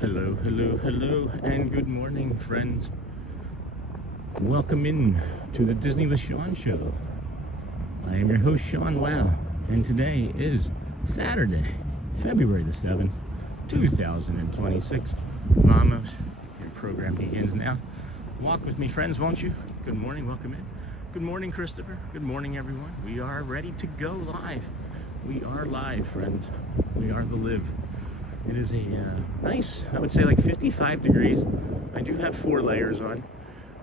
Hello, hello, hello, and good morning, friends. Welcome in to the Disney with Sean show. I am your host, Sean Wow, and today is Saturday, February the 7th, 2026. Vamos, your program begins now. Walk with me, friends, won't you? Good morning, welcome in. Good morning, Christopher. Good morning, everyone. We are ready to go live. We are live, friends. We are the live. It is a nice, I would say like 55 degrees. I do have 4 layers on,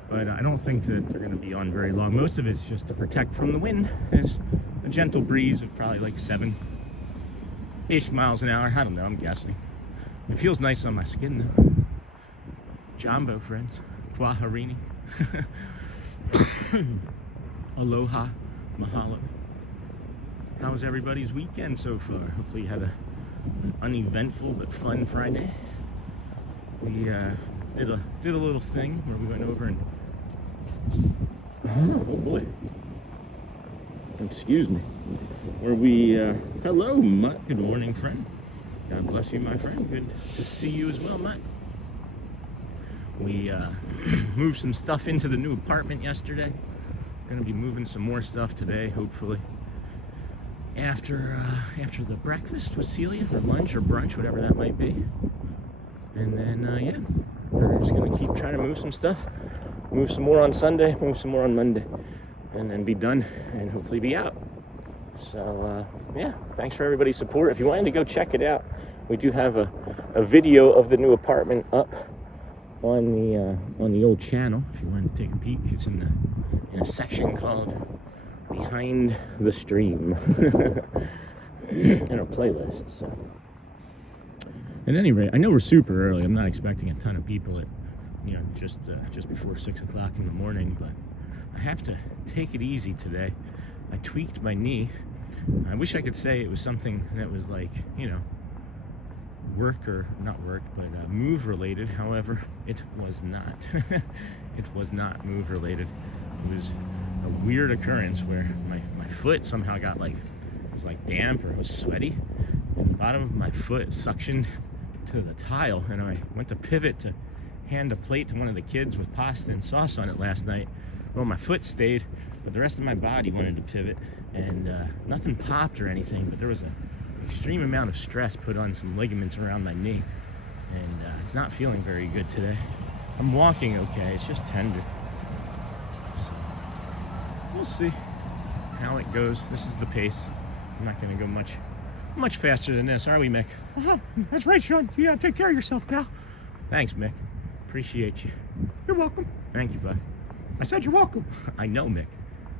but I don't think that they're going to be on very long. Most of it's just to protect from the wind. There's a gentle breeze of probably like 7-ish miles an hour. I don't know, I'm guessing. It feels nice on my skin though. Jumbo, friends. Kwaharini. Aloha. Mahalo. How was everybody's weekend so far? Hopefully you had an uneventful but fun Friday. We did a little thing where we went over and oh boy, excuse me, where we hello Mutt, good morning friend, God bless you my friend, good to see you as well Mutt. We moved some stuff into the new apartment yesterday. Gonna be moving some more stuff today, hopefully. After the breakfast with Celia, or lunch or brunch, whatever that might be. And then, yeah, we're just going to keep trying to move some stuff. Move some more on Sunday, move some more on Monday. And then be done and hopefully be out. So, yeah, thanks for everybody's support. If you wanted to go check it out, we do have a video of the new apartment up on the old channel. If you want to take a peek, it's in a section called Behind the Stream in our playlist. So at any rate, I know we're super early. I'm not expecting a ton of people at just before 6 o'clock in the morning, but I have to take it easy today. I tweaked my knee. I wish I could say it was something that was like work or not work, but move related. However, it was not. It was not move related. It was a weird occurrence where my foot somehow got it was like damp or it was sweaty, and the bottom of my foot suctioned to the tile, and I went to pivot to hand a plate to one of the kids with pasta and sauce on it last night. Well, my foot stayed, but the rest of my body wanted to pivot, and nothing popped or anything, but there was an extreme amount of stress put on some ligaments around my knee, and it's not feeling very good today. I'm walking okay, it's just tender. So we'll see how it goes. This is the pace. I'm not going to go much faster than this, are we, Mick? That's right, Sean. You gotta take care of yourself, pal. Thanks, Mick. Appreciate you. You're welcome. Thank you, bud. I said you're welcome. I know, Mick.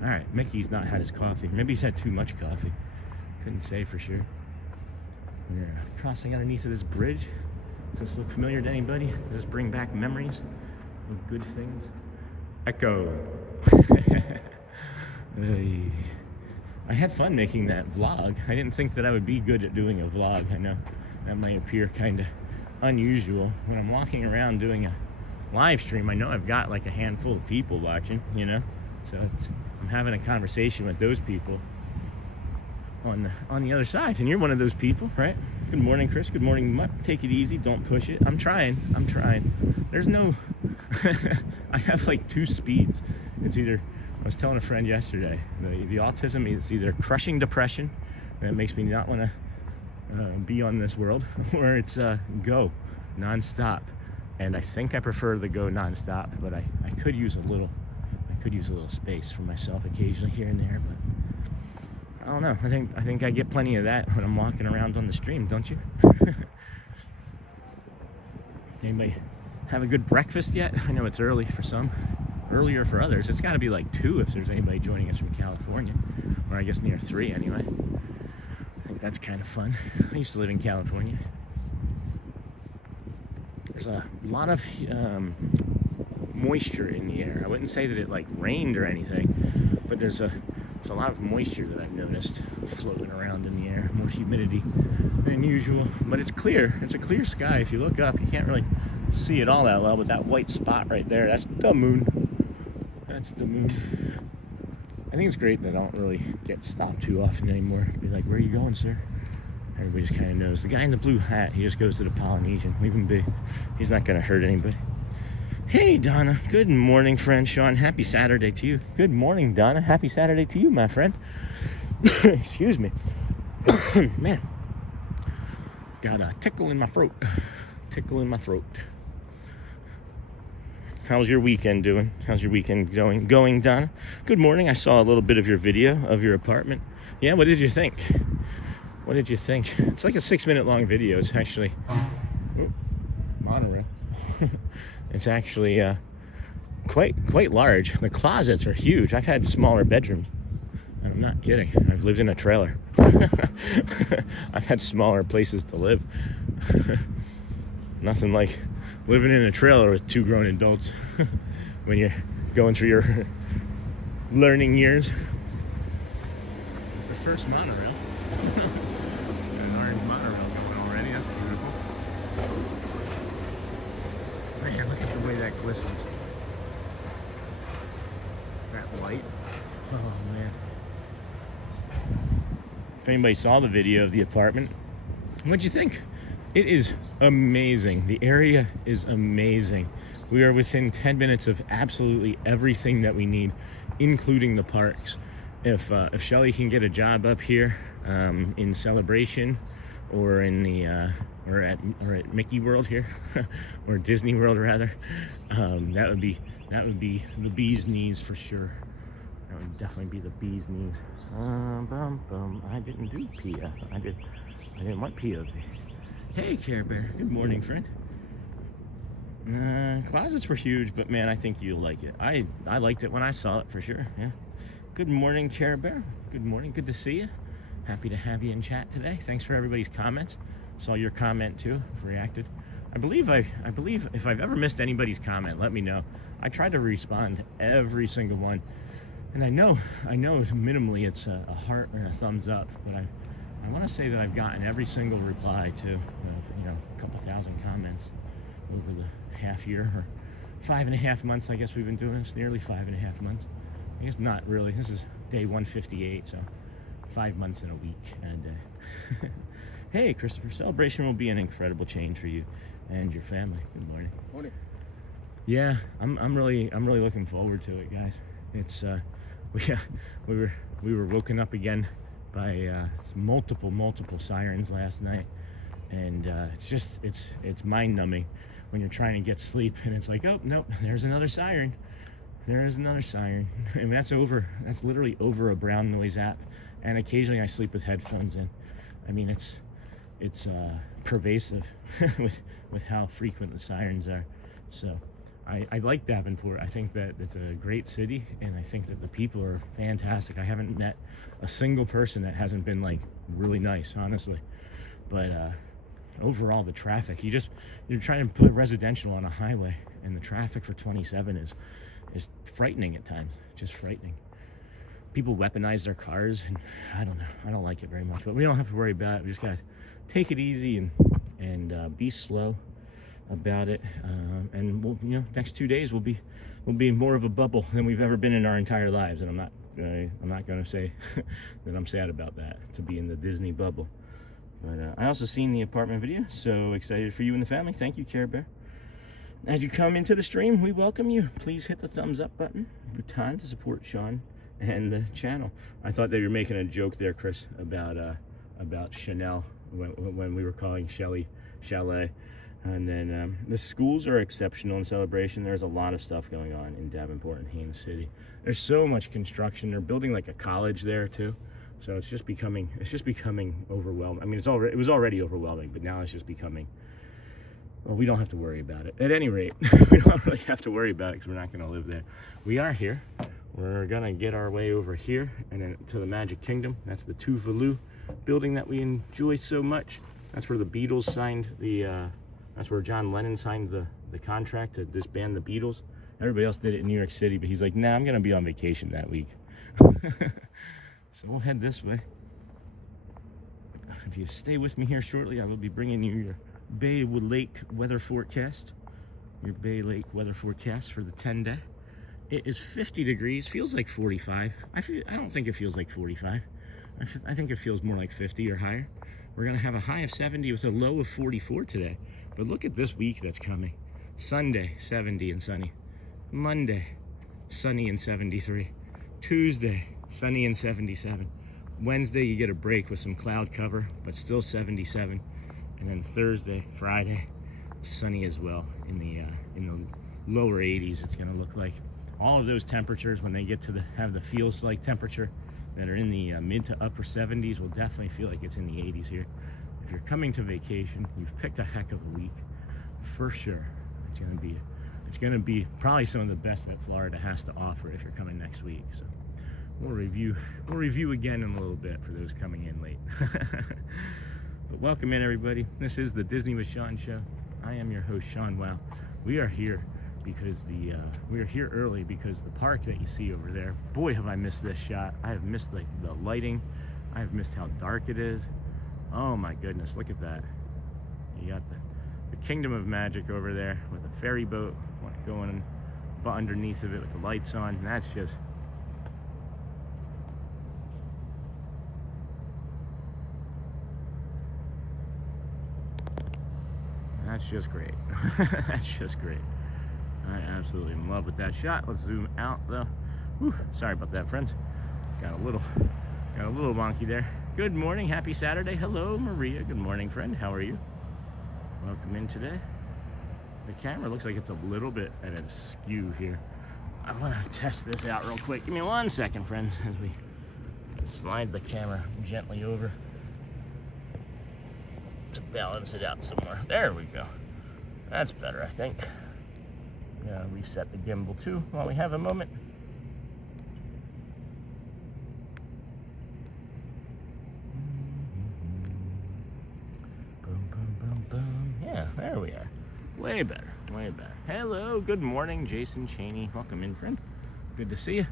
All right, Mickey's not had his coffee. Maybe he's had too much coffee. Couldn't say for sure. We're crossing underneath of this bridge. Does this look familiar to anybody? Does this bring back memories of good things? Echo. I had fun making that vlog. I didn't think that I would be good at doing a vlog. I know that might appear kind of unusual. When I'm walking around doing a live stream, I know I've got like a handful of people watching, so I'm having a conversation with those people on the other side, and you're one of those people, right? Good morning, Chris. Good morning, Mutt. Take it easy. Don't push it. I'm trying. There's no I have like 2 speeds. It's either was telling a friend yesterday, the autism is either crushing depression, and it makes me not want to be on this world, or it's go non-stop. And I think I prefer the go non-stop, but I could use a little space for myself occasionally here and there. But I don't know. I think I get plenty of that when I'm walking around on the stream, don't you? Anybody have a good breakfast yet? I know it's early for some, earlier for others. It's got to be like 2 if there's anybody joining us from California, or I guess near 3 anyway. I think that's kind of fun. I used to live in California. There's a lot of moisture in the air. I wouldn't say that it like rained or anything, but there's a lot of moisture that I've noticed floating around in the air, more humidity than usual. But it's clear. It's a clear sky. If you look up, you can't really see it all that well, but that white spot right there, that's the moon. That's the moon. I think it's great that I don't really get stopped too often anymore. Be like, where are you going, sir? Everybody just kind of knows. The guy in the blue hat, he just goes to the Polynesian. Leave him be. He's not going to hurt anybody. Hey, Donna. Good morning, friend Sean. Happy Saturday to you. Good morning, Donna. Happy Saturday to you, my friend. Excuse me. Man. Got a tickle in my throat. Tickle in my throat. How's your weekend doing? How's your weekend going, Donna? Good morning. I saw a little bit of your video of your apartment. Yeah, what did you think? What did you think? It's like a 6-minute long video. It's actually monorail. It's actually quite large. The closets are huge. I've had smaller bedrooms, and I'm not kidding. I've lived in a trailer. I've had smaller places to live. Nothing like living in a trailer with 2 grown adults when you're going through your learning years. The first monorail. An orange monorail going already. That's beautiful. Man, look at the way that glistens. That light. Oh man. If anybody saw the video of the apartment, what'd you think? It is amazing. The area is amazing. We are within 10 minutes of absolutely everything that we need, including the parks. If Shelly can get a job up here in Celebration, or in the or at Mickey World here, or Disney World rather, that would be the bee's knees for sure. That would definitely be the bee's knees. I didn't do Pia. I didn't want POV. Hey, Care Bear. Good morning, friend. Closets were huge, but man, I think you'll like it. I liked it when I saw it for sure. Yeah. Good morning, Care Bear. Good morning. Good to see you. Happy to have you in chat today. Thanks for everybody's comments. Saw your comment too. Reacted. I believe if I've ever missed anybody's comment, let me know. I try to respond to every single one, and I know minimally it's a heart or a thumbs up, but I want to say that I've gotten every single reply to a couple thousand comments over the half year, or 5.5 months. I guess we've been doing this, nearly 5.5 months. I guess not really. This is day 158, so 5 months in a week. And hey, Christopher, celebration will be an incredible change for you and your family. Good morning. Morning. Yeah, I'm really looking forward to it, guys. It's we were woken up again by multiple sirens last night, and it's mind-numbing when you're trying to get sleep and it's like, oh nope, there's another siren, and that's literally over a brown noise app, and occasionally I sleep with headphones in. I mean, it's pervasive with how frequent the sirens are. So I like Davenport. I think that it's a great city, and I think that the people are fantastic. I haven't met a single person that hasn't been like really nice, honestly. But overall, the traffic, you're trying to put residential on a highway, and the traffic for 27 is frightening at times. Just frightening. People weaponize their cars, and I don't know. I don't like it very much, but we don't have to worry about it. We just gotta take it easy and be slow about it, and we'll, next 2 days will be more of a bubble than we've ever been in our entire lives. And I'm not going to say that I'm sad about that, to be in the Disney bubble. But I also seen the apartment video, so excited for you and the family. Thank you, Care Bear. As you come into the stream, we welcome you. Please hit the thumbs up button. Bhutan to support Sean and the channel. I thought they were making a joke there, Chris, about Chanel when we were calling Shelly Chalet. And then the schools are exceptional in Celebration. There's a lot of stuff going on in Davenport and Haines City. There's so much construction. They're building like a college there too. So it's just becoming overwhelming. I mean, it was already overwhelming, but now it's just becoming, well, we don't have to worry about it. At any rate, we don't really have to worry about it because we're not going to live there. We are here. We're going to get our way over here and then to the Magic Kingdom. That's the Tuvalu building that we enjoy so much. That's where the Beatles signed that's where John Lennon signed the contract to disband the Beatles. Everybody else did it in New York City, but he's like, nah, I'm going to be on vacation that week. So we'll head this way. If you stay with me here shortly, I will be bringing you your Bay Lake weather forecast. Your Bay Lake weather forecast for the 10-day. It is 50 degrees, feels like 45. I don't think it feels like 45. I think it feels more like 50 or higher. We're gonna have a high of 70 with a low of 44 today. But look at this week that's coming. Sunday, 70 and sunny. Monday, sunny and 73. Tuesday, sunny and 77. Wednesday, you get a break with some cloud cover, but still 77. And then Thursday, Friday, sunny as well in the lower 80s. It's going to look like all of those temperatures when they get to have the feels like temperature that are in the mid to upper 70s will definitely feel like it's in the 80s here. If you're coming to vacation, you've picked a heck of a week for sure. It's going to be probably some of the best that Florida has to offer if you're coming next week. So we'll review again in a little bit for those coming in late. But welcome in, everybody. This is the Disney with Sean show. I am your host, Sean Wow. We are here because we are here early because the park that you see over there, boy, have I missed this shot. I have missed the lighting. I have missed how dark it is. Oh my goodness, look at that. You got the Kingdom of Magic over there with a ferry boat going underneath of it with the lights on. And that's just great. That's just great. I absolutely am in love with that shot. Let's zoom out though. Whew, sorry about that, friends. Got a little wonky there. Good morning, happy Saturday. Hello, Maria. Good morning, friend. How are you? Welcome in today. The camera looks like it's a little bit at a skew here. I want to test this out real quick. Give me 1 second, friends, as we slide the camera gently over to balance it out somewhere. There we go. That's better, I think. Yeah, reset the gimbal too while we have a moment. Boom, boom, boom, boom. Yeah, there we are. Way better, way better. Hello, good morning, Jason Cheney. Welcome in, friend. Good to see you.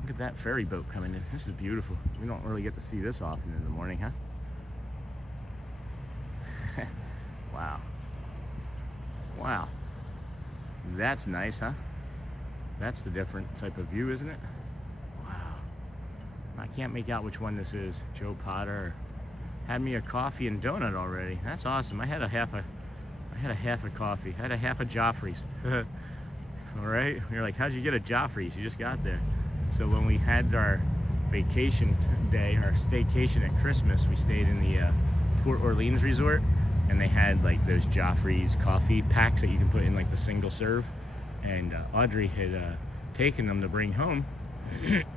Look at that ferry boat coming in. This is beautiful. We don't really get to see this often in the morning, huh? Wow. Wow. That's nice, huh? That's the different type of view, isn't it? Wow. I can't make out which one this is. Joe Potter had me a coffee and donut already. That's awesome. I had a half a coffee. I had a half a Joffrey's. All right. You're like, how'd you get a Joffrey's? You just got there. So when we had our vacation day, our staycation at Christmas, we stayed in the Port Orleans resort. And they had like those Joffrey's coffee packs that you can put in like the single serve. And Audrey had taken them to bring home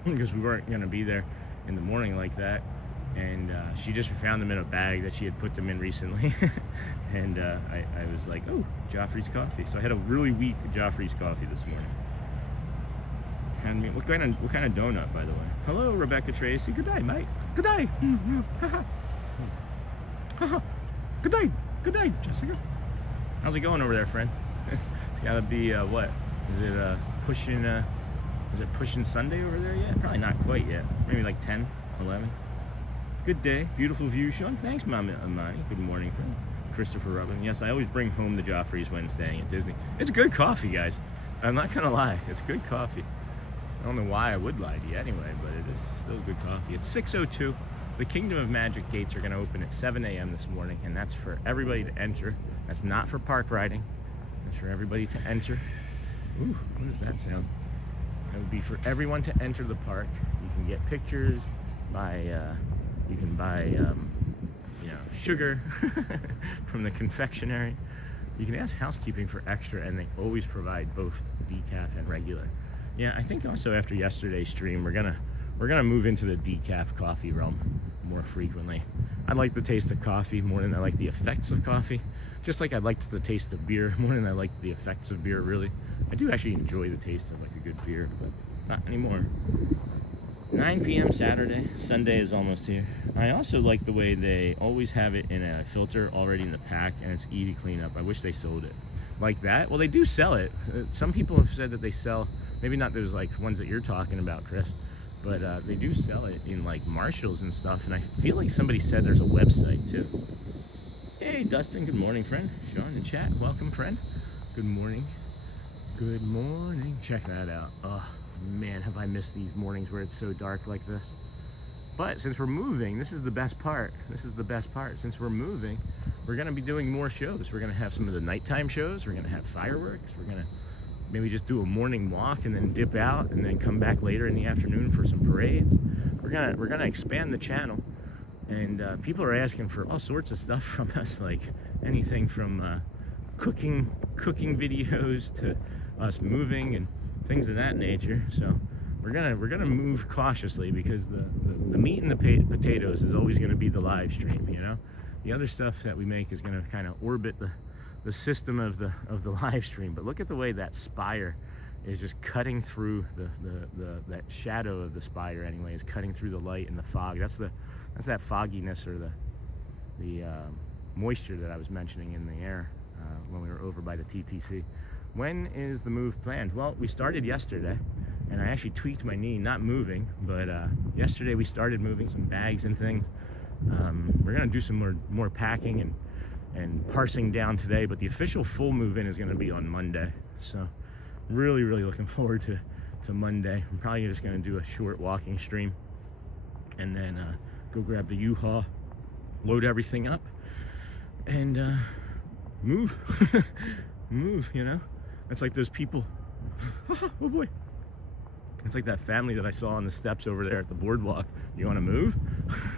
because we weren't going to be there in the morning like that. And she just found them in a bag that she had put them in recently. And I was like, oh, Joffrey's coffee. So I had a really weak Joffrey's coffee this morning. And what kind of donut, by the way? Hello, Rebecca Tracy. Good day, mate. Good day. Good day. Good day, Jessica. How's it going over there, friend? It's got to be, what? Is it pushing Sunday over there yet? Probably not quite yet. Maybe like 10, 11. Good day. Beautiful view, Sean. Thanks, Mama Amani. Good morning, friend. Christopher Rubin. Yes, I always bring home the Joffrey's when staying at Disney. It's good coffee, guys. I'm not going to lie. It's good coffee. I don't know why I would lie to you anyway, but it is still good coffee. It's 6:02. The Kingdom of Magic gates are going to open at 7 a.m. this morning, and that's for everybody to enter. That's not for park riding. That's for everybody to enter. Ooh, what does that sound? That would be for everyone to enter the park. You can get pictures, you can buy sugar from the confectionery. You can ask housekeeping for extra, and they always provide both decaf and regular. Yeah, I think also after yesterday's stream, we're gonna move into the decaf coffee realm more frequently. I like the taste of coffee more than I like the effects of coffee. Just like I liked the taste of beer more than I like the effects of beer, really. I do actually enjoy the taste of like a good beer, but not anymore. 9 p.m. Saturday. Sunday is almost here. I also like the way they always have it in a filter already in the pack, and it's easy cleanup. I wish they sold it like that. Well, they do sell it. Some people have said that they sell, maybe not those like ones that you're talking about, Chris, but they do sell it in like Marshalls and stuff, and I feel like somebody said there's a website too. Hey Dustin, good morning, friend. Sean in the chat, welcome, friend. Good morning. Good morning. Check that out. Oh man, have I missed these mornings where it's so dark like this. But since we're moving, this is the best part. This is the best part. Since we're moving, we're gonna be doing more shows. We're gonna have some of the nighttime shows. We're gonna have fireworks. We're gonna maybe just do a morning walk and then dip out and then come back later in the afternoon for some parades. We're gonna expand the channel, and people are asking for all sorts of stuff from us, like anything from cooking videos to us moving and things of that nature. So we're gonna move cautiously, because the meat and the potatoes is always gonna be the live stream. You know, the other stuff that we make is gonna kind of orbit the system of the live stream. But look at the way that spire is just cutting through that shadow of the spire anyway is cutting through the light and the fog. That's that fogginess or the moisture that I was mentioning in the air when we were over by the TTC. When is the move planned? Well, we started yesterday, and I actually tweaked my knee, not moving, but yesterday we started moving some bags and things. We're gonna do some more packing and parsing down today, but the official full move in is gonna be on Monday. So really looking forward to Monday. I'm probably just gonna do a short walking stream and then go grab the U-Haul, load everything up, and move. Move, you know? It's like those people, oh boy. It's like that family that I saw on the steps over there at the boardwalk. You wanna move?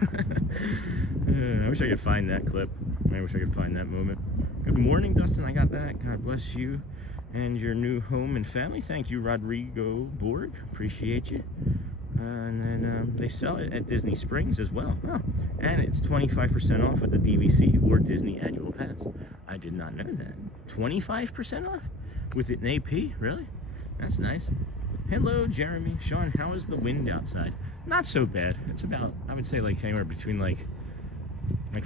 I wish I could find that clip. I wish I could find that moment. Good morning, Dustin, I got that. God bless you and your new home and family. Thank you, Rodrigo Borg, appreciate you. And then they sell it at Disney Springs as well. Oh, and it's 25% off with the DVC or Disney Annual Pass. I did not know that. 25% off with an AP? Really? That's nice. Hello, Jeremy. Sean, how is the wind outside? Not so bad. It's about, I would say, like anywhere between like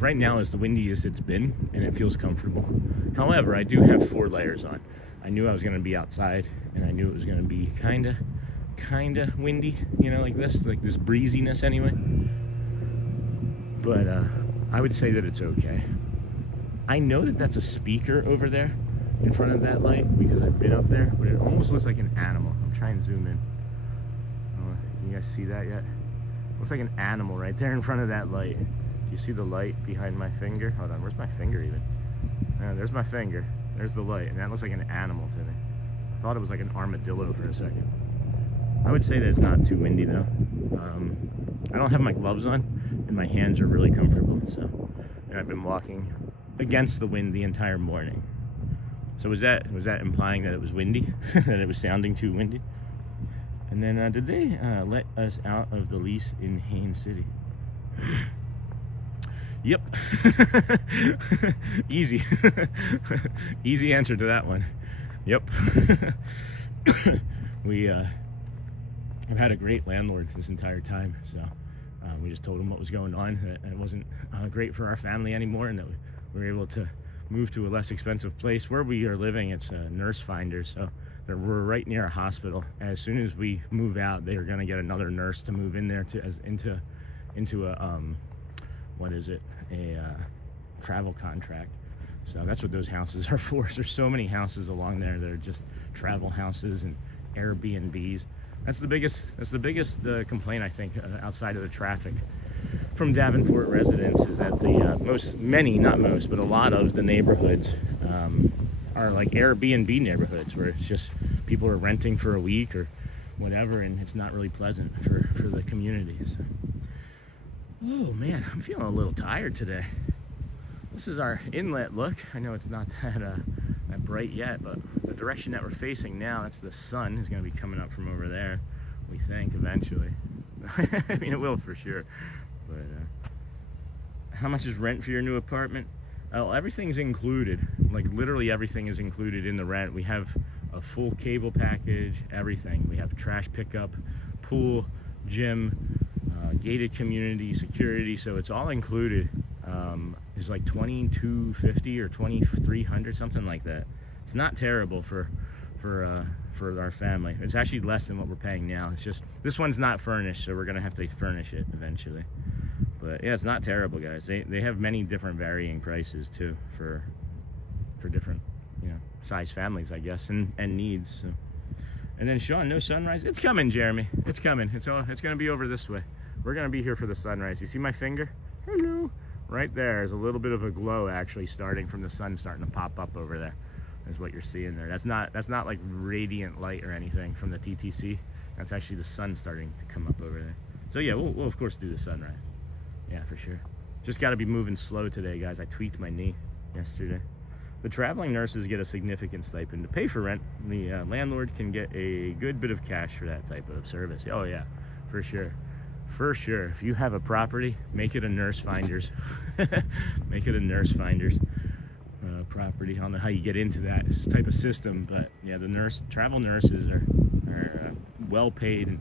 right now is the windiest it's been, and it feels comfortable. However, I do have 4 layers on. I knew I was going to be outside, and I knew it was going to be kind of windy, you know, like this breeziness anyway. But I would say that it's okay. I know that that's a speaker over there in front of that light because I've been up there, but it almost looks like an animal. I'm trying to zoom in. Can you guys see that yet? Looks like an animal right there in front of that light. Do you see the light behind my finger? Hold on, where's my finger even? There's my finger. There's the light, and that looks like an animal to me. I thought it was like an armadillo for a second. I would say that it's not too windy though. I don't have my gloves on, and my hands are really comfortable. So, and I've been walking against the wind the entire morning. So was that implying that it was windy, that it was sounding too windy? And then did they let us out of the lease in Haines City? Yep. Easy. Easy answer to that one. Yep. I've had a great landlord this entire time, so we just told him what was going on, that it wasn't great for our family anymore, and that we were able to move to a less expensive place. Where we are living, it's a nurse finder, so we're right near a hospital. As soon as we move out, they are going to get another nurse to move in there into a what is it, a travel contract. So that's what those houses are for. There's so many houses along there that are just travel houses and Airbnbs. That's the biggest complaint, I think, outside of the traffic from Davenport residents, is that the not most, but a lot of the neighborhoods are like Airbnb neighborhoods where it's just people are renting for a week or whatever, and it's not really pleasant for the community. So. Oh man, I'm feeling a little tired today. This is our inlet look. I know it's not that bright yet, but the direction that we're facing now, that's the sun is going to be coming up from over there, we think, eventually. I mean, it will for sure. But how much is rent for your new apartment? Oh, everything's included. Like literally everything is included in the rent. We have a full cable package, everything. We have trash pickup, pool, gym, gated community, security, so it's all included. It's like $2,250 or $2,300, something like that. It's not terrible for our family. It's actually less than what we're paying now. It's just this one's not furnished, so we're gonna have to furnish it eventually. But yeah, it's not terrible, guys. They have many different varying prices too for different, you know, size families, I guess, and needs. So. And then Sean, no sunrise. It's coming, Jeremy. It's coming. It's gonna be over this way. We're gonna be here for the sunrise. You see my finger? Hello. Right there is a little bit of a glow actually starting from the sun starting to pop up over there. Is what you're seeing there. That's not like radiant light or anything from the TTC. That's actually the sun starting to come up over there. So yeah, we'll of course do the sunrise. Yeah, for sure. Just got to be moving slow today, guys. I tweaked my knee yesterday. The traveling nurses get a significant stipend. To pay for rent, the landlord can get a good bit of cash for that type of service. Oh yeah, for sure. For sure. If you have a property, make it a nurse finders. Make it a nurse finders property. I don't know how you get into that type of system, but yeah, the travel nurses are well paid, and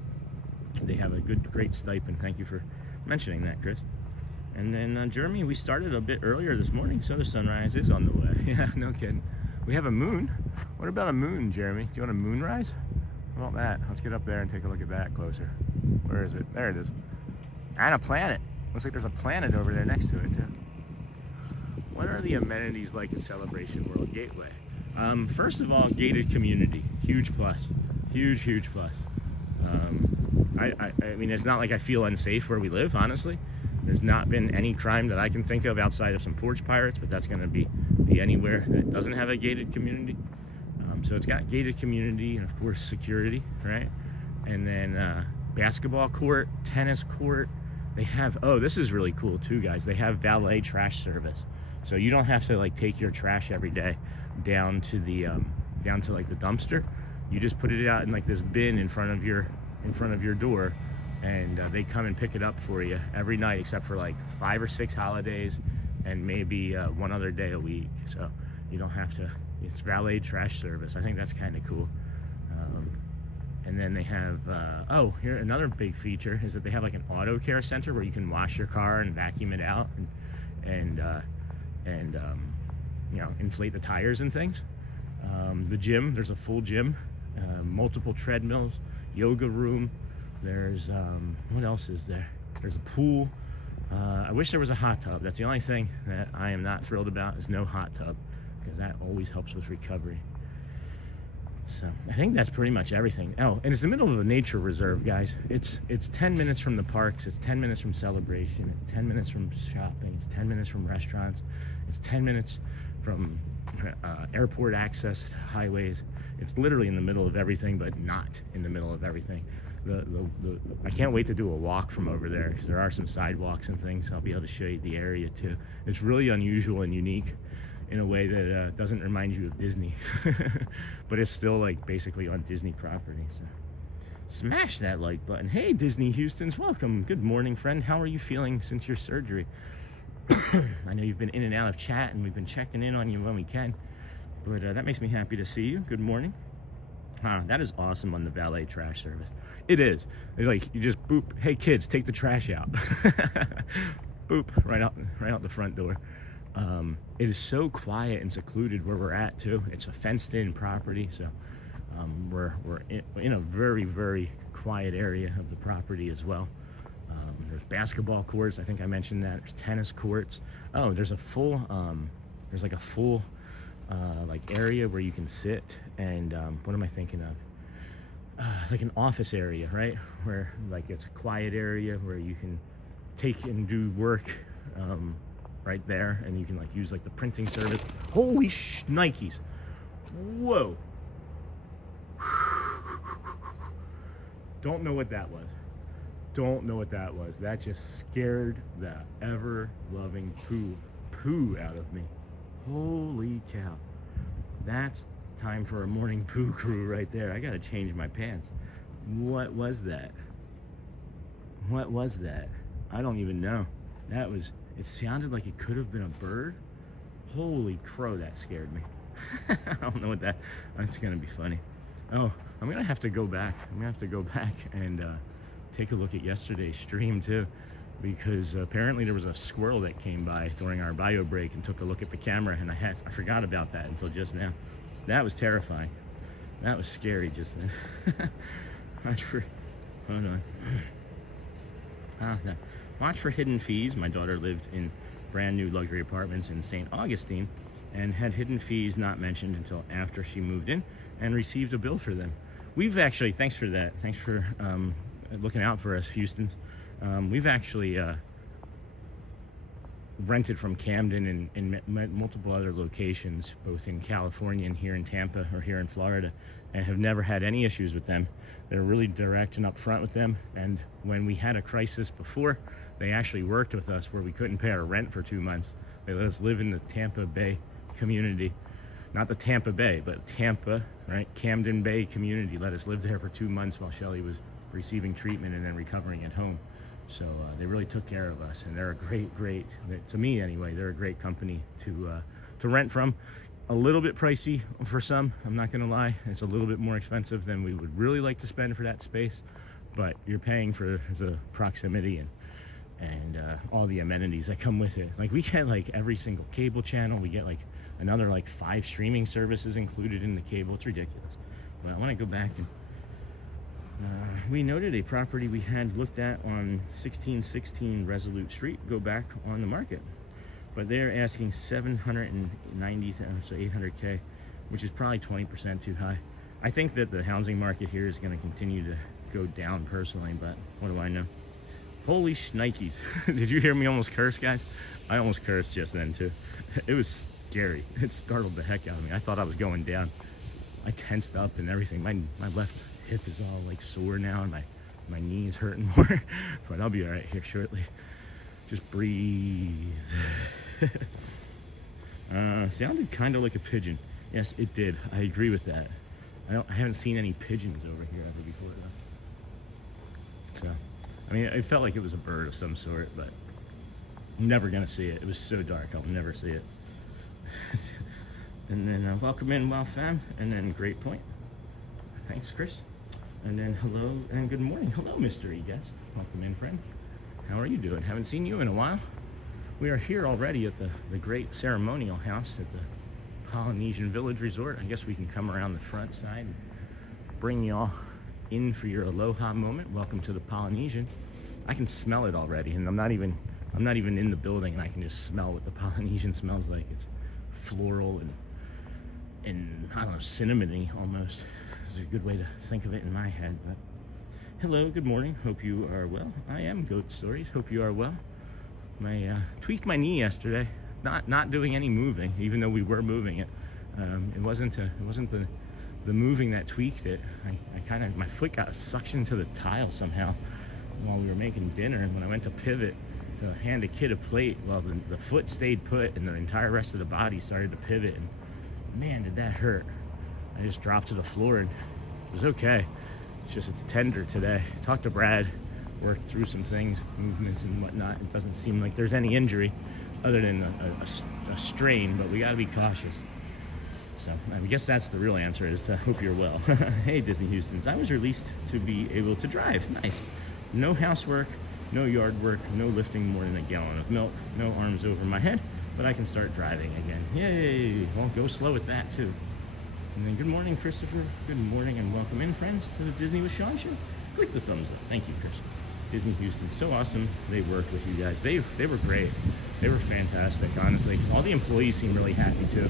they have a great stipend. Thank you for mentioning that, Chris. And then Jeremy, we started a bit earlier this morning, so the sunrise is on the way. Yeah, no kidding. We have a moon. What about a moon, Jeremy? Do you want a moonrise? How about that? Let's get up there and take a look at that closer. Where is it? There it is. And a planet. Looks like there's a planet over there next to it too. What are the amenities like at Celebration World Gateway? First of all, gated community. Huge plus. Huge plus. I mean, it's not like I feel unsafe where we live, honestly. There's not been any crime that I can think of outside of some porch pirates, but that's going to be anywhere that doesn't have a gated community. So it's got gated community and, of course, security, right? And then basketball court, tennis court. They have, oh, this is really cool too, guys. They have valet trash service. So you don't have to like take your trash every day down to the like the dumpster. You just put it out in like this bin in front of your door, and they come and pick it up for you every night, except for like 5 or 6 holidays and maybe one other day a week. So you don't have to. It's valet trash service. I think that's kind of cool. And then they have oh, here another big feature is that they have like an auto care center where you can wash your car and vacuum it out and you know, inflate the tires and things. The gym, there's a full gym, multiple treadmills, yoga room. There's what else is there? There's a pool. I wish there was a hot tub. That's the only thing that I am not thrilled about, is no hot tub, because that always helps with recovery. So I think that's pretty much everything. Oh, and it's the middle of a nature reserve, guys. It's 10 minutes from the parks. It's 10 minutes from Celebration. It's 10 minutes from shopping. It's 10 minutes from restaurants. It's 10 minutes from airport access highways. It's literally in the middle of everything, but not in the middle of everything. I can't wait to do a walk from over there, because there are some sidewalks and things. I'll be able to show you the area too. It's really unusual and unique in a way that doesn't remind you of Disney, but it's still like basically on Disney property. So smash that like button. Hey, Disney Houstons, welcome. Good morning, friend. How are you feeling since your surgery? I know you've been in and out of chat, and we've been checking in on you when we can, but that makes me happy to see you. Good morning. That is awesome on the valet trash service. It is. It's like you just boop. Hey kids, take the trash out. Boop, right out the front door. It is so quiet and secluded where we're at too. It's a fenced-in property, so we're in a very, very quiet area of the property as well. There's basketball courts. I think I mentioned that. There's tennis courts. Oh, there's a full like area where you can sit and what am I thinking of? Like an office area, right? Where like it's a quiet area where you can take and do work right there, and you can like use like the printing service. Holy Nikes! Whoa. Don't know what that was. Don't know what that was. That just scared the ever-loving poo out of me. Holy cow. That's time for a morning poo crew right there. I gotta change my pants. What was that? What was that? I don't even know. It sounded like it could have been a bird. Holy crow, that scared me. I don't know what that's gonna be funny. Oh, I'm gonna have to go back. And take a look at yesterday's stream too, because apparently there was a squirrel that came by during our bio break and took a look at the camera, and I forgot about that until just now. That was terrifying. That was scary just then. Hold on. No. Watch for hidden fees. My daughter lived in brand new luxury apartments in St. Augustine and had hidden fees not mentioned until after she moved in and received a bill for them. We've actually, thanks for that. Thanks for looking out for us, Houstons. We've actually rented from Camden and multiple other locations, both in California and here in Tampa or here in Florida, and have never had any issues with them. They're really direct and upfront with them. And when we had a crisis before, they actually worked with us where we couldn't pay our rent for 2 months. They let us live in the Tampa Bay community. Not the Tampa Bay, but Tampa, right? Camden Bay community. Let us live there for 2 months while Shelly was receiving treatment and then recovering at home. So they really took care of us, and they're a great, to me anyway, they're a great company to rent from. A little bit pricey for some, I'm not gonna lie. It's a little bit more expensive than we would really like to spend for that space, but you're paying for the proximity and all the amenities that come with it. Like, we get like every single cable channel. We get like another like 5 streaming services included in the cable. It's ridiculous. But I want to go back and we noted a property we had looked at on 1616 Resolute Street go back on the market, but they're asking 790,000, so 800K, which is probably 20% too high. I think that the housing market here is going to continue to go down personally, but what do I know? Holy shnikes. Did you hear me almost curse, guys? I almost cursed just then too. It was scary. It startled the heck out of me. I thought I was going down. I tensed up and everything. My left hip is all like sore now, and my knee is hurting more. But I'll be all right here shortly. Just breathe. Sounded kind of like a pigeon. Yes, it did. I agree with that. I haven't seen any pigeons over here ever before though. So, I mean, it felt like it was a bird of some sort, but I'm never gonna see it. It was so dark, I'll never see it. And then welcome in, Wow Fam, and then Great Point. Thanks, Chris. And then hello and good morning. Hello, mystery guest. Welcome in, friend. How are you doing? Haven't seen you in a while. We are here already at the great ceremonial house at the Polynesian Village Resort. I guess we can come around the front side and bring y'all in for your aloha moment. Welcome to the Polynesian. I can smell it already, and I'm not even in the building, and I can just smell what the Polynesian smells like. It's floral and I don't know, cinnamony almost. Is a good way to think of it in my head. But hello, good morning. Hope you are well. I am Goat Stories. Hope you are well. Tweaked my knee yesterday. Not doing any moving, even though we were moving it. It wasn't the moving that tweaked it. My foot got suctioned to the tile somehow while we were making dinner, and when I went to pivot to hand a kid a plate, well, the foot stayed put and the entire rest of the body started to pivot, and man, did that hurt. I just dropped to the floor, and it was okay. It's tender today. Talked to Brad, worked through some things, movements and whatnot. It doesn't seem like there's any injury other than a strain, but we gotta be cautious. So I guess that's the real answer, is to hope you're well. Hey, Disney Houstons, I was released to be able to drive. Nice. No housework, no yard work, no lifting more than a gallon of milk, no arms over my head, but I can start driving again. Yay! Well, go slow with that too. And then good morning, Christopher. Good morning and welcome in, friends, to the Disney with Sean show. Click the thumbs up. Thank you, Chris. Disney Houston, so awesome. They worked with you guys. They were great. They were fantastic, honestly. All the employees seem really happy too.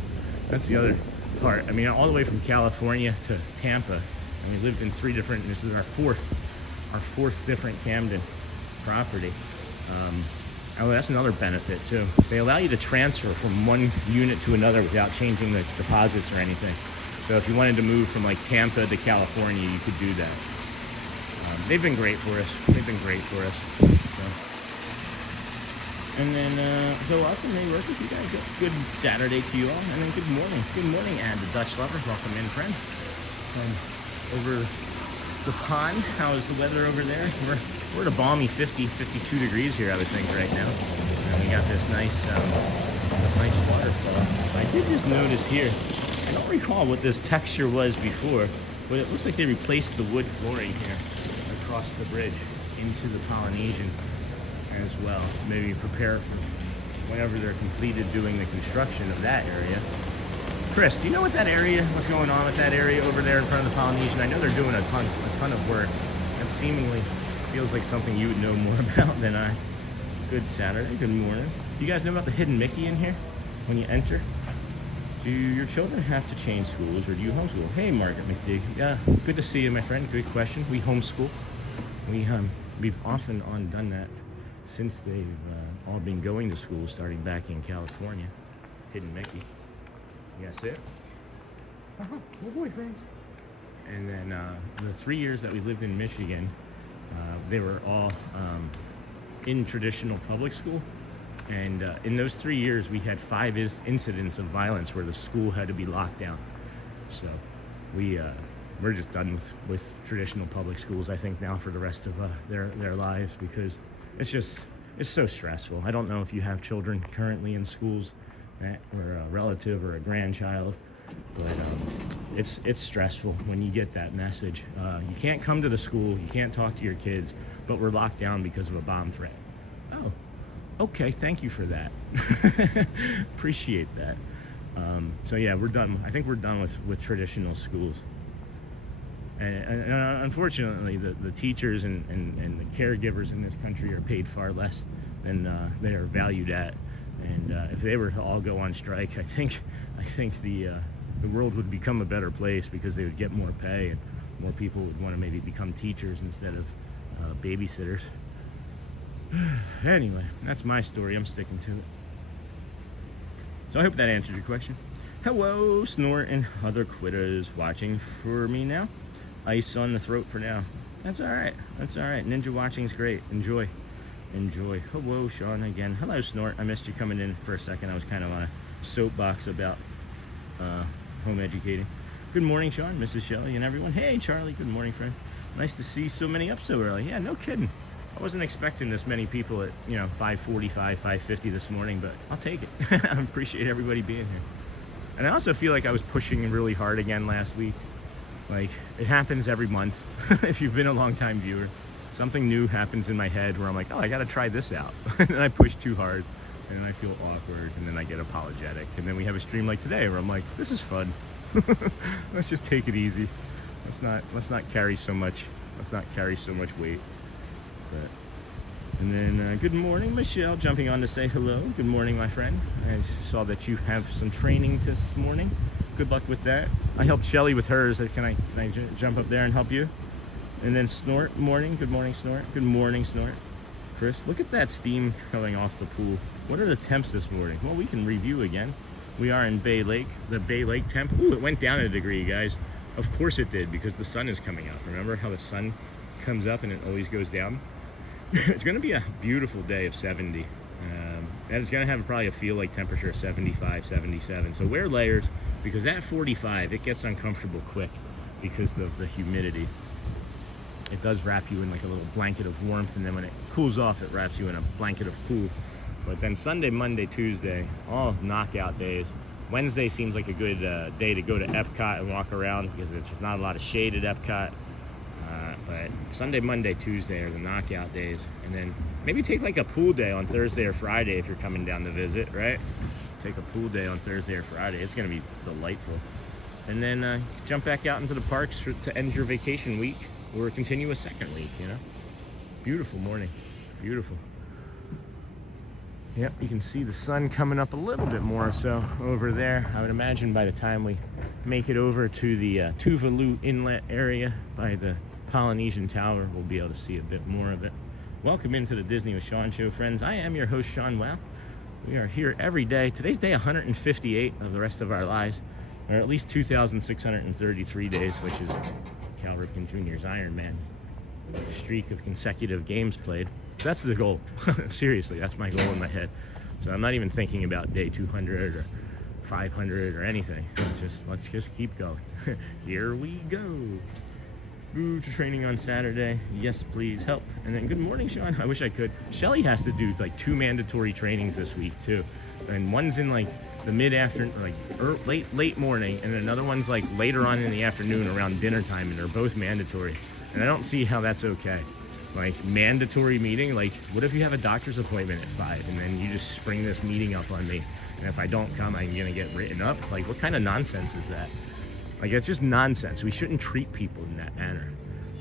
That's the other part. I mean, all the way from California to Tampa, and we lived in 3 different. This is our fourth different Camden property. Oh, that's another benefit too. They allow you to transfer from one unit to another without changing the deposits or anything. So if you wanted to move from like Tampa to California, you could do that. They've been great for us. They've been great for us. So. And then, so awesome, may work with you guys. Good Saturday to you all. And then good morning. Good morning, and the Dutch lovers. Welcome in, friends. Over the pond, how is the weather over there? We're at a balmy 52 degrees here, I would think, right now. And we got this nice waterfall. I did just notice here, I don't recall what this texture was before, but it looks like they replaced the wood flooring here across the bridge into the Polynesian as well. Maybe prepare for whenever they're completed doing the construction of that area. Chris, do you know what that area, what's going on with that area over there in front of the Polynesian? I know they're doing a ton of work. That seemingly feels like something you would know more about than I. Good Saturday, good morning. Do you guys know about the hidden Mickey in here when you enter? Do your children have to change schools, or do you homeschool? Hey, Margaret McDig. Yeah, good to see you, my friend. Good question. We homeschool. We've often done that since they've all been going to school, starting back in California. Hidden Mickey. Yes, it. Good boy, friends. And then the 3 years that we lived in Michigan, they were all in traditional public school. And in those 3 years, we had 5 incidents of violence where the school had to be locked down. So we're just done with traditional public schools, I think, now for the rest of their lives, because it's so stressful. I don't know if you have children currently in schools, or a relative or a grandchild, but it's stressful when you get that message. You can't come to the school, you can't talk to your kids, but we're locked down because of a bomb threat. Oh, okay, thank you for that. Appreciate that. So yeah, we're done. I think we're done with traditional schools. And unfortunately, the teachers and the caregivers in this country are paid far less than they are valued at. And if they were to all go on strike, I think the world would become a better place, because they would get more pay and more people would want to maybe become teachers instead of babysitters. Anyway, that's my story. I'm sticking to it. So I hope that answered your question. Hello, Snort and other quitters watching for me now. Ice on the throat for now. That's all right. That's all right. Ninja watching's great. Enjoy. Hello, Sean again. Hello, Snort. I missed you coming in for a second. I was kind of on a soapbox about home educating. Good morning, Sean, Mrs. Shelley, and everyone. Hey, Charlie. Good morning, friend. Nice to see so many up so early. Yeah, no kidding. I wasn't expecting this many people at 5:45, 5:50 this morning, but I'll take it. I appreciate everybody being here. And I also feel like I was pushing really hard again last week. Like, it happens every month. If you've been a long time viewer, something new happens in my head where I'm like, oh, I gotta try this out. And then I push too hard, and then I feel awkward, and then I get apologetic. And then we have a stream like today where I'm like, this is fun. Let's just take it easy. Let's not carry so much weight. And then good morning, Michelle, jumping on to say hello. Good morning, my friend. I saw that you have some training this morning. Good luck with that. I helped Shelly with hers. Can I jump up there and help you? And then Snort, morning. Good morning, Snort. Good morning, Snort. Chris, look at that steam coming off the pool. What are the temps this morning? Well, we can review again. We are in Bay Lake. The Bay Lake temp. Ooh, it went down a degree, guys. Of course it did, because the sun is coming up. Remember how the sun comes up and it always goes down? It's going to be a beautiful day of 70. And it's going to have probably a feel like temperature of 75, 77. So wear layers, because at 45, it gets uncomfortable quick because of the humidity. It does wrap you in like a little blanket of warmth, and then when it cools off, it wraps you in a blanket of cool. But then Sunday, Monday, Tuesday, all knockout days. Wednesday seems like a good day to go to Epcot and walk around, because there's not a lot of shade at Epcot. But Sunday, Monday, Tuesday are the knockout days. And then maybe take like a pool day on Thursday or Friday if you're coming down to visit, right? Take a pool day on Thursday or Friday. It's going to be delightful. And then jump back out into the parks to end your vacation week, or continue a second week, Beautiful morning. Beautiful. Yep, you can see the sun coming up a little bit more so over there. I would imagine by the time we make it over to the Tuvalu Inlet area by the Polynesian Tower, we'll be able to see a bit more of it. Welcome into the Disney with Sean show, friends. I am your host, Sean Wow. We are here every day. Today's day 158 of the rest of our lives. or at least 2,633 days, which is Cal Ripken Jr.'s Ironman streak of consecutive games played. So that's the goal. Seriously, that's my goal in my head. So I'm not even thinking about day 200 or 500 or anything. Let's just keep going. Here we go. Go to training on Saturday. Yes, please help. And then good morning, Sean. I wish I could. Shelly has to do like 2 mandatory trainings this week too, and one's in like the mid-afternoon, like late morning, and another one's like later on in the afternoon around dinner time, and they're both mandatory. And I don't see how that's okay. Like, mandatory meeting, like, what if you have a doctor's appointment at 5 and then you just spring this meeting up on me, and if I don't come, I'm gonna get written up? Like, what kind of nonsense is that? Like, it's just nonsense. We shouldn't treat people in that manner.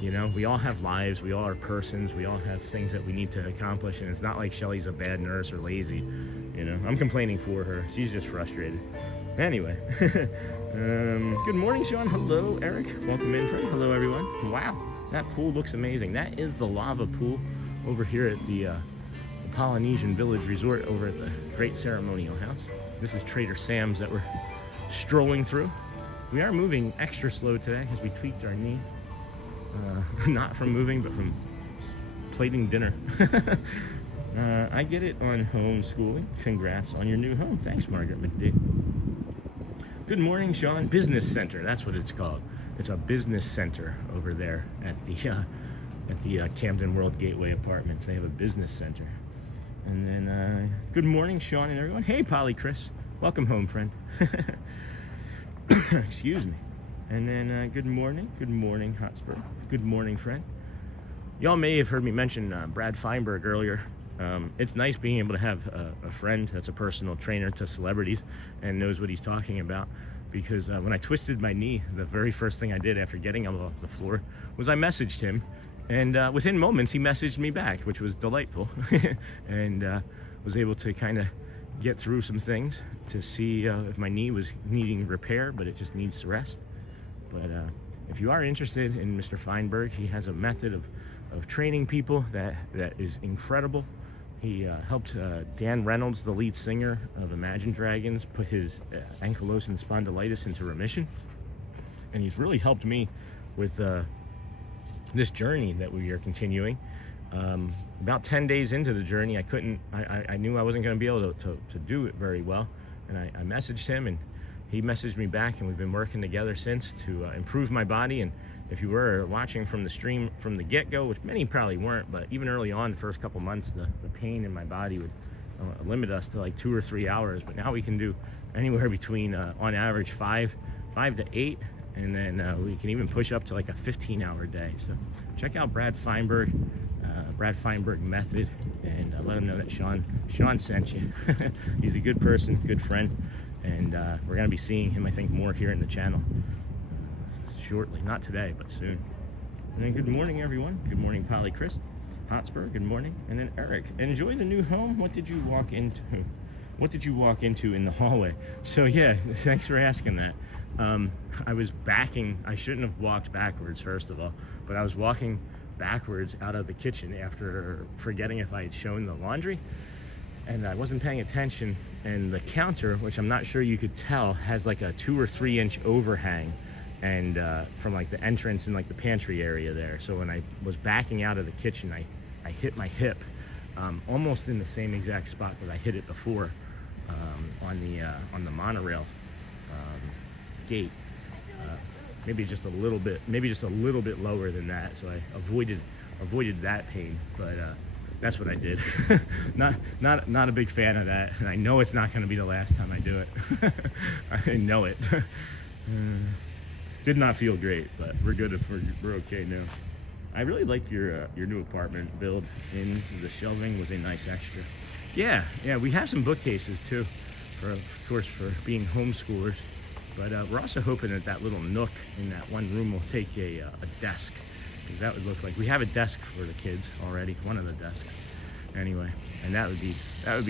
You know, we all have lives, we all are persons, we all have things that we need to accomplish, and it's not like Shelly's a bad nurse or lazy. You know, I'm complaining for her. She's just frustrated. Anyway, good morning, Sean. Hello, Eric. Welcome in, friend. Hello, everyone. Wow, that pool looks amazing. That is the lava pool over here at the Polynesian Village Resort over at the Great Ceremonial House. This is Trader Sam's that we're strolling through. We are moving extra slow today because we tweaked our knee. Not from moving, but from plating dinner. I get it on homeschooling. Congrats on your new home. Thanks, Margaret McD. Good morning, Sean. Business Center, that's what it's called. It's a business center over there at the Camden World Gateway Apartments. They have a business center. And then, good morning, Sean and everyone. Hey, Polly Chris. Welcome home, friend. Excuse me. And then, good morning, Hotspur. Good morning, friend. Y'all may have heard me mention Brad Feinberg earlier. It's nice being able to have a friend that's a personal trainer to celebrities and knows what he's talking about. Because when I twisted my knee, the very first thing I did after getting off the floor was I messaged him. And within moments, he messaged me back, which was delightful. And was able to kind of get through some things to see if my knee was needing repair, but it just needs to rest. But if you are interested in Mr. Feinberg, he has a method of training people that is incredible. He helped Dan Reynolds, the lead singer of Imagine Dragons, put his ankylosing spondylitis into remission. And he's really helped me with this journey that we are continuing. About 10 days into the journey, I knew I wasn't going to be able to do it very well. And I messaged him, and he messaged me back, and we've been working together since to improve my body. And if you were watching from the stream from the get-go, which many probably weren't, but even early on, the first couple months, the pain in my body would limit us to like 2 or 3 hours. But now we can do anywhere between, on average, 5 to 8, and then we can even push up to like a 15-hour day. So check out Brad Feinberg Method, and let him know that Sean sent you. He's a good person, good friend. And we're going to be seeing him, I think, more here in the channel shortly. Not today, but soon. And then good morning, everyone. Good morning, Polly Chris. Hotspur, good morning. And then Eric, enjoy the new home. What did you walk into? What did you walk into in the hallway? So yeah, thanks for asking that. I was backing. I shouldn't have walked backwards, first of all. But I was walking backwards out of the kitchen after forgetting if I had shown the laundry. And I wasn't paying attention, and the counter, which I'm not sure you could tell, has like a 2 or 3 inch overhang, and from like the entrance and like the pantry area there. So when I was backing out of the kitchen, I hit my hip almost in the same exact spot that I hit it before on the monorail gate. Maybe just a little bit lower than that. So I avoided that pain, but. That's what I did. not a big fan of that, and I know it's not going to be the last time I do it. I know it. Did not feel great, but we're good. We're okay now. I really like your new apartment build. In the shelving was a nice extra. Yeah. We have some bookcases too, of course, for being homeschoolers. But we're also hoping that little nook in that one room will take a desk. That would look like we have a desk for the kids already, one of the desks anyway, and that would be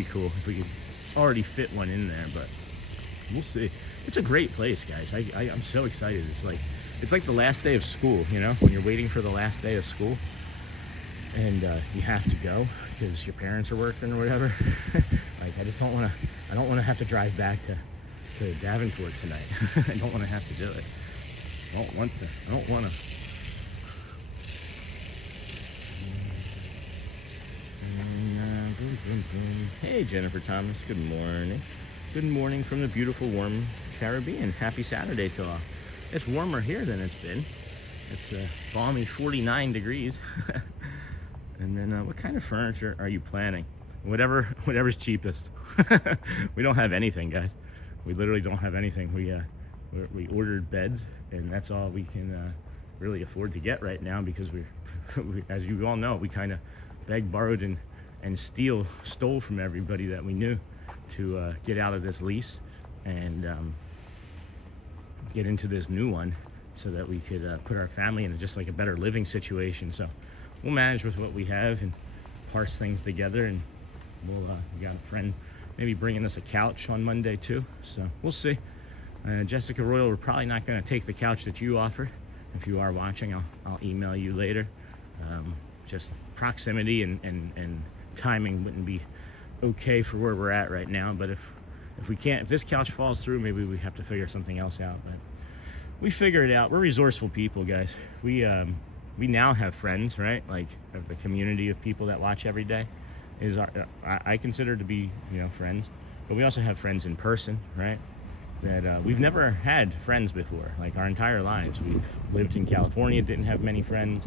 cool if we could already fit one in there, but we'll see. It's a great place, guys. I'm so excited. It's like the last day of school, you know, when you're waiting for the last day of school and you have to go because your parents are working or whatever. Like, I don't want to have to drive back to to Davenport tonight. I don't want to have to do it. I don't want to. Hey, Jennifer Thomas. Good morning. Good morning from the beautiful, warm Caribbean. Happy Saturday to all. It's warmer here than it's been. It's a balmy 49 degrees. And then what kind of furniture are you planning? Whatever's cheapest. We don't have anything, guys. We literally don't have anything. We ordered beds, and that's all we can really afford to get right now, because we, as you all know, we kind of begged, borrowed, and stole from everybody that we knew to get out of this lease and get into this new one, so that we could put our family in just like a better living situation. So we'll manage with what we have and parse things together, and we got a friend maybe bringing us a couch on Monday too, so we'll see. Jessica Royal, we're probably not going to take the couch that you offer. If you are watching, I'll email you later. Just proximity and timing wouldn't be okay for where we're at right now, but if this couch falls through, maybe we have to figure something else out. But we figure it out. We're resourceful people, guys. We now have friends, right? Like the community of people that watch every day is I consider to be, friends. But we also have friends in person, right? That we've never had friends before, like our entire lives. We've lived in California, didn't have many friends.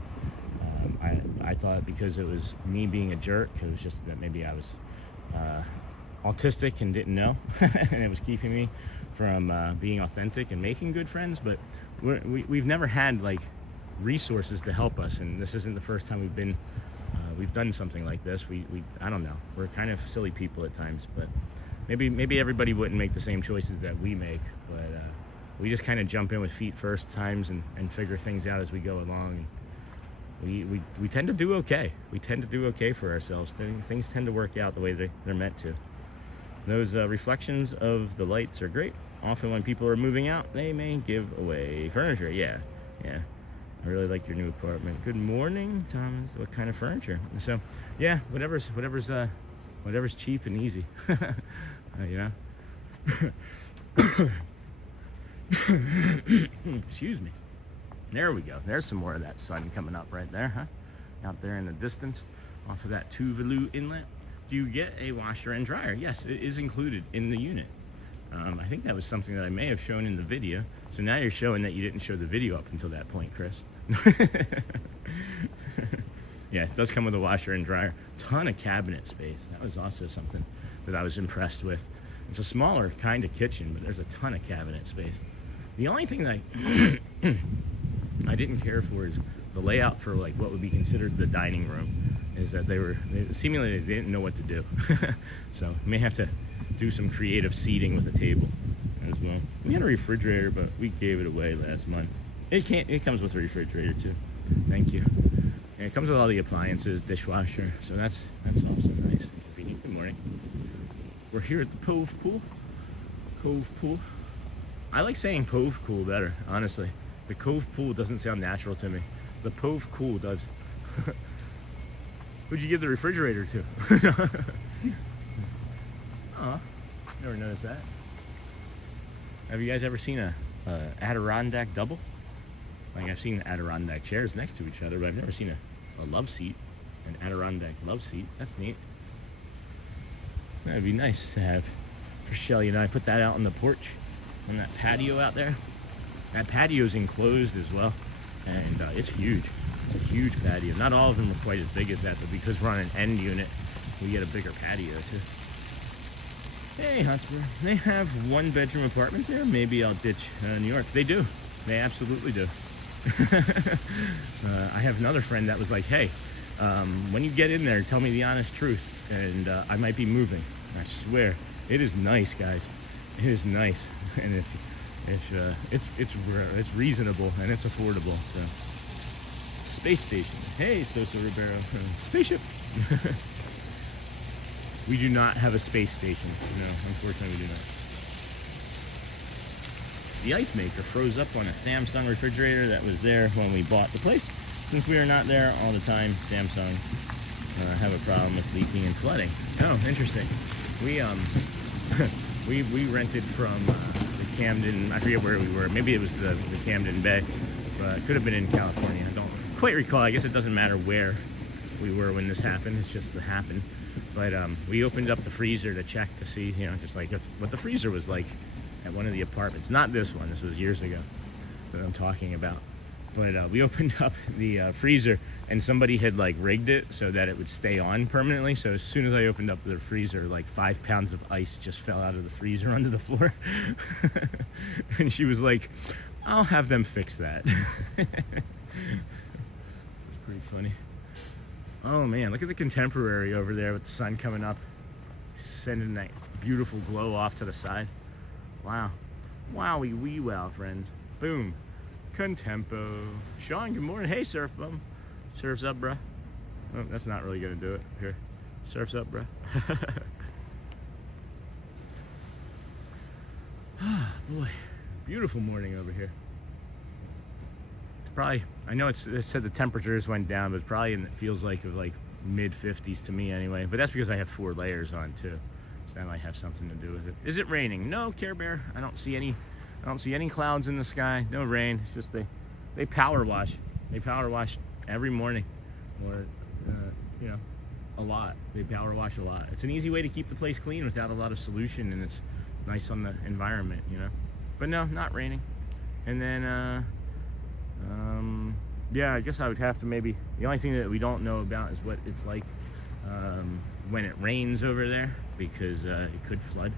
I thought because it was me being a jerk, it was just that maybe I was autistic and didn't know, and it was keeping me from being authentic and making good friends. But we've never had like resources to help us, and this isn't the first time we've done something like this. I don't know, we're kind of silly people at times, but maybe everybody wouldn't make the same choices that we make, but we just kind of jump in with feet first times and figure things out as we go along. And we tend to do okay. We tend to do okay for ourselves. Things tend to work out the way they're meant to. Those reflections of the lights are great. Often when people are moving out, they may give away furniture. Yeah. I really like your new apartment. Good morning, Thomas. What kind of furniture? So, yeah, whatever's cheap and easy. Excuse me. There we go. There's some more of that sun coming up right there, huh? Out there in the distance, off of that Tuvalu inlet. Do you get a washer and dryer? Yes, it is included in the unit. I think that was something that I may have shown in the video. So now you're showing that you didn't show the video up until that point, Chris. Yeah, it does come with a washer and dryer. Ton of cabinet space. That was also something that I was impressed with. It's a smaller kind of kitchen, but there's a ton of cabinet space. The only thing that I didn't care for is the layout for like what would be considered the dining room. Is that they seemingly they didn't know what to do. So we may have to do some creative seating with a table as well. We had a refrigerator, but we gave it away last month. It comes with a refrigerator too. Thank you. And it comes with all the appliances, dishwasher. So that's also nice and convenient. Good morning. We're here at the Cove Pool. Cove Pool. I like saying Cove Pool better, honestly. The Cove Pool doesn't sound natural to me. The Cove Pool does. Who'd you give the refrigerator to? Oh, never noticed that. Have you guys ever seen a Adirondack double? Like, I've seen Adirondack chairs next to each other, but I've never seen a love seat, an Adirondack love seat. That's neat. That'd be nice to have for Celia and I. Put that out on the porch, on that patio out there. That patio's enclosed as well, and it's huge. It's a huge patio. Not all of them are quite as big as that, but because we're on an end unit, we get a bigger patio too. Hey, Hotspur. They have one-bedroom apartments there. Maybe I'll ditch New York. They do. They absolutely do. I have another friend that was like, hey, when you get in there, tell me the honest truth, and I might be moving. I swear, it is nice, guys. It is nice, and it's reasonable and it's affordable. So, space station. Hey, Sosa Ribeiro. Spaceship. We do not have a space station. No, unfortunately, we do not. The ice maker froze up on a Samsung refrigerator that was there when we bought the place. Since we are not there all the time, Samsung have a problem with leaking and flooding. Oh, interesting. We We rented from the Camden, I forget where we were. Maybe it was the Camden Bay, but it could have been in California. I don't quite recall. I guess it doesn't matter where we were when this happened. It's just the happened. But we opened up the freezer to check to see, you know, just like what the freezer was like at one of the apartments. Not this one. This was years ago that I'm talking about. But we opened up the freezer, and somebody had like rigged it so that it would stay on permanently. So as soon as I opened up the freezer, like 5 pounds of ice just fell out of the freezer onto the floor. And she was like, I'll have them fix that. It's pretty funny. Oh man, look at the Contemporary over there with the sun coming up, sending that beautiful glow off to the side. Wow. Wowie wee wow, friends. Boom. Contempo. Sean, good morning. Hey, Surf Bum. Surf's up, bruh. Oh, that's not really gonna do it. Here. Surf's up, bruh. Ah, boy. Beautiful morning over here. It's probably, I know it said the temperatures went down, but probably, it feels like it was like mid-50s to me anyway. But that's because I have 4 layers on too. So that might have something to do with it. Is it raining? No, Care Bear. I don't see any clouds in the sky. No rain. It's just they power wash. They power wash every morning, or you know, a lot. They power wash a lot. It's an easy way to keep the place clean without a lot of solution, and it's nice on the environment, you know. But no, not raining. And then yeah, I guess I would have to maybe, the only thing that we don't know about is what it's like when it rains over there, because it could flood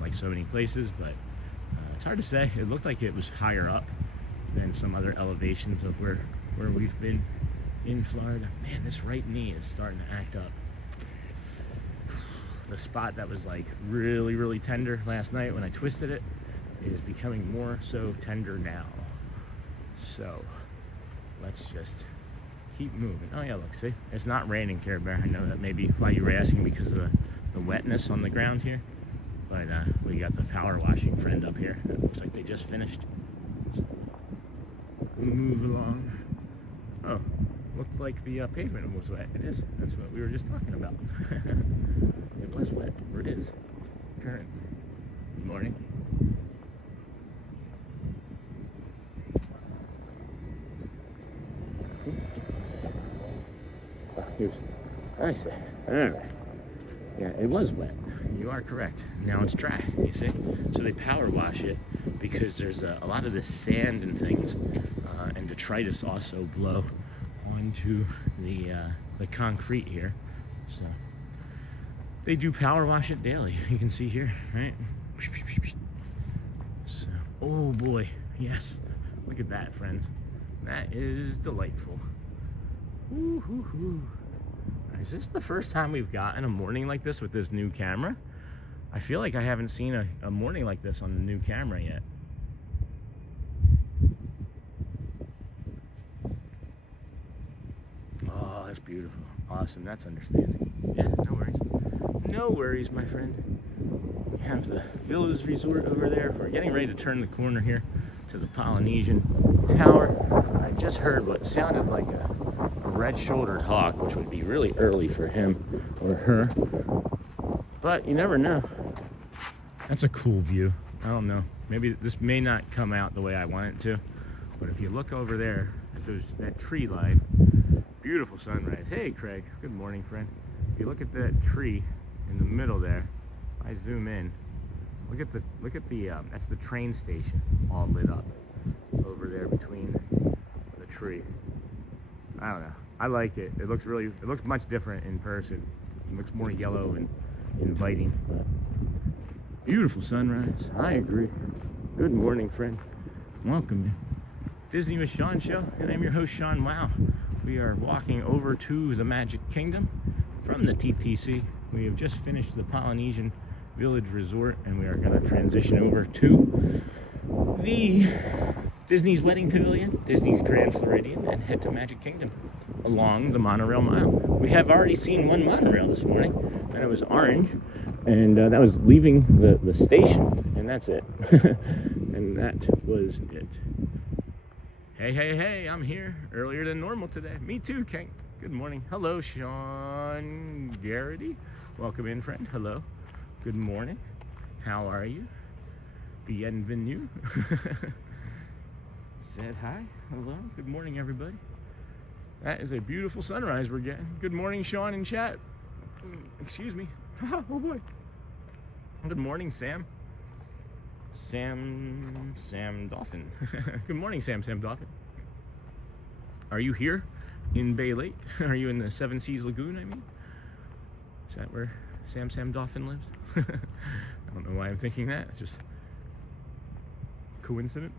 like so many places. But it's hard to say. It looked like it was higher up than some other elevations of where we've been in Florida. Man, this right knee is starting to act up. The spot that was like really, really tender last night when I twisted it is becoming more so tender now. So let's just keep moving. Oh yeah, look, see? It's not raining, Care Bear. I know that may be why you were asking, because of the wetness on the ground here. But we got the power washing friend up here. It looks like they just finished. Move along. Oh, looked like the pavement was wet. It is. That's what we were just talking about. It was wet, or it is currently. Good morning. I see. Alright. Yeah, it was wet. You are correct. Now it's dry, you see? So they power wash it because there's a lot of this sand and things, and detritus also blow onto the concrete here. So they do power wash it daily. You can see here, right? So, oh boy, yes. Look at that, friends. That is delightful. Woo-hoo-hoo. Is this the first time we've gotten a morning like this with this new camera? I feel like I haven't seen a morning like this on the new camera yet. Oh, that's beautiful. Awesome. That's understanding. Yeah, no worries. No worries, my friend. We have the Village Resort over there. We're getting ready to turn the corner here to the Polynesian Tower. I just heard what sounded like a red-shouldered hawk, which would be really early for him or her. But you never know. That's a cool view. I don't know. Maybe this may not come out the way I want it to. But if you look over there at that tree line, beautiful sunrise. Hey, Craig. Good morning, friend. If you look at that tree in the middle there, I zoom in. Look at the that's the train station all lit up over there between the tree. I don't know. I like it. It looks much different in person. It looks more yellow and inviting. But beautiful sunrise. I agree. Good morning, friend. Welcome to Disney with Sean show, and I'm your host, Sean. Wow. We are walking over to the Magic Kingdom from the TTC. We have just finished the Polynesian Village Resort, and we are going to transition over to the Disney's Wedding Pavilion, Disney's Grand Floridian, and head to Magic Kingdom along the monorail mile. We have already seen one monorail this morning, and it was orange, and that was leaving the station, and that's it. And that was it. Hey, I'm here earlier than normal today. Me too, King. Good morning. Hello, Sean Garrity. Welcome in, friend. Hello. Good morning. how are you? Bienvenue. Said hi, hello, good morning everybody. That is a beautiful sunrise we're getting. Good morning, Sean in chat. Excuse me. Oh boy. Good morning, Sam. Sam Dolphin. Good morning, Sam Dolphin. Are you here in Bay Lake? Are you in the Seven Seas Lagoon, I mean? Is that where Sam Dolphin lives? I don't know why I'm thinking that. Just coincidence.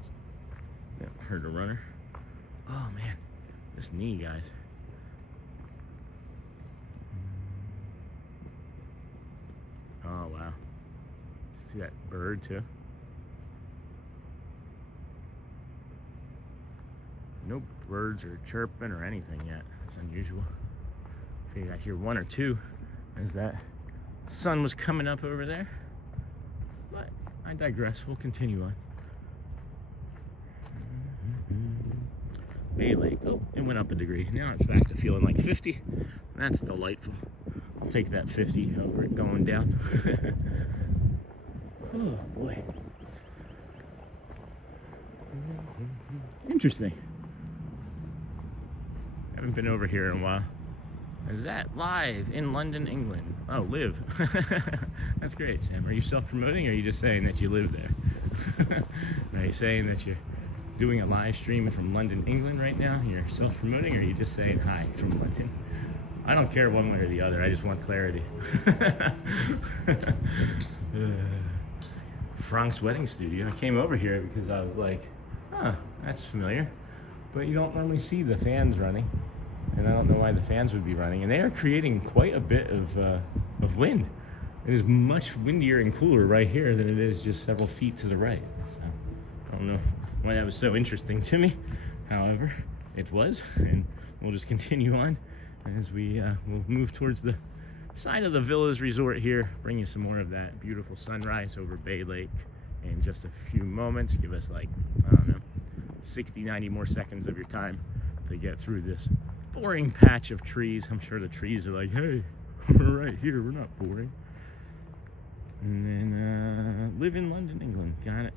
Yeah, heard a runner. Oh man, this knee, guys. Oh wow. See that bird too? No birds are chirping or anything yet. It's unusual. Figured I'd hear one or two as that sun was coming up over there. But I digress. We'll continue on. Bay Lake. Oh, it went up a degree. Now it's back to feeling like 50. That's delightful. I'll take that 50 over it going down. Oh boy. Interesting. Haven't been over here in a while. Is that live in London, England? Oh, live. That's great, Sam. Are you self-promoting, or are you just saying that you live there? Are you saying that you're doing a live stream from London, England right now? You're self-promoting, or are you just saying hi from London? I don't care one way or the other. I just want clarity. Frank's wedding studio. I came over here because I was like, huh, that's familiar. But you don't normally see the fans running. And I don't know why the fans would be running. And they are creating quite a bit of wind. It is much windier and cooler right here than it is just several feet to the right. So I don't know why that was so interesting to me. However, it was. And we'll just continue on as we will move towards the side of the Villas Resort here. Bring you some more of that beautiful sunrise over Bay Lake in just a few moments. Give us like, I don't know, 60, 90 more seconds of your time to get through this boring patch of trees. I'm sure the trees are like, hey, we're right here, we're not boring. And then live in London, England. Got it.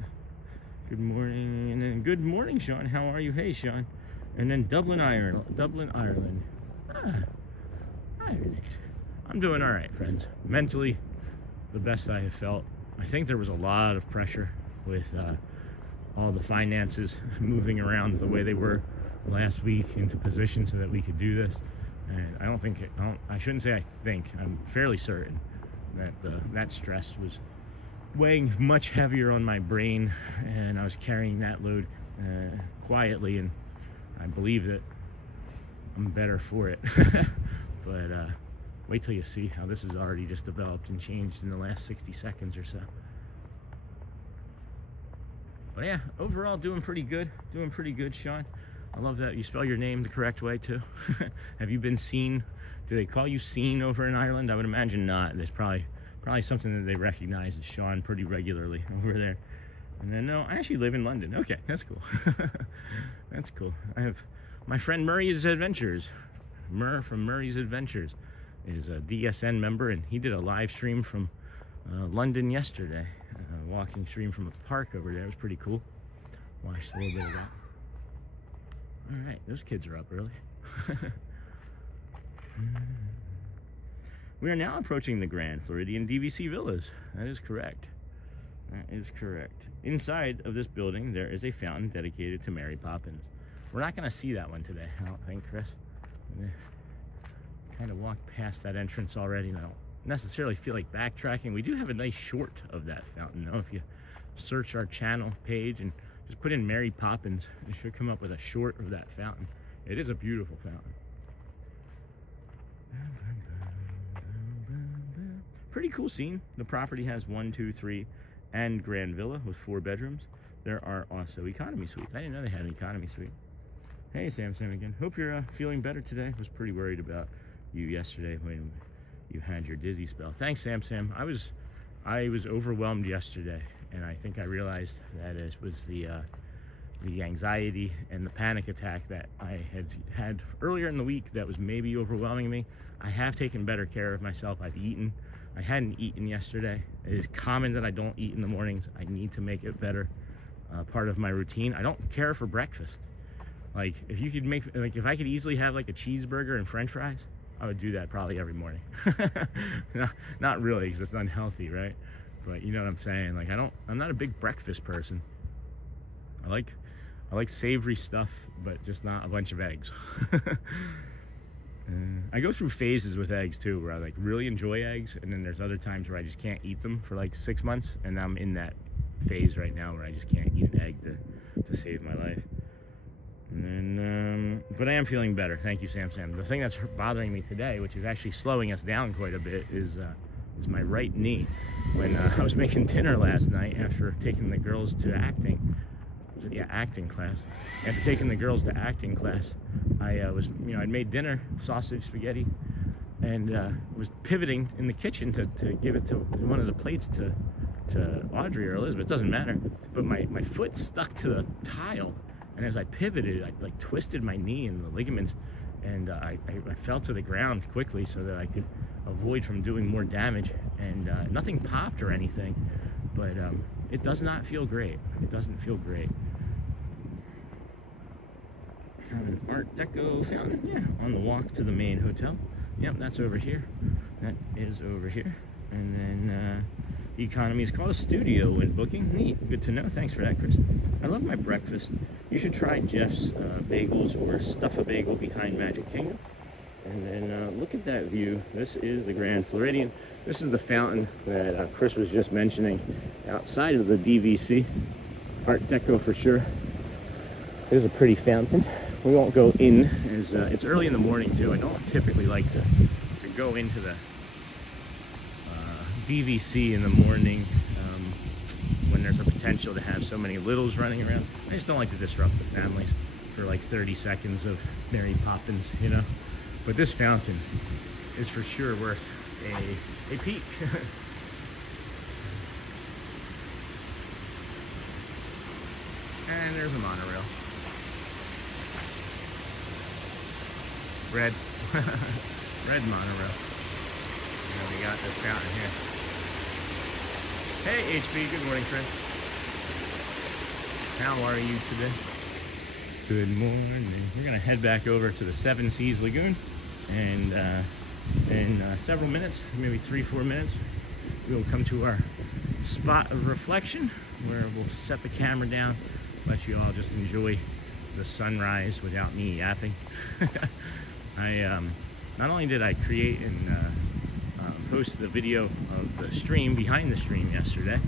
Good morning. And then good morning, Sean. How are you? Hey, Sean. And then Dublin, Ireland. Ireland. I'm doing all right, friends. Mentally, the best I have felt. I think there was a lot of pressure with all the finances moving around the way they were last week into position so that we could do this. And I shouldn't say I think, I'm fairly certain that that stress was weighing much heavier on my brain, and I was carrying that load quietly, and I believe that I'm better for it. But wait till you see how this has already just developed and changed in the last 60 seconds or so. But yeah, overall doing pretty good, Sean. I love that you spell your name the correct way too. Have you been seen? Do they call you seen over in Ireland? I would imagine not. There's probably something that they recognize as Sean pretty regularly over there. And then no, I actually live in London. Okay, that's cool. That's cool. I have my friend Murray's Adventures. Murr from Murray's Adventures is a DSN member, and he did a live stream from London yesterday. Walking stream from a park over there. It was pretty cool. Watched a little bit of that. All right, those kids are up early. We are now approaching the Grand Floridian DVC Villas. That is correct. That is correct. Inside of this building, there is a fountain dedicated to Mary Poppins. We're not going to see that one today, I don't think, Chris. Kind of walked past that entrance already, and I don't necessarily feel like backtracking. We do have a nice short of that fountain, though. If you search our channel page and just put in Mary Poppins, it should come up with a short of that fountain. It is a beautiful fountain. Pretty cool scene. The property has 1, 2, 3, and Grand Villa with 4 bedrooms. There are also economy suites. I didn't know they had an economy suite. Hey, Sam again. Hope you're feeling better today. Was pretty worried about you yesterday when you had your dizzy spell. Thanks, Sam. I was overwhelmed yesterday, and I think I realized that it was the anxiety and the panic attack that I had earlier in the week that was maybe overwhelming me. I have taken better care of myself. I've eaten I hadn't eaten yesterday. It is common that I don't eat in the mornings. I need to make it better, part of my routine. I don't care for breakfast. Like, if you could make, like, if I could easily have like a cheeseburger and french fries, I would do that probably every morning. Not really, because it's unhealthy, right? But you know what I'm saying? Like, I'm not a big breakfast person. I like savory stuff, but just not a bunch of eggs. I go through phases with eggs too, where I like really enjoy eggs, and then there's other times where I just can't eat them for like 6 months, and I'm in that phase right now where I just can't eat an egg to save my life. And then, but I am feeling better. Thank you, Sam. The thing that's bothering me today, which is actually slowing us down quite a bit, is my right knee. When I was making dinner last night after taking the girls to acting class. After taking the girls to acting class, I'd made dinner, sausage, spaghetti, and was pivoting in the kitchen to give it to one of the plates to Audrey or Elizabeth, doesn't matter. But my foot stuck to the tile, and as I pivoted, I like twisted my knee and the ligaments, and I fell to the ground quickly so that I could avoid from doing more damage. And nothing popped or anything, but it does not feel great. It doesn't feel great. Found an Art Deco fountain, yeah, on the walk to the main hotel. Yep, that's over here. That is over here. And then economy is called a studio when booking. Neat, good to know. Thanks for that, Chris. I love my breakfast. You should try Jeff's bagels or stuff a bagel behind Magic Kingdom. And then look at that view. This is the Grand Floridian. This is the fountain that Chris was just mentioning outside of the DVC. Art Deco for sure. There's a pretty fountain. We won't go in, as it's early in the morning too. I don't typically like to go into the DVC in the morning when there's a potential to have so many littles running around. I just don't like to disrupt the families for like 30 seconds of Mary Poppins, you know. But this fountain is for sure worth a peek. And there's a monorail. Red monorail. And we got this fountain here. Hey HB, good morning, friend. How are you today? Good morning. We're gonna head back over to the Seven Seas Lagoon, and in several minutes, maybe 3-4 minutes, we'll come to our spot of reflection where we'll set the camera down, let you all just enjoy the sunrise without me yapping. Not only did I create and post the video of the stream behind the stream yesterday,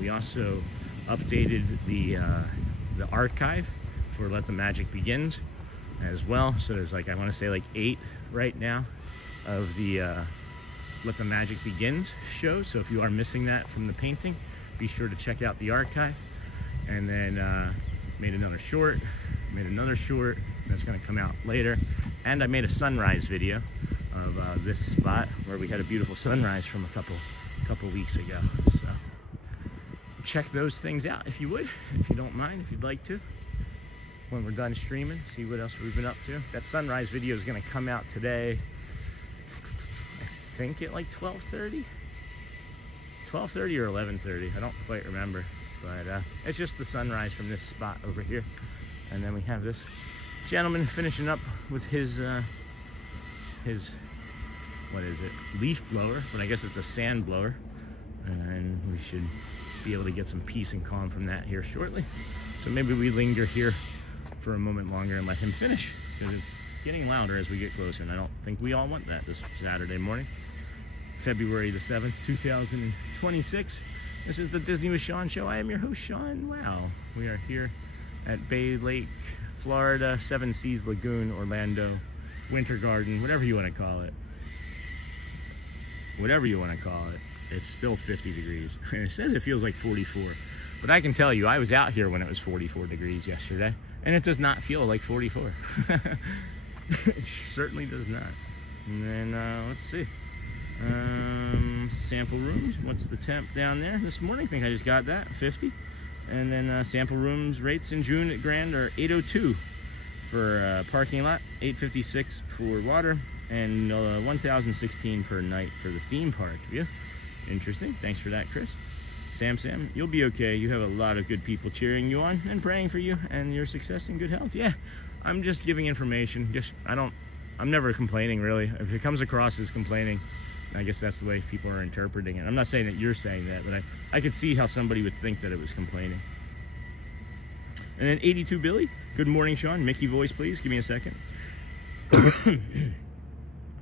we also updated the archive for Let the Magic Begins as well. So there's like, I want to say like 8 right now of the Let the Magic Begins show. So if you are missing that from the painting, be sure to check out the archive. And then made another short, that's going to come out later. And I made a sunrise video of this spot where we had a beautiful sunrise from a couple weeks ago. So check those things out if you would, if you don't mind, if you'd like to, when we're done streaming, see what else we've been up to. That sunrise video is going to come out today, I think at like 12:30 or 11:30. I don't quite remember, but it's just the sunrise from this spot over here. And then we have this gentleman finishing up with his what is it, leaf blower, but I guess it's a sand blower, and we should be able to get some peace and calm from that here shortly. So maybe we linger here for a moment longer and let him finish, because it's getting louder as we get closer, and I don't think we all want that this Saturday morning, February the 7th, 2026. This is the Disney with Sean show. I am your host, Sean. Wow, we are here at Bay Lake, Florida, Seven Seas Lagoon, Orlando, Winter Garden, whatever you want to call it. Whatever you want to call it. It's still 50 degrees. And it says it feels like 44. But I can tell you, I was out here when it was 44 degrees yesterday, and it does not feel like 44. It certainly does not. And then, let's see. Sample rooms. What's the temp down there this morning? I think I just got that, 50. And then sample rooms rates in June at Grand are $802 for parking lot, $856 for water, and 1,016 per night for the theme park. Yeah, interesting. Thanks for that, Chris. Sam, you'll be okay. You have a lot of good people cheering you on and praying for you and your success and good health. Yeah, I'm just giving information. I'm never complaining, really. If it comes across as complaining, I guess that's the way people are interpreting it. I'm not saying that you're saying that, but I could see how somebody would think that it was complaining. And then 82 Billy, good morning, Sean. Mickey voice, please. Give me a second.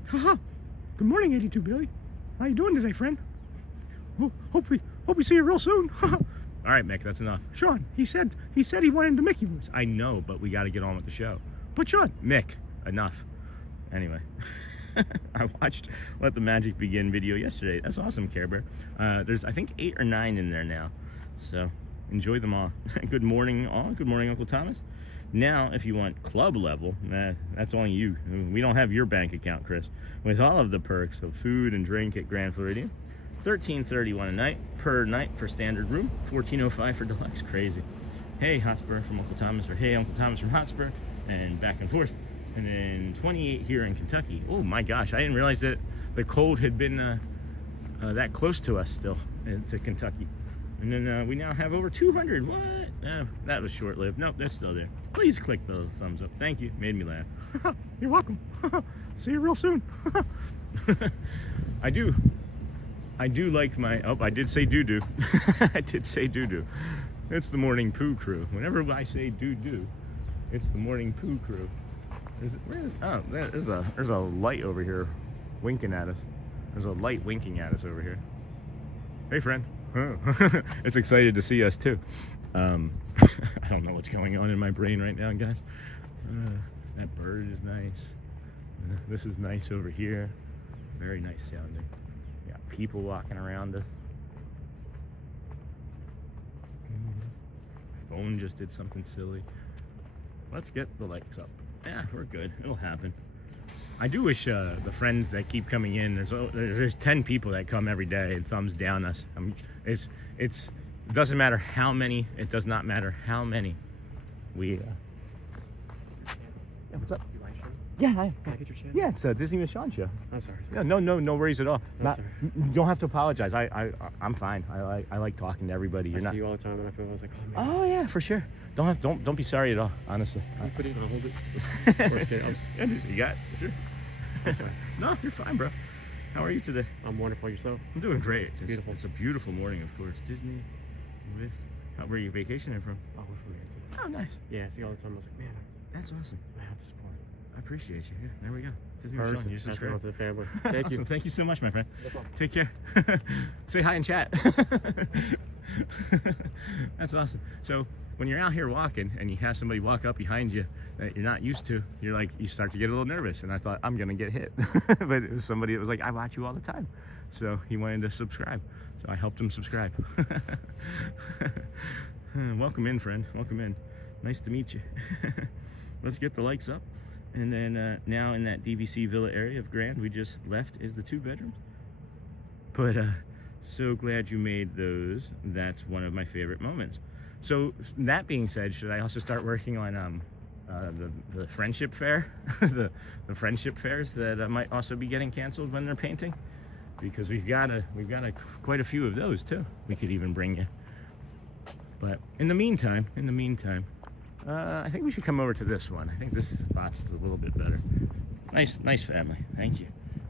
Haha. Good morning, 82 Billy. How you doing today, friend? Hope we see you real soon. All right, Mick, that's enough. Sean, he said he wanted the Mickey voice. I know, but we got to get on with the show. But Sean, Mick, enough. Anyway, I watched Let the Magic Begin video yesterday. That's awesome, Care Bear. There's, I think, 8 or 9 in there now. So enjoy them all. Good morning, all. Good morning, Uncle Thomas. Now, if you want club level, that's only you. We don't have your bank account, Chris. With all of the perks of food and drink at Grand Floridian, $13.31 a night per night for standard room, $14.05 for deluxe. Crazy. Hey, Hotspur from Uncle Thomas, or hey, Uncle Thomas from Hotspur, and back and forth. And then 28 here in Kentucky. Oh my gosh, I didn't realize that the cold had been that close to us still, to Kentucky. And then we now have over 200. What? That was short-lived. Nope, that's still there. Please click the thumbs up. Thank you. Made me laugh. You're welcome. See you real soon. I do like my... Oh, I did say doo-doo. I did say doo-doo. It's the morning poo crew. Whenever I say doo-doo, it's the morning poo crew. There's a light over here winking at us. There's a light winking at us over here. Hey, friend. It's excited to see us too. I don't know what's going on in my brain right now, guys. That bird is nice. This is nice over here. Very nice sounding. Got people walking around us. My phone just did something silly. Let's get the lights up. Yeah, we're good. It'll happen. I do wish the friends that keep coming in. There's 10 people that come every day and thumbs down us. It doesn't matter how many. It does not matter how many. We. Yeah, what's up? You like Sean? Yeah, Can I get your chair? Yeah, it's a Disney with Sean show. I'm sorry. Yeah, no worries at all. Sorry. You don't have to apologize. I'm fine. I like talking to everybody. I see you all the time, and I feel like, oh man. Oh yeah, for sure. Don't be sorry at all. Honestly. I'll put it. I'll hold it. You got it. Sure. No, you're fine, bro. How are you today? I'm wonderful. Yourself? I'm doing great. Beautiful. It's a beautiful morning, of course. Disney with... Where are you vacationing from? Oh, we're from here too. Oh, nice. Yeah, I see you all the time. I was like, man, that's awesome. I have to support. I appreciate you. Yeah, there we go. Disney with Sean, you're That's subscribed. to the family. Thank Awesome. you. Thank you so much, my friend. No problem. Take care. Say hi in chat. That's awesome. So when you're out here walking and you have somebody walk up behind you that you're not used to, you start to get a little nervous. And I thought, I'm gonna get hit. But it was somebody that was like, I watch you all the time. So he wanted to subscribe. So I helped him subscribe. Welcome in, friend. Welcome in. Nice to meet you. Let's get the lights up. And then now in that DVC Villa area of Grand we just left is the 2 bedrooms. But so glad you made those. That's one of my favorite moments. So that being said, should I also start working on the friendship fair? the friendship fairs that might also be getting canceled when they're painting? Because we've got quite a few of those too. We could even bring you. But in the meantime, I think we should come over to this one. I think this spot's a little bit better. Nice family. Thank you.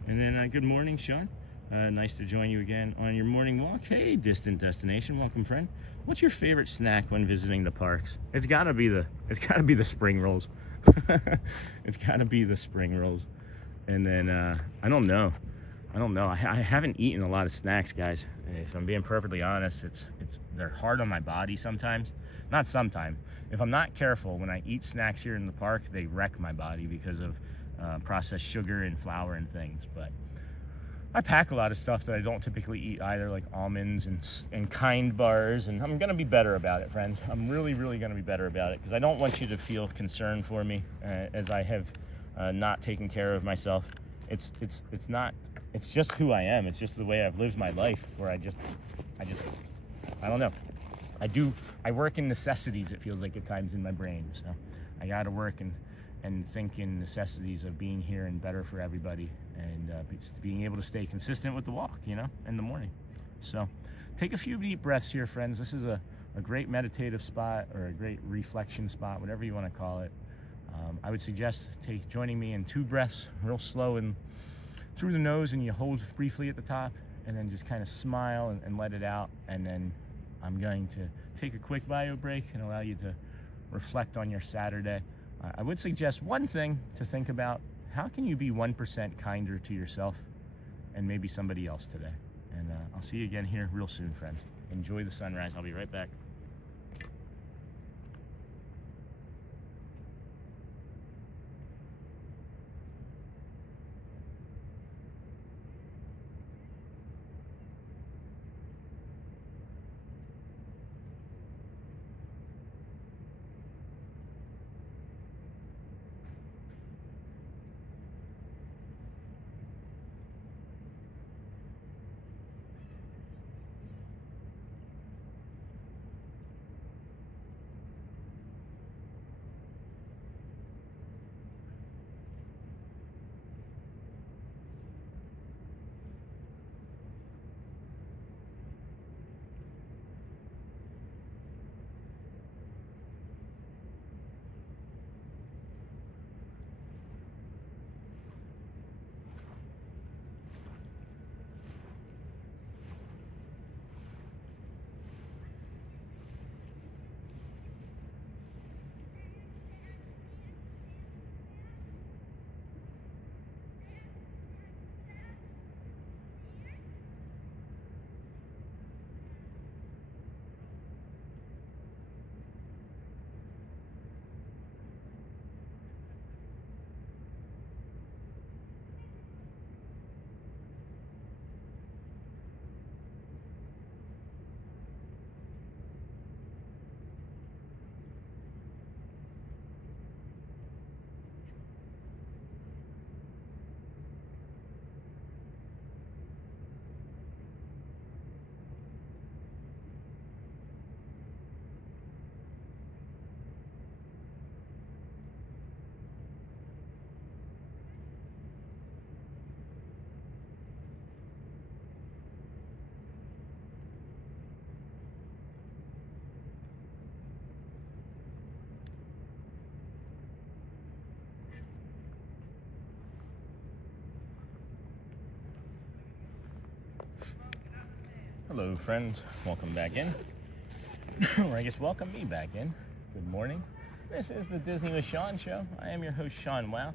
And then good morning, Sean. Nice to join you again on your morning walk. Hey, distant destination. Welcome, friend. What's your favorite snack when visiting the parks? It's gotta be the spring rolls. It's gotta be the spring rolls. And then I don't know. I haven't eaten a lot of snacks, guys. If I'm being perfectly honest, they're hard on my body sometimes. Not sometimes. If I'm not careful, when I eat snacks here in the park, they wreck my body because of processed sugar and flour and things. But I pack a lot of stuff that I don't typically eat either, like almonds and Kind bars, and I'm gonna be better about it, friends. I'm really gonna be better about it, because I don't want you to feel concerned for me as I have not taken care of myself. It's just who I am. It's just the way I've lived my life, where I don't know. I work in necessities, it feels like at times in my brain. So I gotta work and think in necessities of being here and better for everybody, and being able to stay consistent with the walk, you know, in the morning. So take a few deep breaths here, friends. This is a great meditative spot, or a great reflection spot, whatever you want to call it. I would suggest joining me in 2 breaths, real slow and through the nose, and you hold briefly at the top, and then just kind of smile and let it out. And then I'm going to take a quick bio break and allow you to reflect on your Saturday. I would suggest one thing to think about: how can you be 1% kinder to yourself and maybe somebody else today? And I'll see you again here real soon, friends. Enjoy the sunrise. I'll be right back. Hello, friends. Welcome back in. Or I guess welcome me back in. Good morning. This is the Disney with Sean show. I am your host, Sean Wow.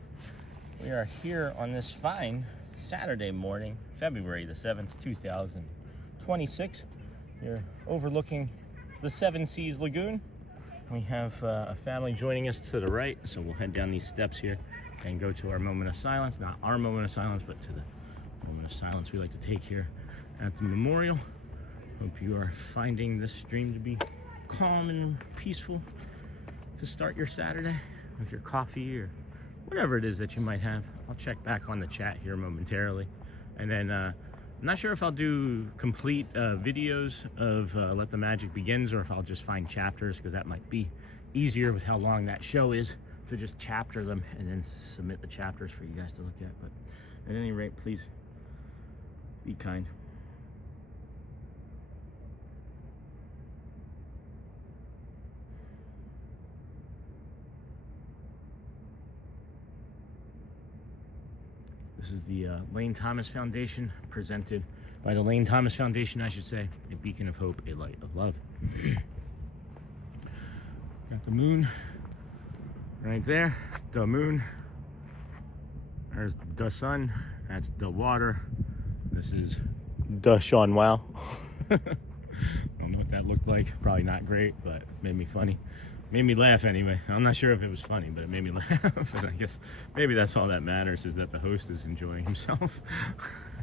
We are here on this fine Saturday morning, February the 7th, 2026. You're overlooking the Seven Seas Lagoon. We have a family joining us to the right, so we'll head down these steps here and go to our moment of silence. Not our moment of silence, but to the moment of silence we like to take here at the memorial. Hope you are finding this stream to be calm and peaceful to start your Saturday with your coffee or whatever it is that you might have. I'll check back on the chat here momentarily. And then I'm not sure if I'll do complete videos of Let the Magic Begins, or if I'll just find chapters, because that might be easier with how long that show is, to just chapter them and then submit the chapters for you guys to look at. But at any rate, please be kind. This is the Lane Thomas Foundation, presented by the Lane Thomas Foundation, I should say, a beacon of hope, a light of love. Got the moon right there, the moon. There's the sun, that's the water. This is the Sean Wow. I don't know what that looked like, probably not great, but made me funny. Made me laugh anyway. I'm not sure if it was funny, but it made me laugh. And I guess maybe that's all that matters, is that the host is enjoying himself.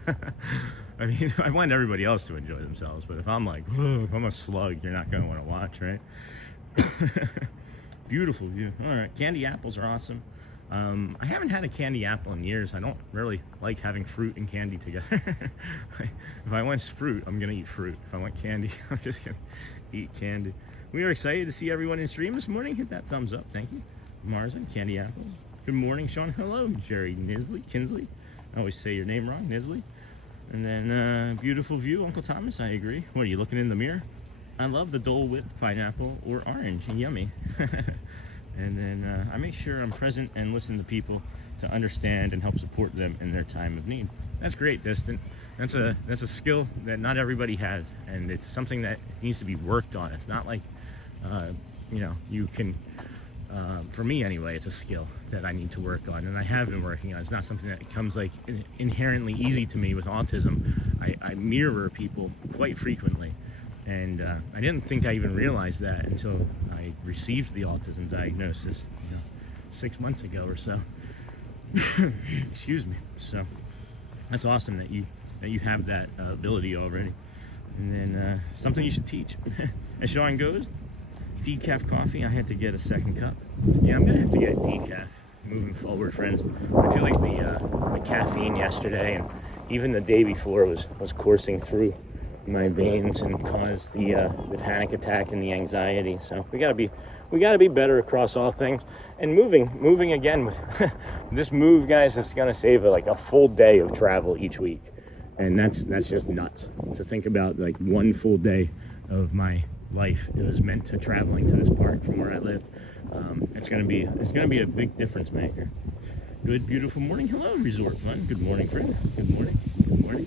I mean, I want everybody else to enjoy themselves, but if I'm like, whoa, if I'm a slug, you're not going to want to watch, right? Beautiful view. All right, candy apples are awesome. I haven't had a candy apple in years. I don't really like having fruit and candy together. If I want fruit, I'm going to eat fruit. If I want candy, I'm just going to eat candy. We are excited to see everyone in stream this morning. Hit that thumbs up. Thank you. Marza, candy apples. Good morning, Sean. Hello, Jerry Kinsley. I always say your name wrong, Nisley. And then beautiful view, Uncle Thomas. I agree. What are you looking in the mirror? I love the Dole Whip pineapple or orange. Yummy. And then I make sure I'm present and listen to people to understand and help support them in their time of need. That's great, Distant. That's a skill that not everybody has, and it's something that needs to be worked on. It's not like you know, you can for me anyway, it's a skill that I need to work on, and I have been working on. It's not something that comes like inherently easy to me with autism. I mirror people quite frequently, and I didn't think I even realized that until I received the autism diagnosis, you know, 6 months ago or so. Excuse me. So that's awesome that you have that ability already. And then something you should teach. As Sean goes, decaf coffee. I had to get a second cup. Yeah, I'm gonna have to get decaf moving forward, friends. I feel like the caffeine yesterday and even the day before was coursing through my veins and caused the panic attack and the anxiety. So we gotta be better across all things. And moving again with this move, guys, is gonna save like a full day of travel each week, and that's just nuts to think about. Like one full day of my life it was meant to traveling to this park from where I live. It's gonna be a big difference maker. Good, beautiful morning. Hello, Resort Fun. Good morning, friend. Good morning. Good morning.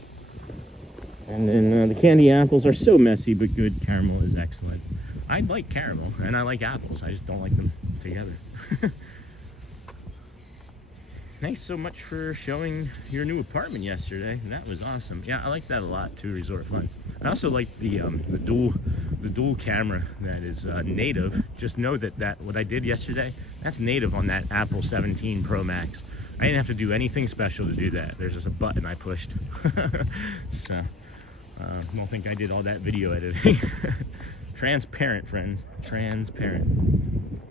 And then the candy apples are so messy, but good. Caramel is excellent. I like caramel and I like apples. I just don't like them together. Thanks so much for showing your new apartment yesterday. That was awesome. Yeah, I like that a lot too, Resort Fun. I also like the dual camera that is native. Just know that what I did yesterday, that's native on that Apple 17 Pro Max. I didn't have to do anything special to do that. There's just a button I pushed. So, don't think I did all that video editing. Transparent, friends. Transparent.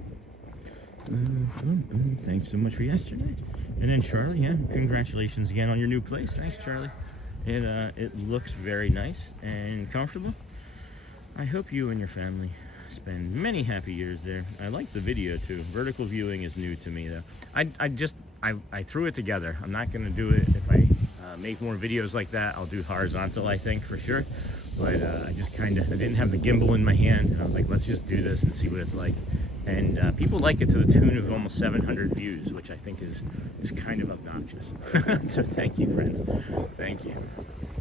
Thanks so much for yesterday. And then Charlie, yeah, congratulations again on your new place. Thanks, Charlie. It looks very nice and comfortable. I hope you and your family spend many happy years there. I like the video too. Vertical viewing is new to me though. I threw it together. I'm not gonna do it if I make more videos like that. I'll do horizontal, I think, for sure. But I didn't have the gimbal in my hand, and I was like, let's just do this and see what it's like. And people like it to the tune of almost 700 views, which I think is kind of obnoxious. So thank you, friends. Thank you.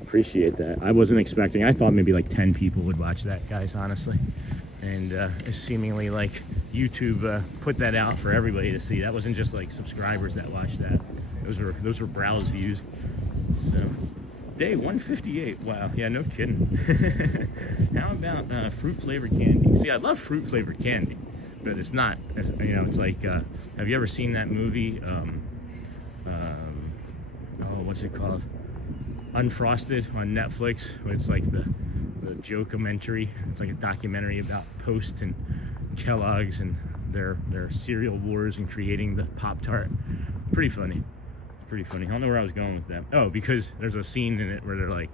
Appreciate that. I wasn't expecting. I thought maybe like 10 people would watch that, guys, honestly. And it's seemingly like YouTube put that out for everybody to see. That wasn't just like subscribers that watched that. Those were browse views. So day 158. Wow. Yeah, no kidding. How about fruit flavored candy? See, I love fruit flavored candy, but it's not. You know, it's like. Have you ever seen that movie? What's it called? Unfrosted on Netflix. It's like the jocumentary. It's like a documentary about Post and Kellogg's and their cereal wars and creating the Pop-Tart. Pretty funny. Pretty funny. I don't know where I was going with that. Oh, because there's a scene in it where they're like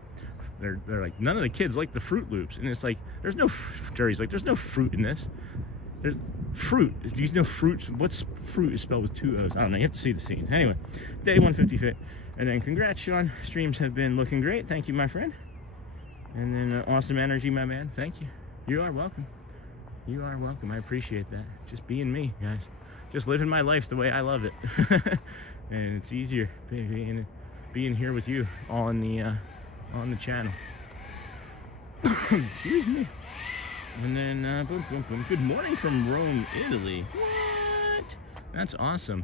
none of the kids like the Fruit Loops, and it's like there's no. Jerry's like, there's no fruit in this. There's fruit. Do you know fruits? What's fruit is spelled with 2 O's? I don't know. You have to see the scene. Anyway, day 155. And then congrats, Sean. Streams have been looking great. Thank you, my friend. And then awesome energy, my man. Thank you. You are welcome. You are welcome. I appreciate that. Just being me, guys. Just living my life the way I love it. And it's easier being here with you on the channel. Excuse me. And then boom, boom, boom. Good morning from Rome, Italy. What? That's awesome.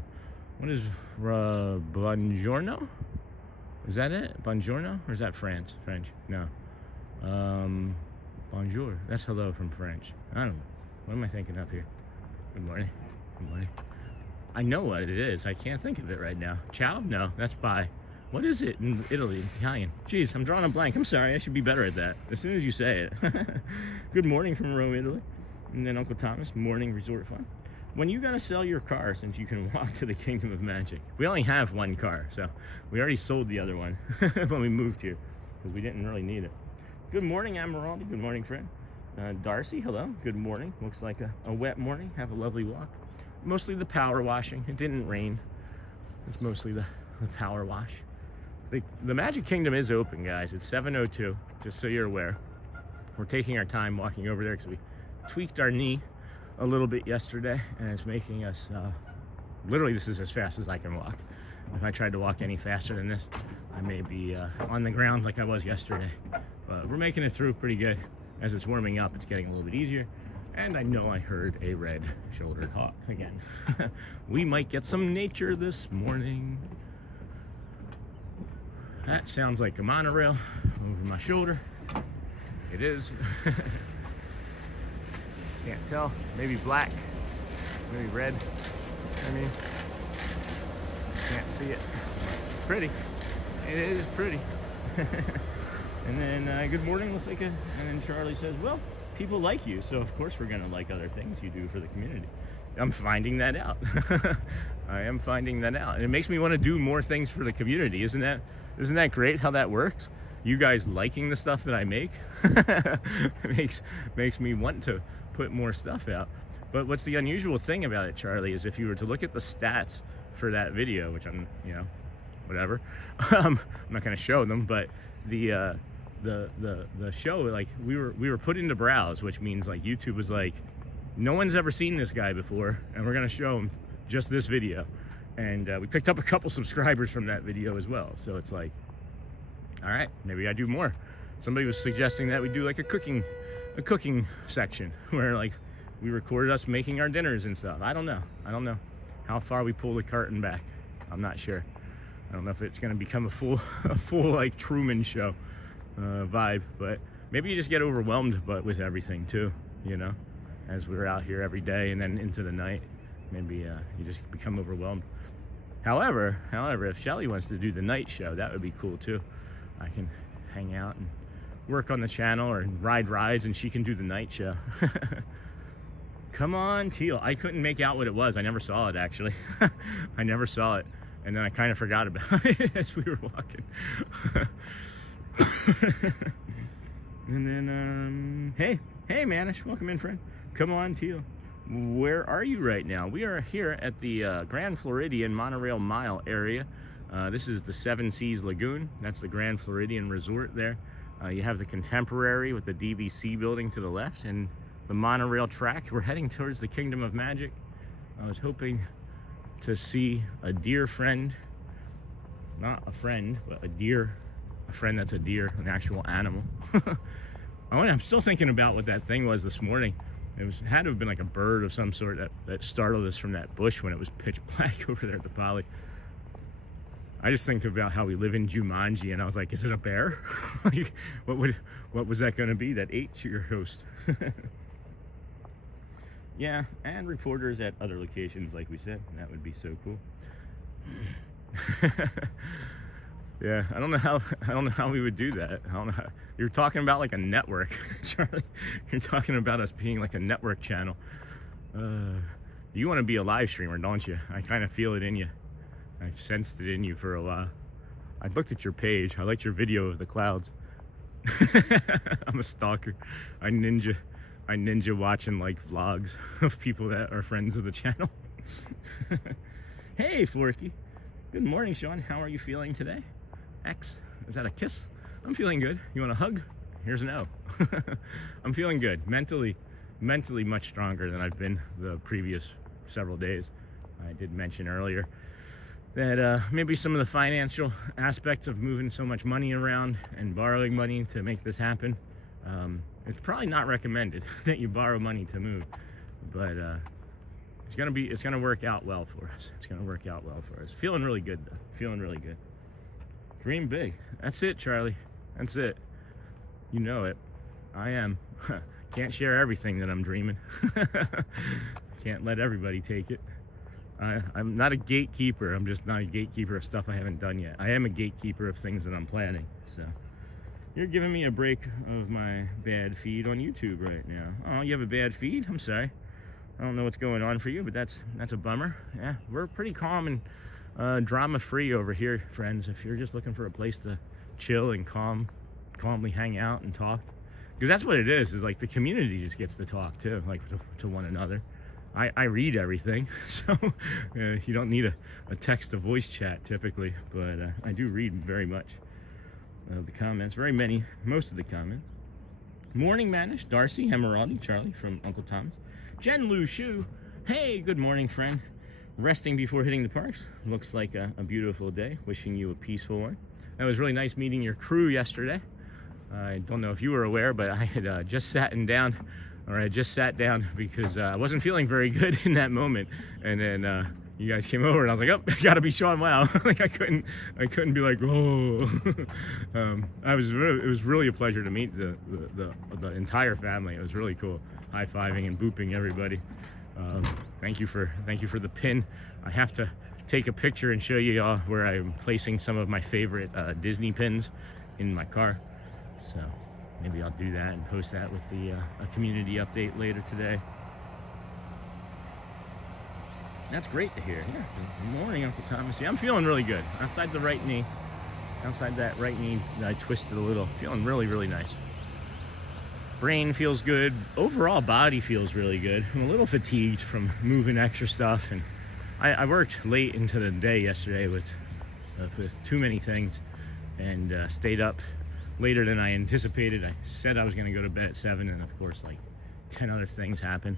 What is buongiorno? Is that it? Buongiorno? Or is that French? No. Bonjour. That's hello from French. I don't know. What am I thinking up here? Good morning. Good morning. I know what it is. I can't think of it right now. Ciao? No, that's bye. What is it in Italy? Italian. Jeez, I'm drawing a blank. I'm sorry. I should be better at that. As soon as you say it. Good morning from Rome, Italy. And then Uncle Thomas, morning resort fun. When you gonna sell your car since you can walk to the Kingdom of Magic? We only have one car, so we already sold the other one when we moved here because we didn't really need it. Good morning, Amaraldi. Good morning, friend. Darcy, hello. Good morning. Looks like a wet morning. Have a lovely walk. Mostly the power washing. It didn't rain. It's mostly the power wash. The Magic Kingdom is open, guys. It's 7:02, just so you're aware. We're taking our time walking over there because we tweaked our knee a little bit yesterday, and it's making us, literally this is as fast as I can walk. If I tried to walk any faster than this, I may be on the ground like I was yesterday. But we're making it through pretty good. As it's warming up, it's getting a little bit easier. And I know I heard a red-shouldered hawk again. We might get some nature this morning. That sounds like a monorail over my shoulder. It is. Can't tell. Maybe black, maybe red. I mean, can't see it. Pretty. It is pretty. And then good morning, looks like and then Charlie says, well, people like you, so of course we're gonna like other things you do for the community. I'm finding that out. I am finding that out, and it makes me want to do more things for the community. Isn't that great how that works? You guys liking the stuff that I make makes me want to put more stuff out. But what's the unusual thing about it, Charlie, is if you were to look at the stats for that video, which I'm, whatever, I'm not going to show them, but the show, like we were put into browse, which means like YouTube was like, no one's ever seen this guy before, and we're going to show him just this video. And we picked up a couple subscribers from that video as well. So it's like, all right, maybe I do more. Somebody was suggesting that we do like a cooking section where like we recorded us making our dinners and stuff. I don't know how far we pull the curtain back. I'm not sure. I don't know if it's going to become a full like Truman Show vibe, but maybe you just get overwhelmed with everything too, as we're out here every day and then into the night. Maybe you just become overwhelmed. However, if Shelly wants to do the night show, that would be cool too. I can hang out and work on the channel or ride rides, and she can do the night show. Come on, Teal. I couldn't make out what it was. I never saw it, actually. I never saw it. And then I kind of forgot about it as we were walking. And then, hey, Manish. Welcome in, friend. Come on, Teal. Where are you right now? We are here at the Grand Floridian Monorail Mile area. This is the Seven Seas Lagoon. That's the Grand Floridian Resort there. You have the Contemporary with the DVC building to the left and the monorail track. We're heading towards the Kingdom of Magic. I was hoping to see a deer friend. Not a friend, but a deer. A friend that's a deer, an actual animal. I'm still thinking about what that thing was this morning. It had to have been like a bird of some sort that startled us from that bush when it was pitch black over there at the Poly. I just think about how we live in Jumanji, and I was like, is it a bear? Like, what was that going to be that ate your host? Yeah, and reporters at other locations, like we said. That would be so cool. Yeah, I don't know how we would do that. I don't know how, you're talking about like a network, Charlie. You're talking about us being like a network channel. You want to be a live streamer, don't you? I kind of feel it in you. I've sensed it in you for a while. I looked at your page. I liked your video of the clouds. I'm a stalker. I ninja watching like vlogs of people that are friends of the channel. Hey, Forky. Good morning, Sean. How are you feeling today? X, is that a kiss? I'm feeling good. You want a hug? Here's an O. I'm feeling good. Mentally much stronger than I've been the previous several days. I did mention earlier that maybe some of the financial aspects of moving so much money around and borrowing money to make this happen, it's probably not recommended that you borrow money to move, but it's gonna work out well for us. It's gonna work out well for us. Feeling really good though. Feeling really good. Dream big. That's it, Charlie. That's it. You know it. I am. Can't share everything that I'm dreaming. Can't let everybody take it. I'm not a gatekeeper. I'm just not a gatekeeper of stuff I haven't done yet. I am a gatekeeper of things that I'm planning. So you're giving me a break of my bad feed on YouTube right now. Oh, you have a bad feed? I'm sorry. I don't know what's going on for you, but that's a bummer. Yeah, we're pretty calm and drama-free over here, friends. If you're just looking for a place to chill and calmly hang out and talk, because that's what it is like the community just gets to talk too, like to one another. I read everything, so you don't need a text to voice chat typically, but I do read very much of the comments, most of the comments. Morning Manish, Darcy, Emeraldi, Charlie from Uncle Thomas, Jen Lu Shu, hey, good morning friend. Resting before hitting the parks. Looks like a beautiful day. Wishing you a peaceful one. It was really nice meeting your crew yesterday. I don't know if you were aware, but I had just sat down because I wasn't feeling very good in that moment. And then you guys came over and I was like, oh, I gotta be Sean Wow. Like I couldn't be like, oh. It was really a pleasure to meet the entire family. It was really cool. High-fiving and booping everybody. Thank you for the pin. I have to take a picture and show you all where I'm placing some of my favorite Disney pins in my car. So maybe I'll do that and post that with a community update later today. That's great to hear. Yeah, good morning, Uncle Thomas. Yeah, I'm feeling really good. Outside that right knee, I twisted a little. Feeling really, really nice. Brain feels good. Overall body feels really good. I'm a little fatigued from moving extra stuff, and I worked late into the day yesterday with too many things, and stayed up later than I anticipated. I said I was going to go to bed at 7, and of course like 10 other things happened,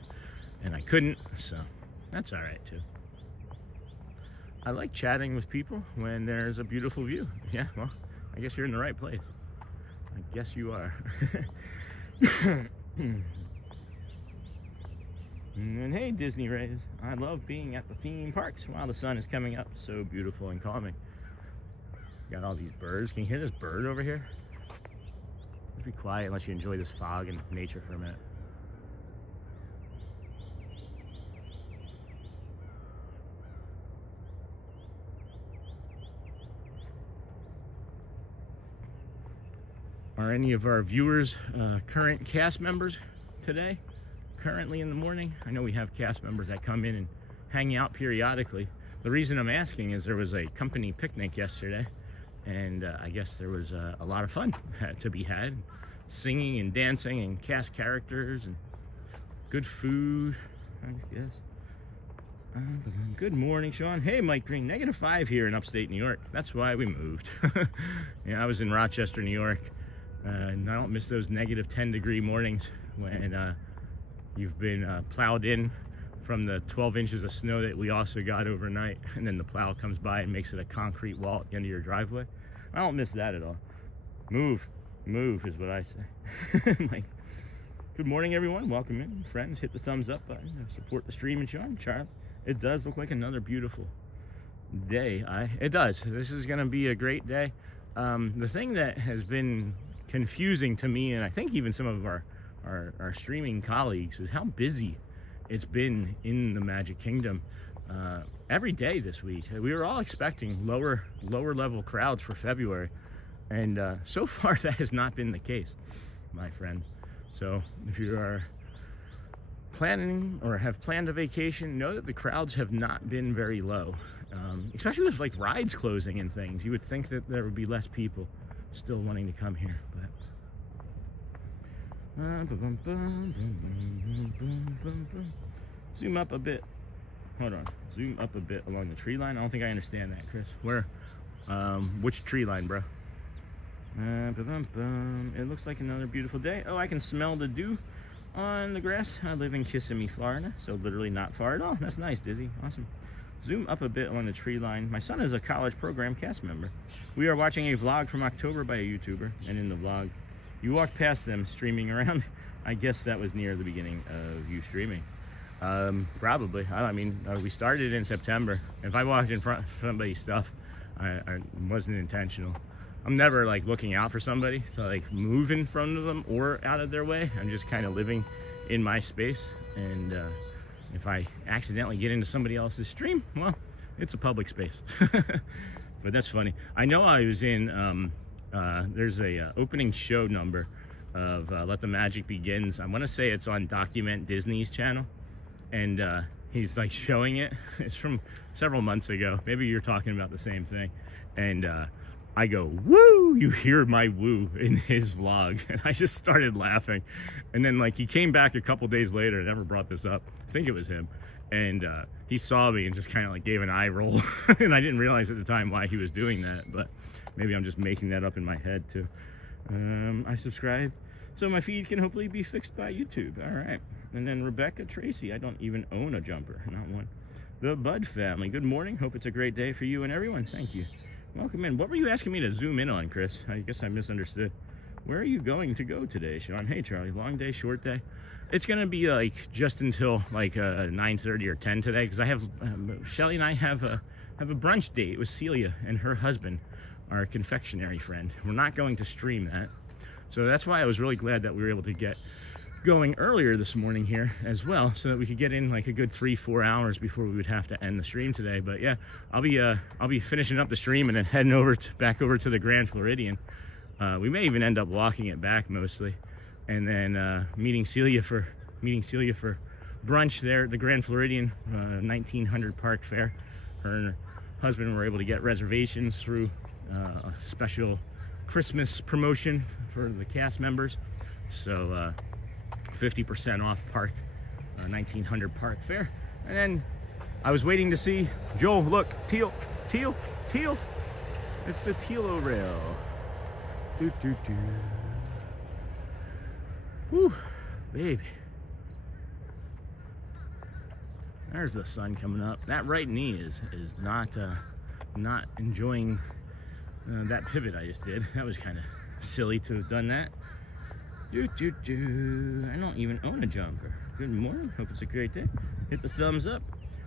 and I couldn't, so that's all right too. I like chatting with people when there's a beautiful view. Yeah, well, I guess you're in the right place. I guess you are. And hey, Disney Rays, I love being at the theme parks while the sun is coming up. So beautiful and calming. Got all these birds. Can you hear this bird over here? Just be quiet unless you enjoy this fog and nature for a minute. Are any of our viewers current cast members today? Currently in the morning? I know we have cast members that come in and hang out periodically. The reason I'm asking is there was a company picnic yesterday, and I guess there was a lot of fun to be had. Singing and dancing and cast characters and good food, I guess. Good morning, Sean. Hey, Mike Green. -5 here in upstate New York. That's why we moved. Yeah, I was in Rochester, New York. And I don't miss those -10-degree mornings when you've been plowed in from the 12 inches of snow that we also got overnight, and then the plow comes by and makes it a concrete wall at the end of your driveway. I don't miss that at all. Move is what I say. Like, good morning, everyone. Welcome in, friends. Hit the thumbs up button. Support the stream and Sean. Charlie. It does look like another beautiful day. It does. This is going to be a great day. The thing that has been confusing to me, and I think even some of our streaming colleagues, is how busy it's been in the Magic Kingdom every day this week. We were all expecting lower level crowds for February, and so far that has not been the case, my friends. So if you are planning or have planned a vacation, know that the crowds have not been very low, especially with like rides closing and things. You would think that there would be less people still wanting to come here, but zoom up a bit. Hold on. Zoom up a bit along the tree line. I don't think I understand that, Chris. Where? Which tree line, bro? It looks like another beautiful day. Oh, I can smell the dew on the grass. I live in Kissimmee, Florida, so literally not far at all. That's nice, Dizzy. Awesome. Zoom up a bit along the tree line. My son is a college program cast member. We are watching a vlog from October by a YouTuber, and in the vlog, you walked past them streaming around. I guess that was near the beginning of you streaming. Probably. I mean, we started in September. If I walked in front of somebody's stuff, I wasn't intentional. I'm never like looking out for somebody to like move in front of them or out of their way. I'm just kind of living in my space, and if I accidentally get into somebody else's stream, well, it's a public space. But that's funny. I know I was in, there's a opening show number of Let the Magic Begins. I want to say it's on Document Disney's channel, and he's like showing it. It's from several months ago. Maybe you're talking about the same thing. And I go, woo, you hear my woo in his vlog. And I just started laughing. And then like he came back a couple days later, never brought this up. I think it was him. and he saw me and just kind of like gave an eye roll. And I didn't realize at the time why he was doing that, but maybe I'm just making that up in my head too. I subscribe so my feed can hopefully be fixed by YouTube. All right. And then Rebecca Tracy, I don't even own a jumper, not one. The Bud family, good morning. Hope it's a great day for you and everyone. Thank you. Welcome in. What were you asking me to zoom in on, Chris? I guess I misunderstood. Where are you going to go today, Sean? Hey, Charlie. Long day, short day? It's going to be like just until like 9:30 or 10 today, because I have Shelly and I have a brunch date with Celia and her husband, our confectionery friend. We're not going to stream that. So that's why I was really glad that we were able to get going earlier this morning here as well, so that we could get in like a good 3-4 hours before we would have to end the stream today. But yeah, I'll be finishing up the stream and then heading over back over to the Grand Floridian. We may even end up walking it back mostly, and then meeting Celia for brunch there at the Grand Floridian 1900 Park Fair. Her and her husband were able to get reservations through a special Christmas promotion for the cast members, so 50% off park 1900 Park Fair. And then I was waiting to see Joel. Look, teal. It's the teal rail. Woo, baby. There's the sun coming up. That right knee is not enjoying that pivot I just did. That was kind of silly to have done that. I don't even own a jumper. Good morning. Hope it's a great day. Hit the thumbs up.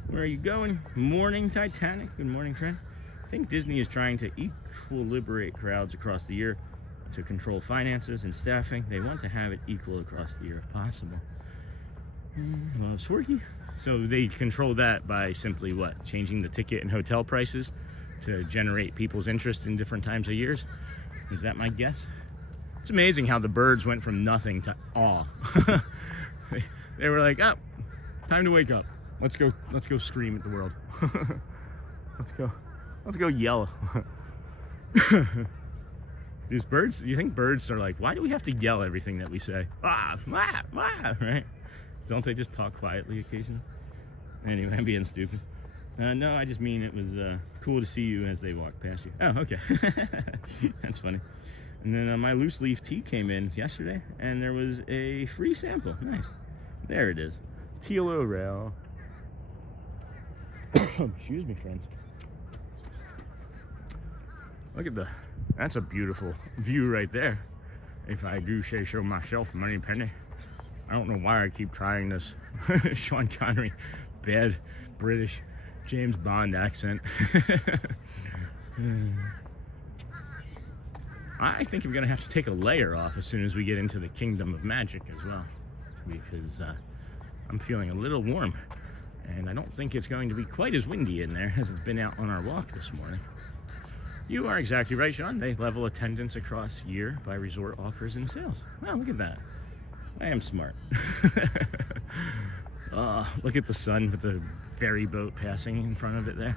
Where are you going? Morning, Titanic. Good morning, friend. I think Disney is trying to equilibrate crowds across the year to control finances and staffing. They want to have it equal across the year if possible. Sworky. So they control that by simply what? Changing the ticket and hotel prices to generate people's interest in different times of years. Is that my guess? It's amazing how the birds went from nothing to awe. They were like, oh, time to wake up. Let's go scream at the world. Let's go yell. These birds, you think birds are like, why do we have to yell everything that we say? Right? Don't they just talk quietly occasionally? Anyway, I'm being stupid. No, I just mean it was cool to see you as they walked past you. Oh, okay. That's funny. And then my loose leaf tea came in yesterday, and there was a free sample. Nice. There it is. Teal Rail. Excuse me, friends. Look at that's a beautiful view right there. If I do say so myself, Money Penny. I don't know why I keep trying this Sean Connery, bad British James Bond accent. I think I'm gonna have to take a layer off as soon as we get into the Kingdom of Magic as well, because I'm feeling a little warm, and I don't think it's going to be quite as windy in there as it's been out on our walk this morning. You are exactly right, Sean. They level attendance across year by resort offers and sales. Wow, look at that. I am smart. Look at the sun with the ferry boat passing in front of it there.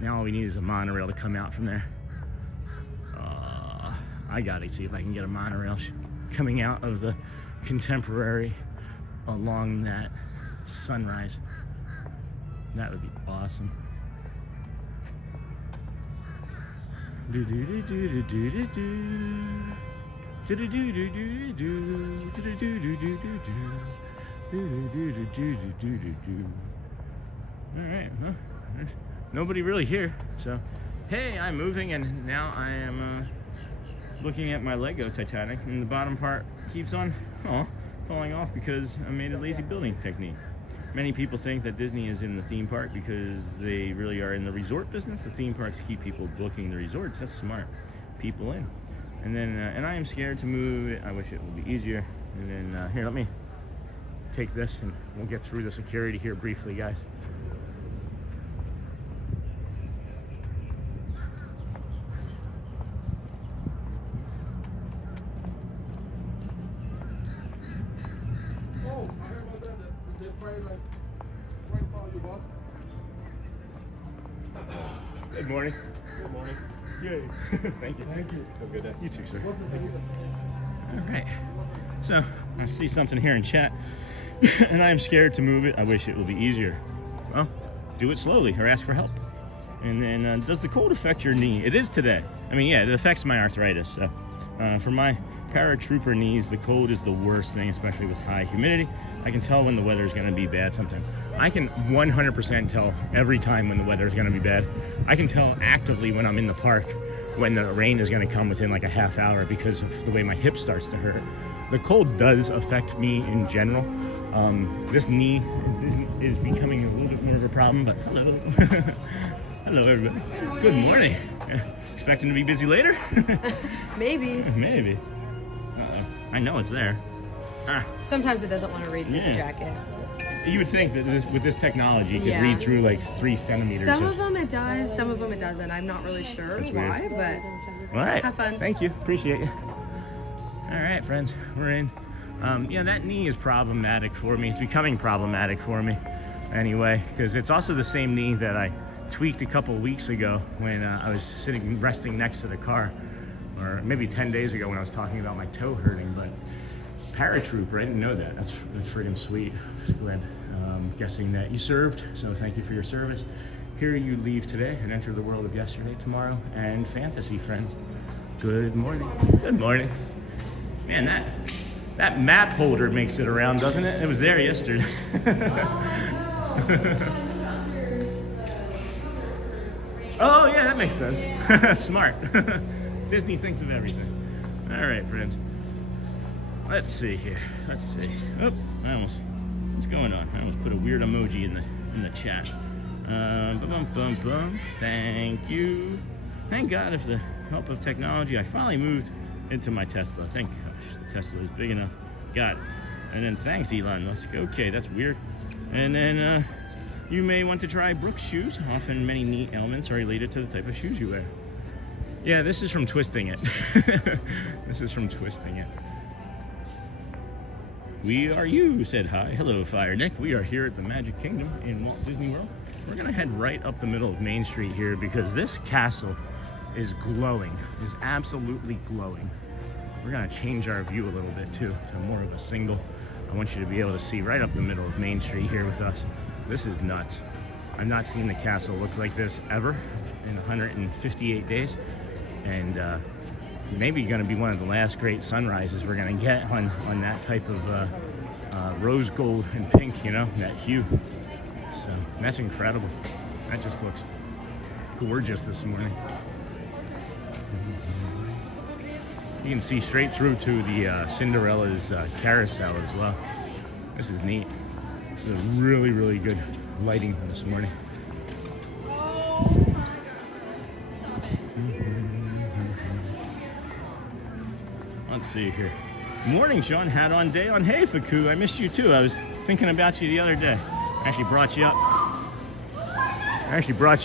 Now all we need is a monorail to come out from there. I gotta see if I can get a monorail coming out of the Contemporary along that sunrise. That would be awesome. Alright, well, there's nobody really here, so hey, I'm moving, and now I am looking at my Lego Titanic, and the bottom part keeps on falling off because I made a lazy building technique. Many people think that Disney is in the theme park because they really are in the resort business. The theme parks keep people booking the resorts. That's smart. People in. And then, and I am scared to move it. I wish it would be easier. And then, here, let me take this and we'll get through the security here briefly, guys. Good morning. Good morning. Yay. Thank you. Thank you. Have a good day. You too, sir. All right. So, I see something here in chat. and I am scared to move it. I wish it would be easier. Well, do it slowly or ask for help. And then, does the cold affect your knee? It is today. I mean, yeah, it affects my arthritis. So, for my paratrooper knees, the cold is the worst thing, especially with high humidity. I can tell when the weather is going to be bad sometimes. I can 100% tell every time when the weather is going to be bad. I can tell actively when I'm in the park when the rain is going to come within like a half hour because of the way my hip starts to hurt. The cold does affect me in general. This knee is becoming a little bit more of a problem, but hello. Hello, everybody. Good morning. Expecting to be busy later? Maybe. Maybe. Uh-oh. I know it's there. Sometimes it doesn't want to read through the jacket. You would think that with this technology, you could read through like 3 centimeters. Some of them it does, some of them it doesn't. I'm not really sure why, but all right. Have fun. Thank you. Appreciate you. All right, friends. We're in. Yeah, that knee is problematic for me. It's becoming problematic for me anyway, because it's also the same knee that I tweaked a couple of weeks ago when I was resting next to the car, or maybe 10 days ago when I was talking about my toe hurting. But paratrooper, I didn't know that. That's friggin' sweet. Glad. Guessing that you served, so thank you for your service. Here you leave today and enter the world of yesterday, tomorrow, and fantasy, friends. Good morning. Good morning. Man, that map holder makes it around, doesn't it? It was there yesterday. Oh, yeah, that makes sense. Smart. Disney thinks of everything. All right, friends. Let's see here. Let's see. Oh, what's going on? I almost put a weird emoji in the chat. Thank you. Thank God, with the help of technology, I finally moved into my Tesla. Thank gosh, the Tesla is big enough. Got it. And then thanks, Elon Musk. Okay, that's weird. And then you may want to try Brooks shoes. Often many neat elements are related to the type of shoes you wear. Yeah, this is from twisting it. This is from twisting it. We are you, said hi. Hello, Fire Nick. We are here at the Magic Kingdom in Walt Disney World. We're gonna head right up the middle of Main Street here because this castle is glowing, is absolutely glowing. We're gonna change our view a little bit too, to more of a single. I want you to be able to see right up the middle of Main Street here with us. This is nuts. I've not seen the castle look like this ever in 158 days. And maybe going to be one of the last great sunrises we're going to get on that type of rose gold and pink, you know, that hue. So that's incredible. That just looks gorgeous this morning. You can see straight through to the Cinderella's carousel as well. This is neat. This is really, really good lighting this morning. Let's see here. Morning, Sean. Hat on, day on. Hey, Faku. I missed you too. I was thinking about you the other day. I actually brought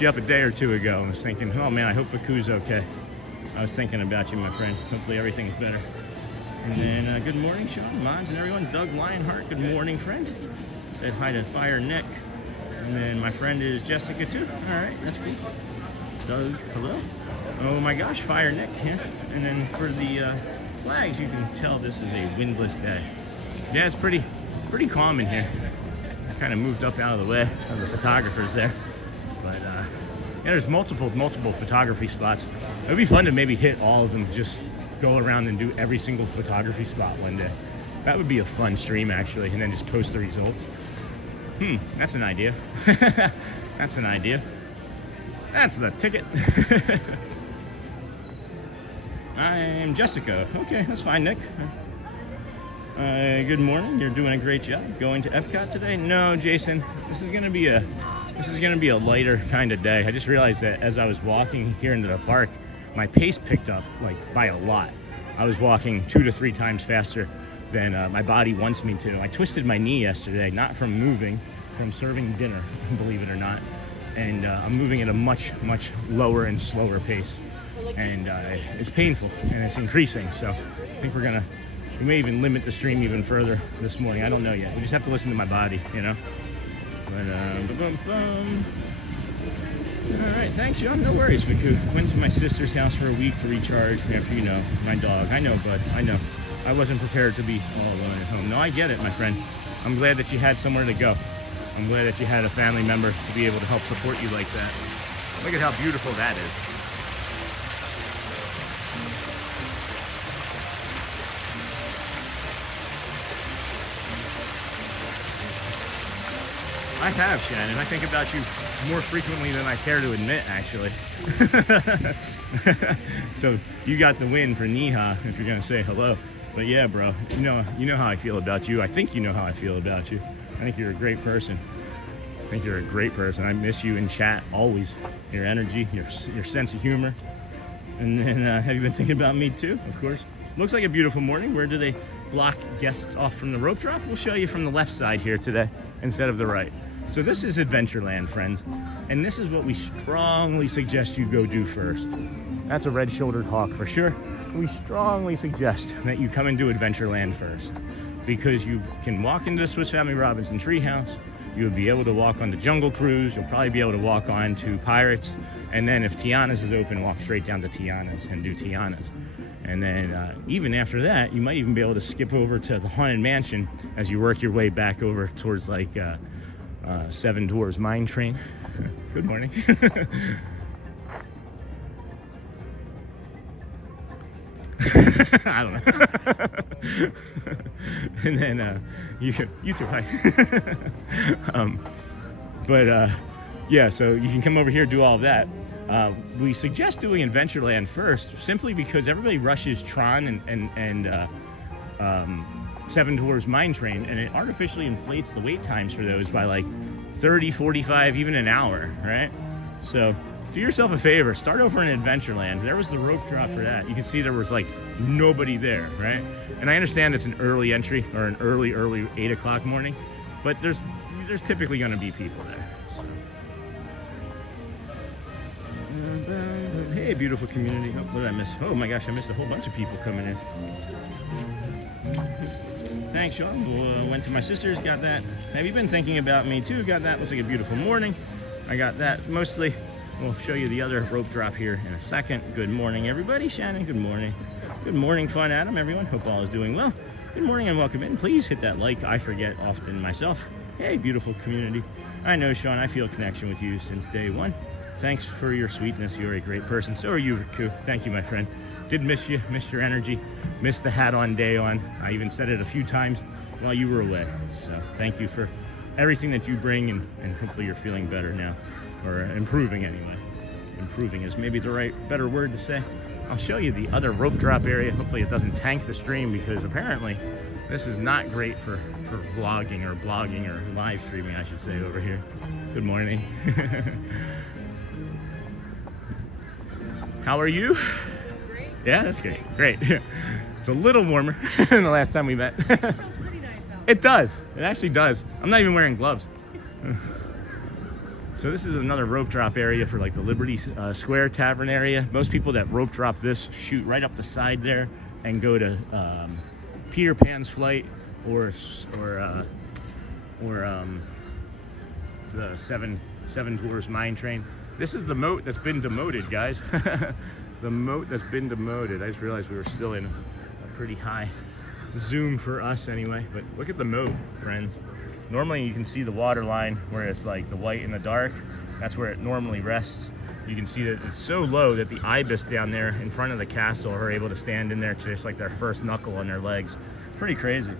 you up a day or two ago. I was thinking, oh man, I hope Faku's okay. I was thinking about you, my friend. Hopefully everything's better. And then, good morning, Sean, Mons, and everyone. Doug Lionheart, good morning, friend. Said hi to Fire Nick. And then my friend is Jessica too. All right, that's cool. Doug, hello. Oh my gosh, Fire Nick. Yeah. And then for the flags, you can tell this is a windless day. Yeah, it's pretty calm in here. I kind of moved up out of the way of the photographers there. But yeah, there's multiple photography spots. It would be fun to maybe hit all of them, just go around and do every single photography spot one day. That would be a fun stream, actually, and then just post the results. That's an idea. That's an idea. That's the ticket. I'm Jessica. Okay, that's fine, Nick. Good morning. You're doing a great job. Going to Epcot today? No, Jason. This is gonna be a lighter kind of day. I just realized that as I was walking here into the park, my pace picked up like by a lot. I was walking 2 to 3 times faster than my body wants me to. I twisted my knee yesterday, not from moving, from serving dinner, believe it or not. And I'm moving at a much lower and slower pace. And it's painful and it's increasing. So I think we may even limit the stream even further this morning. I don't know yet. We just have to listen to my body, you know. But all right, thanks, John. No worries, Faku. Went to my sister's house for a week to recharge after, you know, my dog. I know, bud. I know. I wasn't prepared to be all alone at home. No, I get it, my friend. I'm glad that you had somewhere to go. I'm glad that you had a family member to be able to help support you like that. Look at how beautiful that is. I have, Shannon. I think about you more frequently than I care to admit, actually. So you got the win for Niha, if you're gonna say hello. But yeah, bro, you know how I feel about you. I think you know how I feel about you. I think you're a great person. I think you're a great person. I miss you in chat always. Your energy, your sense of humor. And then have you been thinking about me too? Of course. Looks like a beautiful morning. Where do they block guests off from the rope drop? We'll show you from the left side here today instead of the right. So this is Adventureland, friends, and this is what we strongly suggest you go do first. That's a red-shouldered hawk for sure. We strongly suggest that you come and do Adventureland first, because you can walk into the Swiss Family Robinson treehouse, you'll be able to walk on the Jungle Cruise, you'll probably be able to walk on to Pirates, and then if Tiana's is open, walk straight down to Tiana's and do Tiana's. And then even after that, you might even be able to skip over to the Haunted Mansion as you work your way back over towards like Seven Dwarfs Mine Train. Good morning. I don't know. And then you too, hi. Yeah, so you can come over here, do all of that. We suggest doing Adventureland first, simply because everybody rushes Tron and Seven Dwarfs Mine Train, and it artificially inflates the wait times for those by like 30, 45, even an hour, right? So do yourself a favor, start over in Adventureland. There was the rope drop for that. You can see there was like nobody there, right? And I understand it's an early entry or an early 8 o'clock morning, but there's typically going to be people there. So. Hey, beautiful community. Oh, what did I miss? Oh my gosh, I missed a whole bunch of people coming in. Thanks, Sean. Went to my sister's, got that. Have you been thinking about me too? Got that. Looks like a beautiful morning. I got that mostly. We'll show you the other rope drop here in a second. Good morning, everybody. Shannon, good morning. Good morning, Fun Adam, everyone. Hope all is doing well. Good morning and welcome in. Please hit that like. I forget often myself. Hey, beautiful community. I know, Sean, I feel a connection with you since day one. Thanks for your sweetness. You're a great person. So are you, Riku. Thank you, my friend. Did miss you, missed your energy, missed the hat on day on. I even said it a few times while you were away. So thank you for everything that you bring, and hopefully you're feeling better now, or improving anyway. Improving is maybe the better word to say. I'll show you the other rope drop area. Hopefully it doesn't tank the stream, because apparently this is not great for vlogging or blogging or live streaming, I should say, over here. Good morning. How are you? Great. Yeah, that's great. Great. It's a little warmer than the last time we met. It feels pretty nice out. It does. It actually does. I'm not even wearing gloves. So this is another rope drop area for like the Liberty Square Tavern area. Most people that rope drop this shoot right up the side there and go to Peter Pan's Flight or the Seven Dwarfs Mine Train. This is the moat that's been demoted, guys. The moat that's been demoted. I just realized we were still in a pretty high zoom for us anyway. But look at the moat, friends. Normally you can see the water line where it's like the white and the dark. That's where it normally rests. You can see that it's so low that the ibis down there in front of the castle are able to stand in there to just like their first knuckle on their legs. It's pretty crazy.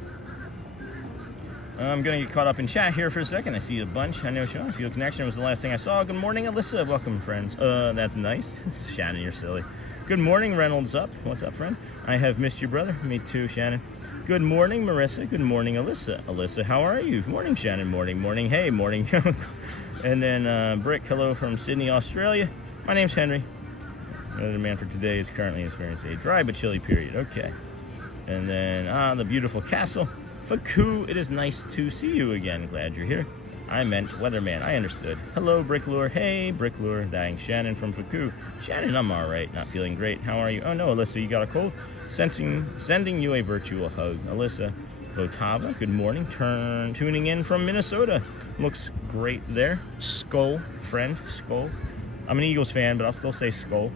I'm gonna get caught up in chat here for a second. I see a bunch. I know Sean, Field Connection was the last thing I saw. Good morning, Alyssa. Welcome, friends. That's nice. Shannon, you're silly. Good morning, Reynolds up. What's up, friend? I have missed you, brother. Me too, Shannon. Good morning, Marissa. Good morning, Alyssa. Alyssa, how are you? Morning, Shannon. Morning, morning. Hey, morning. And then Brick, hello from Sydney, Australia. My name's Henry. The demand for today is currently experiencing a dry but chilly period. Okay. And then the beautiful castle. Faku, it is nice to see you again. Glad you're here. I meant weatherman. I understood. Hello, Bricklure. Hey, Bricklure. Dying Shannon from Faku. Shannon, I'm all right. Not feeling great. How are you? Oh, no, Alyssa, you got a cold? Sending you a virtual hug. Alyssa Votava, good morning. Tuning in from Minnesota. Looks great there. Skull, friend. Skull. I'm an Eagles fan, but I'll still say Skull.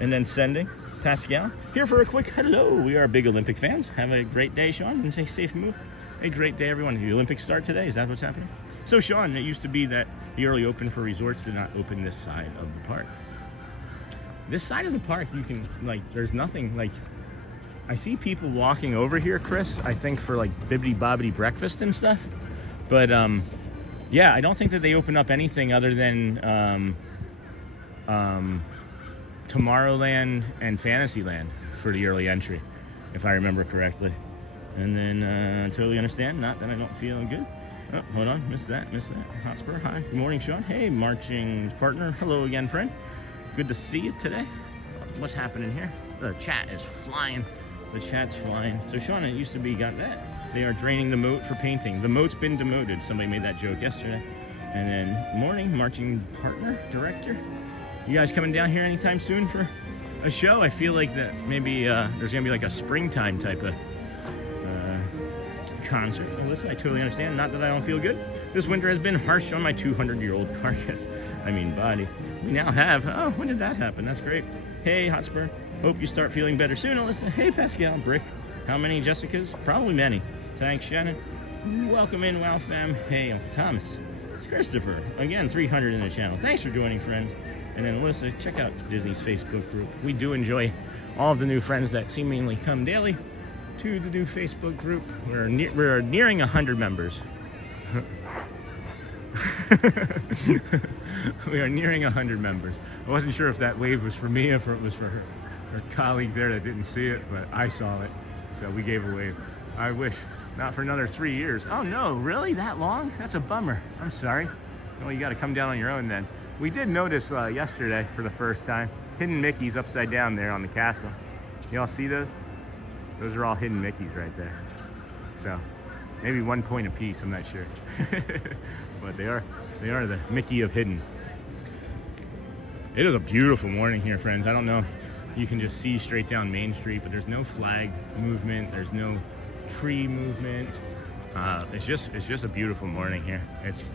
and then sending. Pascal, here for a quick hello. We are big Olympic fans. Have a great day, Sean, and say safe move. A great day, everyone. The Olympics start today. Is that what's happening? So, Sean, it used to be that the early open for resorts did not open this side of the park. This side of the park, you can, like, there's nothing, like, I see people walking over here, Chris, I think for, like, bibbidi-bobbidi breakfast and stuff. But, yeah, I don't think that they open up anything other than, Tomorrowland and Fantasyland for the early entry, if I remember correctly. And then totally understand, not that I don't feel good. Oh, hold on, missed that. Hotspur, hi, good morning, Sean. Hey, marching partner, hello again, friend. Good to see you today. What's happening here? The chat is flying. The chat's flying. So Sean, it used to be, got that. They are draining the moat for painting. The moat's been demoted. Somebody made that joke yesterday. And then morning, marching partner, director. You guys coming down here anytime soon for a show? I feel like that maybe there's gonna be like a springtime type of concert. Well, listen, I totally understand. Not that I don't feel good. This winter has been harsh on my 200-year-old carcass. I mean body. We now have, oh, when did that happen? That's great. Hey, Hotspur. Hope you start feeling better soon, Alyssa. Hey, Pascal. Brick. How many Jessicas? Probably many. Thanks, Shannon. Welcome in, Wow Fam. Hey, Uncle Thomas. Christopher. Again, 300 in the channel. Thanks for joining, friends. And then Alyssa, check out Disney's Facebook group. We do enjoy all of the new friends that seemingly come daily to the new Facebook group. We're nearing 100 members. We are nearing 100 members. I wasn't sure if that wave was for me or if it was for her colleague there that didn't see it, but I saw it, so we gave a wave. I wish not for another 3 years. Oh no, really? That long? That's a bummer. I'm sorry. Well, you got to come down on your own then. We did notice yesterday for the first time, hidden Mickeys upside down there on the castle. Y'all see those? Those are all hidden Mickeys right there. So maybe 1 point apiece, I'm not sure. But they are the Mickey of hidden. It is a beautiful morning here, friends. I don't know, you can just see straight down Main Street, but there's no flag movement, there's no tree movement. It's just a beautiful morning here.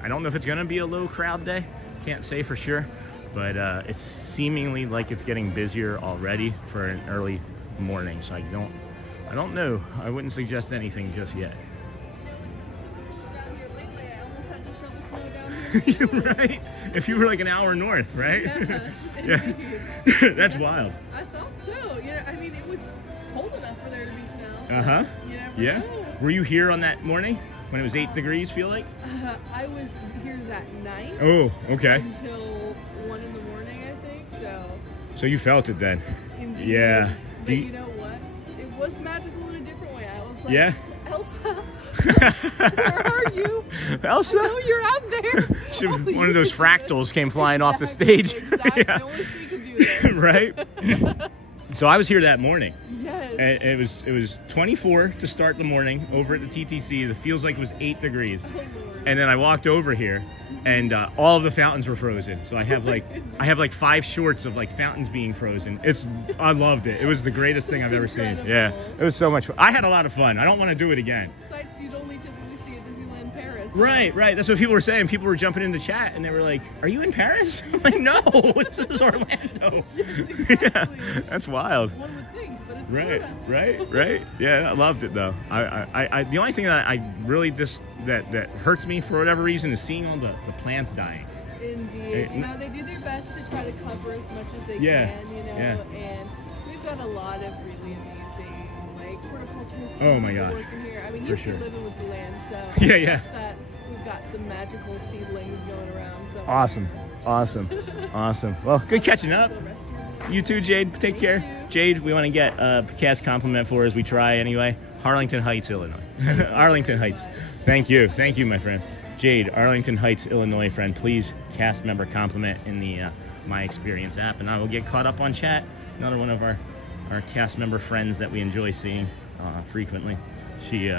I don't know if it's gonna be a low crowd day. Can't say for sure, but it's seemingly like it's getting busier already for an early morning. So I don't know. I wouldn't suggest anything just yet. You're right. If you were like an hour north, right? Yeah. Yeah. That's wild. I thought so. You know, I mean, it was cold enough for there to be snow. So you never Yeah. know. Were you here on that morning when it was 8 degrees? Feel like? I was here that night. Oh, okay. Until 1 in the morning, I think. So you felt it then? Indeed. Yeah. But you know what? It was magical in a different way. I was like, Yeah. Elsa, where are you? Elsa? I know you're out there. She- Only one you of those can do it. fractals came flying off the Exactly, stage. Exactly. Yeah. Only she can do this. Right? So I was here that morning. Yes. And it was 24 to start the morning over at the TTC. It feels like it was 8 degrees. Oh, Lord. And then I walked over here, and all of the fountains were frozen. So I have like 5 shorts of like fountains being frozen. I loved it. It was the greatest thing I've ever seen. incredible. Yeah, it was so much fun. I had a lot of fun. I don't want to do it again. Sites you'd only typically see at Disneyland Paris. Right. That's what people were saying. People were jumping into chat, and they were like, "Are you in Paris?" I'm like, "No, this is Orlando." Yes, exactly. Yeah, that's wild. One would think, but it's Florida. Right. Yeah, I loved it though. I the only thing that I really just that hurts me for whatever reason is seeing all the plants dying. Indeed. You know, they do their best to try to cover as much as they Yeah, can, you know, yeah. and we've got a lot of really amazing, like, horticulturists Oh my gosh. working here. I mean, For you see sure. living with the land, so Yeah, yeah. that's that we've got some magical seedlings going around. So Awesome. Well, good catching up. The rest of your- You too, Jade. Take Thank care. you. Jade, we want to get a cast compliment for as we try anyway. Arlington Heights, Illinois. Arlington Heights. Thank you, my friend. Jade, Arlington Heights, Illinois, friend. Please cast member compliment in the My Experience app, and I will get caught up on chat. Another one of our cast member friends that we enjoy seeing frequently. She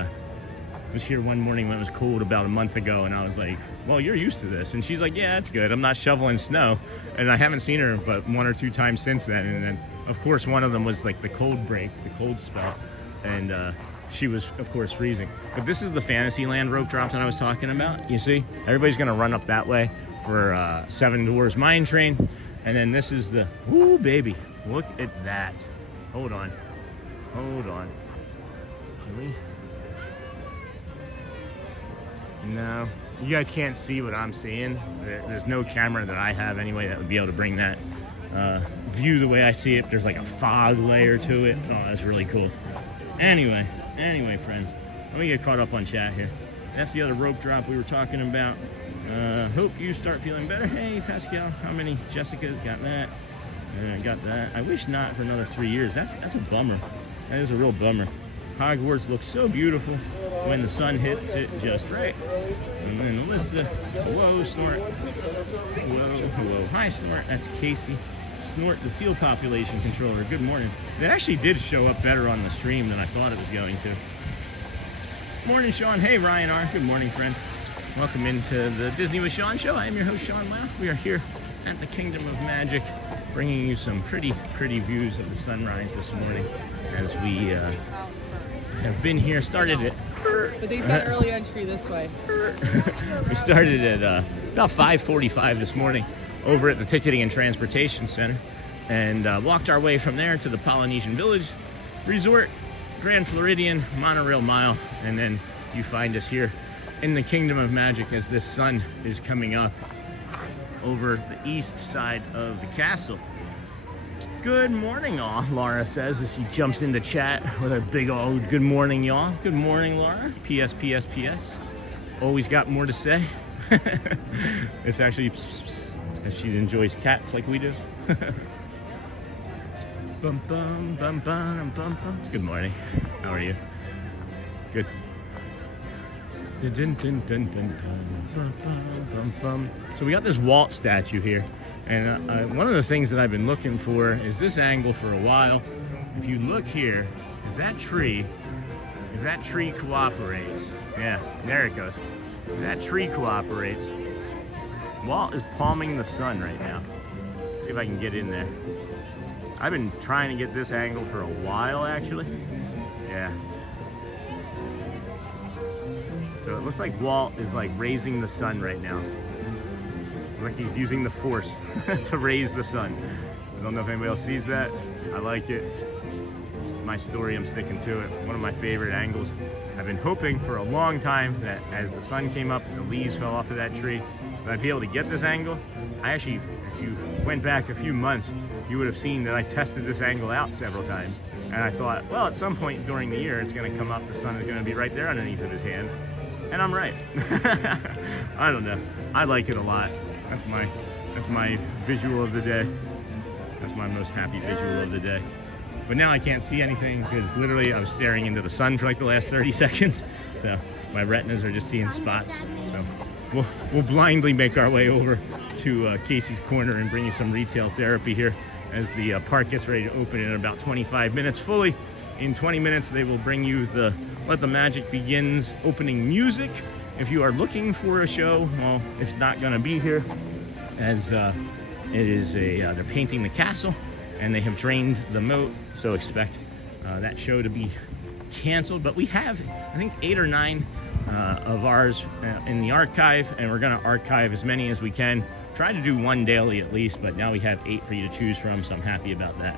was here one morning when it was cold about a month ago, and I was like, well, you're used to this. And she's like, yeah, it's good. I'm not shoveling snow. And I haven't seen her but 1 or 2 times since then. And then, of course, one of them was like the cold break, the cold spell. And she was, of course, freezing. But this is the Fantasyland rope drop that I was talking about. You see? Everybody's going to run up that way for 7 Dwarfs Mine Train. And then this is the, ooh, baby. Look at that. Hold on. Hold on. Can we? No. You guys can't see what I'm seeing. There's no camera that I have anyway that would be able to bring that view the way I see it. There's like a fog layer to it. Oh, that's really cool. Anyway, friends, let me get caught up on chat here. That's the other rope drop we were talking about. Hope you start feeling better. Hey, Pascal, how many Jessicas got that? I got that. I wish not for another 3 years. That's a bummer. That is a real bummer. Hogwarts looks so beautiful when the sun hits it just right. And then Alyssa, hello, Snort. Hello. Hi, Snort. That's Casey. Snort, the seal population controller. Good morning. It actually did show up better on the stream than I thought it was going to. Morning, Sean. Hey, Ryan R. Good morning, friend. Welcome into the Disney with Sean show. I am your host, Sean Lau. We are here at the Kingdom of Magic, bringing you some pretty views of the sunrise this morning as we have been here. Started at But they said early entry this way. we started at about 5:45 this morning over at the Ticketing and Transportation Center, and walked our way from there to the Polynesian Village Resort, Grand Floridian, Monorail Mile, and then you find us here in the Kingdom of Magic as this sun is coming up over the east side of the castle. Good morning, all, Laura says as she jumps into chat with a big old good morning, y'all. Good morning, Laura. P.S. Always got more to say. It's actually as she enjoys cats like we do. Bum, bum, bum, bum, bum, bum. Good morning. How are you? Good. Dun, dun, dun, dun, dun, bum, bum, bum, bum. So we got this Walt statue here, and one of the things that I've been looking for is this angle for a while. If you look here, if that tree cooperates, yeah, there it goes. If that tree cooperates, Walt is palming the sun right now. See if I can get in there. I've been trying to get this angle for a while, actually. Yeah. So it looks like Walt is like raising the sun right now. Like he's using the force to raise the sun. I don't know if anybody else sees that. I like it. It's my story, I'm sticking to it. One of my favorite angles. I've been hoping for a long time that as the sun came up and the leaves fell off of that tree, that I'd be able to get this angle. I actually, if you went back a few months, you would have seen that I tested this angle out several times. And I thought, well, at some point during the year, it's going to come up, the sun is going to be right there underneath of his hand. And I'm right. I don't know. I like it a lot. That's my visual of the day. That's my most happy visual of the day. But now I can't see anything because literally I was staring into the sun for like the last 30 seconds. So my retinas are just seeing spots. So we'll blindly make our way over to Casey's Corner and bring you some retail therapy here as the park gets ready to open in about 25 minutes fully. In 20 minutes, they will bring you the Let the Magic Begins opening music. If you are looking for a show, well, it's not going to be here as it is they're painting the castle and they have drained the moat. So expect that show to be canceled. But we have, I think, 8 or 9 of ours in the archive, and we're going to archive as many as we can. Try to do one daily at least, but now we have 8 for you to choose from, so I'm happy about that.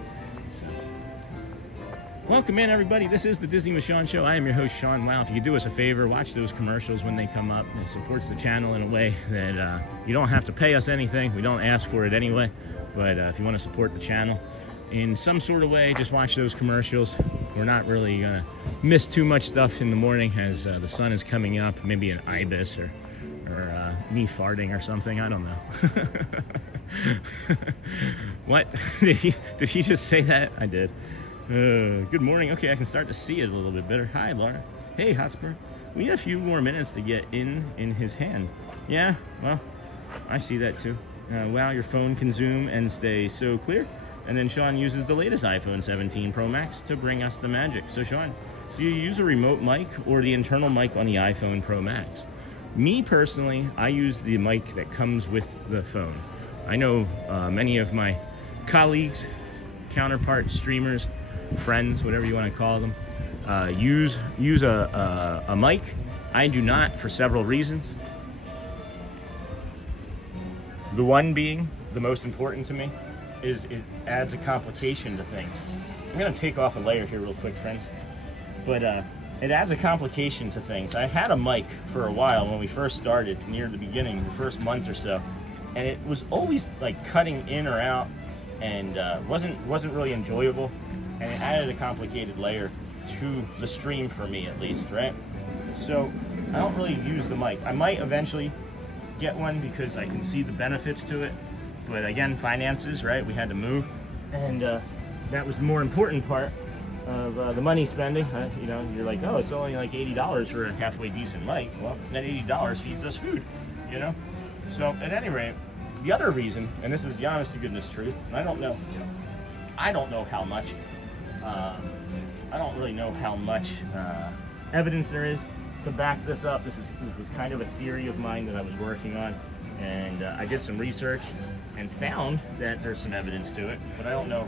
Welcome in, everybody. This is the Disney with Sean show. I am your host, Sean Lau. If you could do us a favor, watch those commercials when they come up. It supports the channel in a way that you don't have to pay us anything. We don't ask for it anyway. But if you want to support the channel in some sort of way, just watch those commercials. We're not really going to miss too much stuff in the morning as the sun is coming up. Maybe an ibis or me farting or something. I don't know. What? Did he just say that? I did. Good morning. Okay, I can start to see it a little bit better. Hi, Laura. Hey, Hotspur. We need a few more minutes to get in his hand. Yeah, well, I see that too. Wow, your phone can zoom and stay so clear. And then Sean uses the latest iPhone 17 Pro Max to bring us the magic. So Sean, do you use a remote mic or the internal mic on the iPhone Pro Max? Me personally, I use the mic that comes with the phone. I know many of my colleagues, counterparts, streamers, friends, whatever you want to call them, use a mic. I do not, for several reasons. The one being the most important to me is it adds a complication to things. I'm gonna take off a layer here real quick, friends. But it adds a complication to things. I had a mic for a while when we first started, near the beginning, the first month or so, and it was always like cutting in or out, and wasn't really enjoyable, and it added a complicated layer to the stream for me, at least, right? So I don't really use the mic. I might eventually get one because I can see the benefits to it, but again, finances, right? We had to move, and that was the more important part of the money spending. You know, you're like, oh, it's only like $80 for a halfway decent mic. Well, that $80 feeds us food, you know? So at any rate, the other reason, and this is the honest to goodness truth, and I don't know how much, I don't really know how much evidence there is to back this up. This was kind of a theory of mine that I was working on, and I did some research and found that there's some evidence to it, but I don't know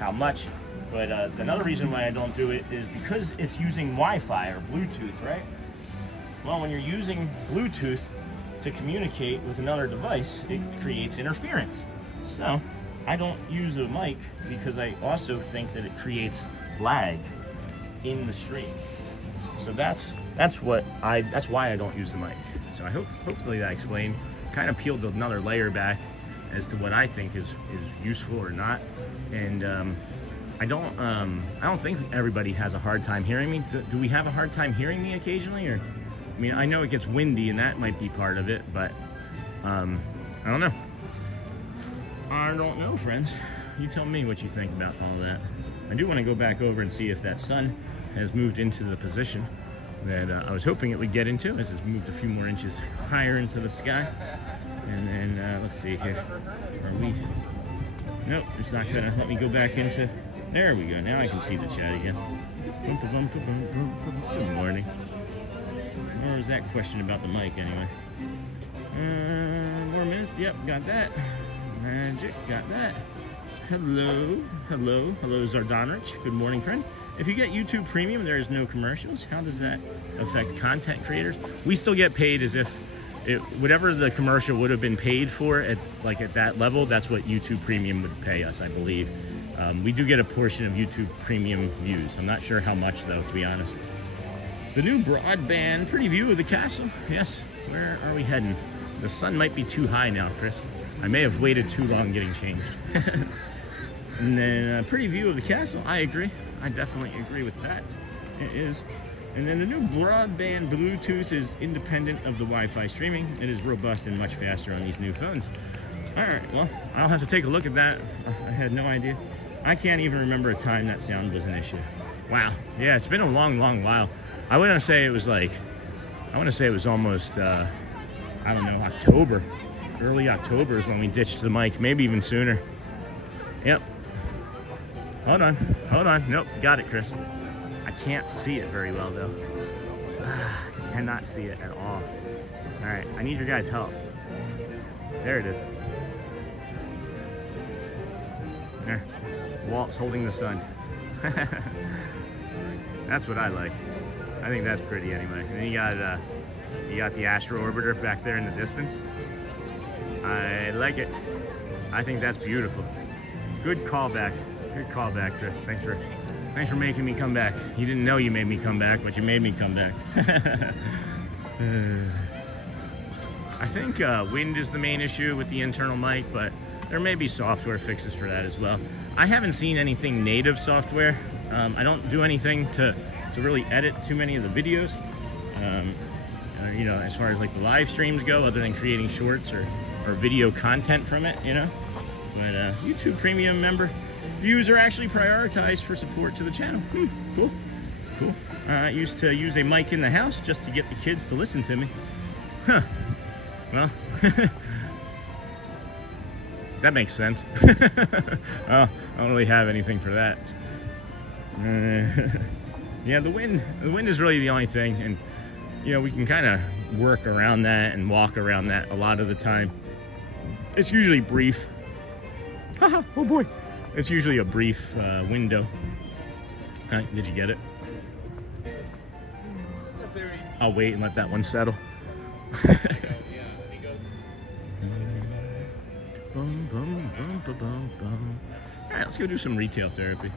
how much. But another reason why I don't do it is because it's using Wi-Fi or Bluetooth, right? Well, when you're using Bluetooth to communicate with another device, it creates interference. So I don't use a mic because I also think that it creates lag in the stream. So that's why I don't use the mic. So I hopefully that explained, kind of peeled another layer back as to what I think is useful or not. And I don't think everybody has a hard time hearing me. Do we have a hard time hearing me occasionally? Or, I mean, I know it gets windy and that might be part of it, but I don't know. I don't know, friends. You tell me what you think about all that. I do want to go back over and see if that sun has moved into the position that I was hoping it would get into, as it's moved a few more inches higher into the sky. And then let's see here. Are we? Nope, it's not gonna let me go back into. There we go. Now I can see the chat again. Good morning. Where was that question about the mic anyway? More minutes. Yep, got that. Magic, got that. Hello, Zardanrich. Good morning, friend. If you get YouTube Premium, there is no commercials. How does that affect content creators? We still get paid as if whatever the commercial would have been paid for at that level. That's what YouTube Premium would pay us, I believe. We do get a portion of YouTube Premium views. I'm not sure how much though, to be honest. The new broadband, pretty view of the castle. Yes. Where are we heading? The sun might be too high now, Chris. I may have waited too long getting changed. And then a pretty view of the castle. I agree. I definitely agree with that. It is. And then the new broadband Bluetooth is independent of the Wi-Fi streaming. It is robust and much faster on these new phones. All right, well, I'll have to take a look at that. I had no idea. I can't even remember a time that sound was an issue. Wow. Yeah, it's been a long, long while. I want to say it was almost, I don't know, October. Early October is when we ditched the mic, maybe even sooner. Yep. Hold on. Nope, got it, Chris. I can't see it very well, though. I cannot see it at all. All right, I need your guys' help. There it is. There. Walt's holding the sun. That's what I like. I think that's pretty anyway. And then you got the Astro Orbiter back there in the distance. I like it. I think that's beautiful. Good callback. Good callback, Chris. Thanks for making me come back. You didn't know you made me come back, but you made me come back. I think wind is the main issue with the internal mic, but there may be software fixes for that as well. I haven't seen anything native software. I don't do anything to really edit too many of the videos. You know, as far as like the live streams go, other than creating shorts or video content from it, you know. But YouTube Premium member views are actually prioritized for support to the channel. Cool. I used to use a mic in the house just to get the kids to listen to me. Huh. Well, that makes sense. I don't really have anything for that. Yeah, the wind is really the only thing, and you know, we can kind of work around that and walk around that a lot of the time. It's usually brief. Oh boy. It's usually a brief window. Did you get it? I'll wait and let that one settle. All right, let's go do some retail therapy.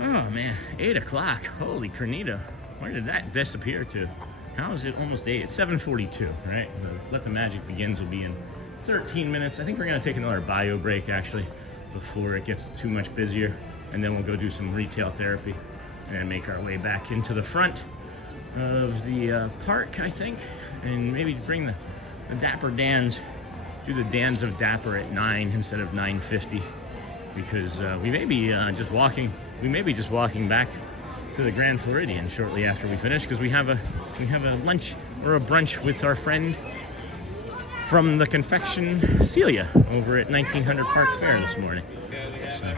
Oh man, 8 o'clock. Holy Cornito. Where did that disappear to? How is it almost 8? It's 7:42, right? Let the Magic Begins will be in 13 minutes. I think we're going to take another bio break, actually, before it gets too much busier. And then we'll go do some retail therapy and then make our way back into the front of the park, I think. And maybe bring the Dapper Dans, do the Dans of Dapper at 9 instead of 9:50. Because we may be just walking back to the Grand Floridian shortly after we finish, because we have a lunch or a brunch with our friend from the confection Celia over at 1900 Park Fair this morning. So.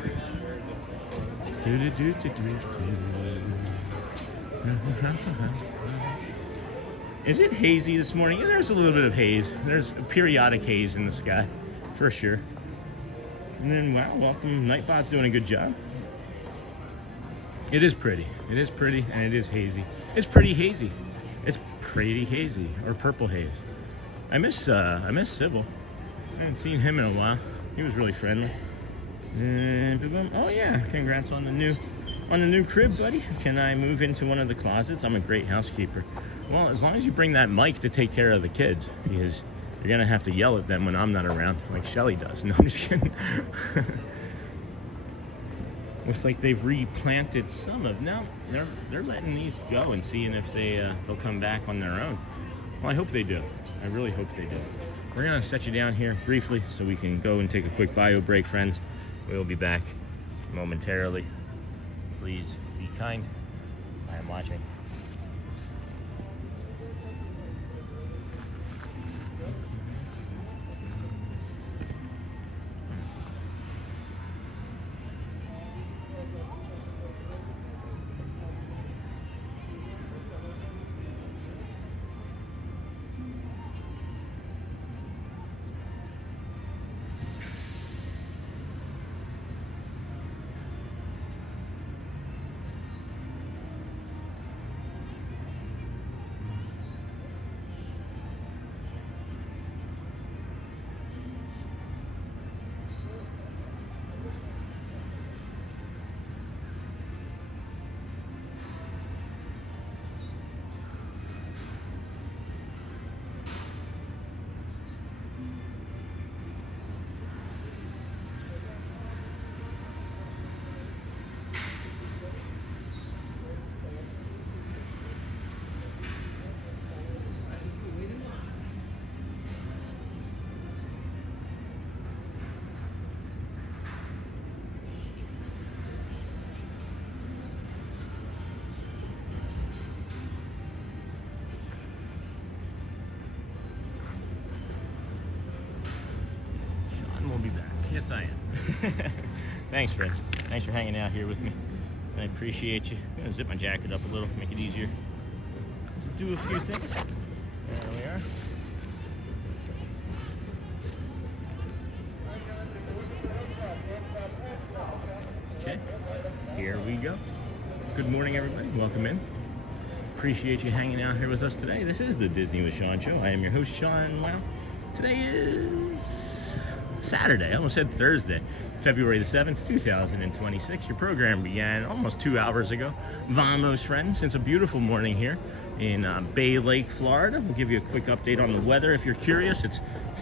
Is it hazy this morning? Yeah, there's a little bit of haze. There's a periodic haze in the sky, for sure. And then, wow, welcome. Nightbot's doing a good job. It is pretty. It is pretty, and it is hazy. It's pretty hazy. It's pretty hazy, or purple haze. I miss Sybil. I haven't seen him in a while. He was really friendly. And, oh yeah, congrats on the new crib, buddy. Can I move into one of the closets? I'm a great housekeeper. Well, as long as you bring that mic to take care of the kids, because you're gonna have to yell at them when I'm not around, like Shelly does. No, I'm just kidding. Looks like they've replanted some of. No, they're letting these go and seeing if they'll come back on their own. Well, I hope they do. I really hope they do. We're gonna set you down here briefly so we can go and take a quick bio break, friends. We'll be back momentarily. Please be kind. I am watching. Yes, I am. Thanks, friends. Thanks for hanging out here with me. I appreciate you. I'm gonna zip my jacket up a little, make it easier to do a few things. There we are. Okay, here we go. Good morning, everybody. Welcome in. Appreciate you hanging out here with us today. This is the Disney with Sean show. I am your host, Sean. Well, today is Saturday, I almost said Thursday, February the 7th, 2026. Your program began almost 2 hours ago. Vamos, friends. It's a beautiful morning here in Bay Lake, Florida. We'll give you a quick update on the weather if you're curious. It's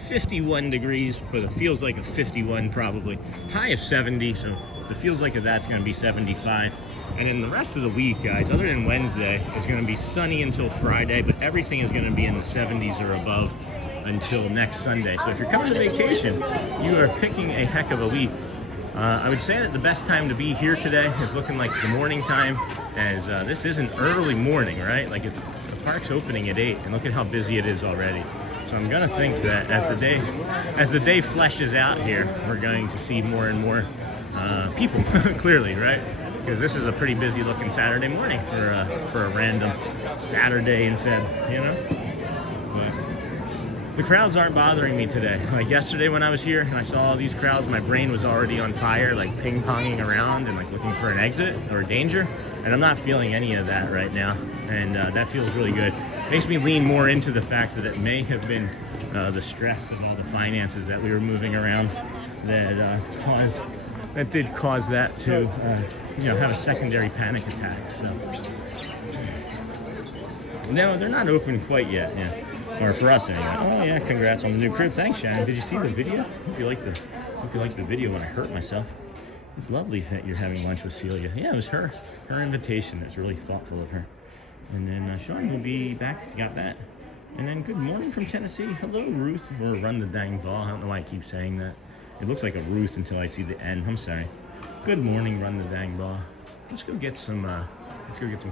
51 degrees, but it feels like a 51 probably. High of 70, so the feels like that's going to be 75. And then the rest of the week, guys, other than Wednesday, is going to be sunny until Friday, but everything is going to be in the 70s or above until next Sunday. So if you're coming to vacation, you are picking a heck of a week. I would say that the best time to be here today is looking like the morning time, as this is an early morning, right? Like the park's opening at 8, and look at how busy it is already. So I'm gonna think that as the day fleshes out here, we're going to see more and more people, clearly, right? Because this is a pretty busy looking Saturday morning for a random Saturday in Feb, you know? But the crowds aren't bothering me today. Like yesterday when I was here and I saw all these crowds, my brain was already on fire, like ping-ponging around and like looking for an exit or danger. And I'm not feeling any of that right now. And that feels really good. Makes me lean more into the fact that it may have been the stress of all the finances that we were moving around that did cause that to have a secondary panic attack. So no, they're not open quite yet. Yeah, or for us anyway. Oh yeah, congrats on the new crib. Thanks, Shannon. Did you see the video? Hope you like the video when I hurt myself. It's lovely that you're having lunch with Celia. Yeah, it was her invitation. It's really thoughtful of her. And then Sean will be back. Got that. And then good morning from Tennessee. Hello, Ruth. Or run the dang ball. I don't know why I keep saying that. It looks like a Ruth until I see the N. I'm sorry. Good morning, run the dang ball. Let's go get some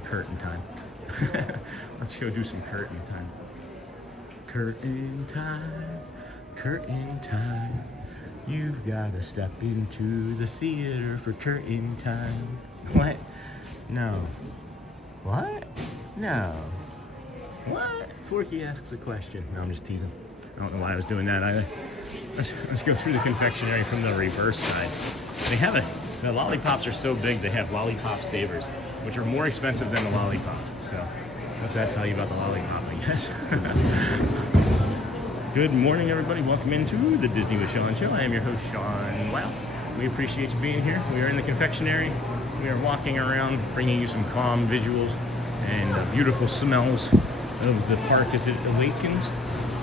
curtain time. Let's go do some curtain time. Curtain time. Curtain time. You've got to step into the theater for curtain time. What? No. What? No. What? Forky asks a question. No, I'm just teasing. I don't know why I was doing that either. Let's go through the confectionery from the reverse side. They have the lollipops are so big, they have lollipop savers, which are more expensive than the lollipop. So what's that tell you about the lollipop, I guess? Good morning, everybody. Welcome into the Disney with Sean show. I am your host, Sean. Wow. We appreciate you being here. We are in the confectionery. We are walking around, bringing you some calm visuals and beautiful smells of the park as it awakens.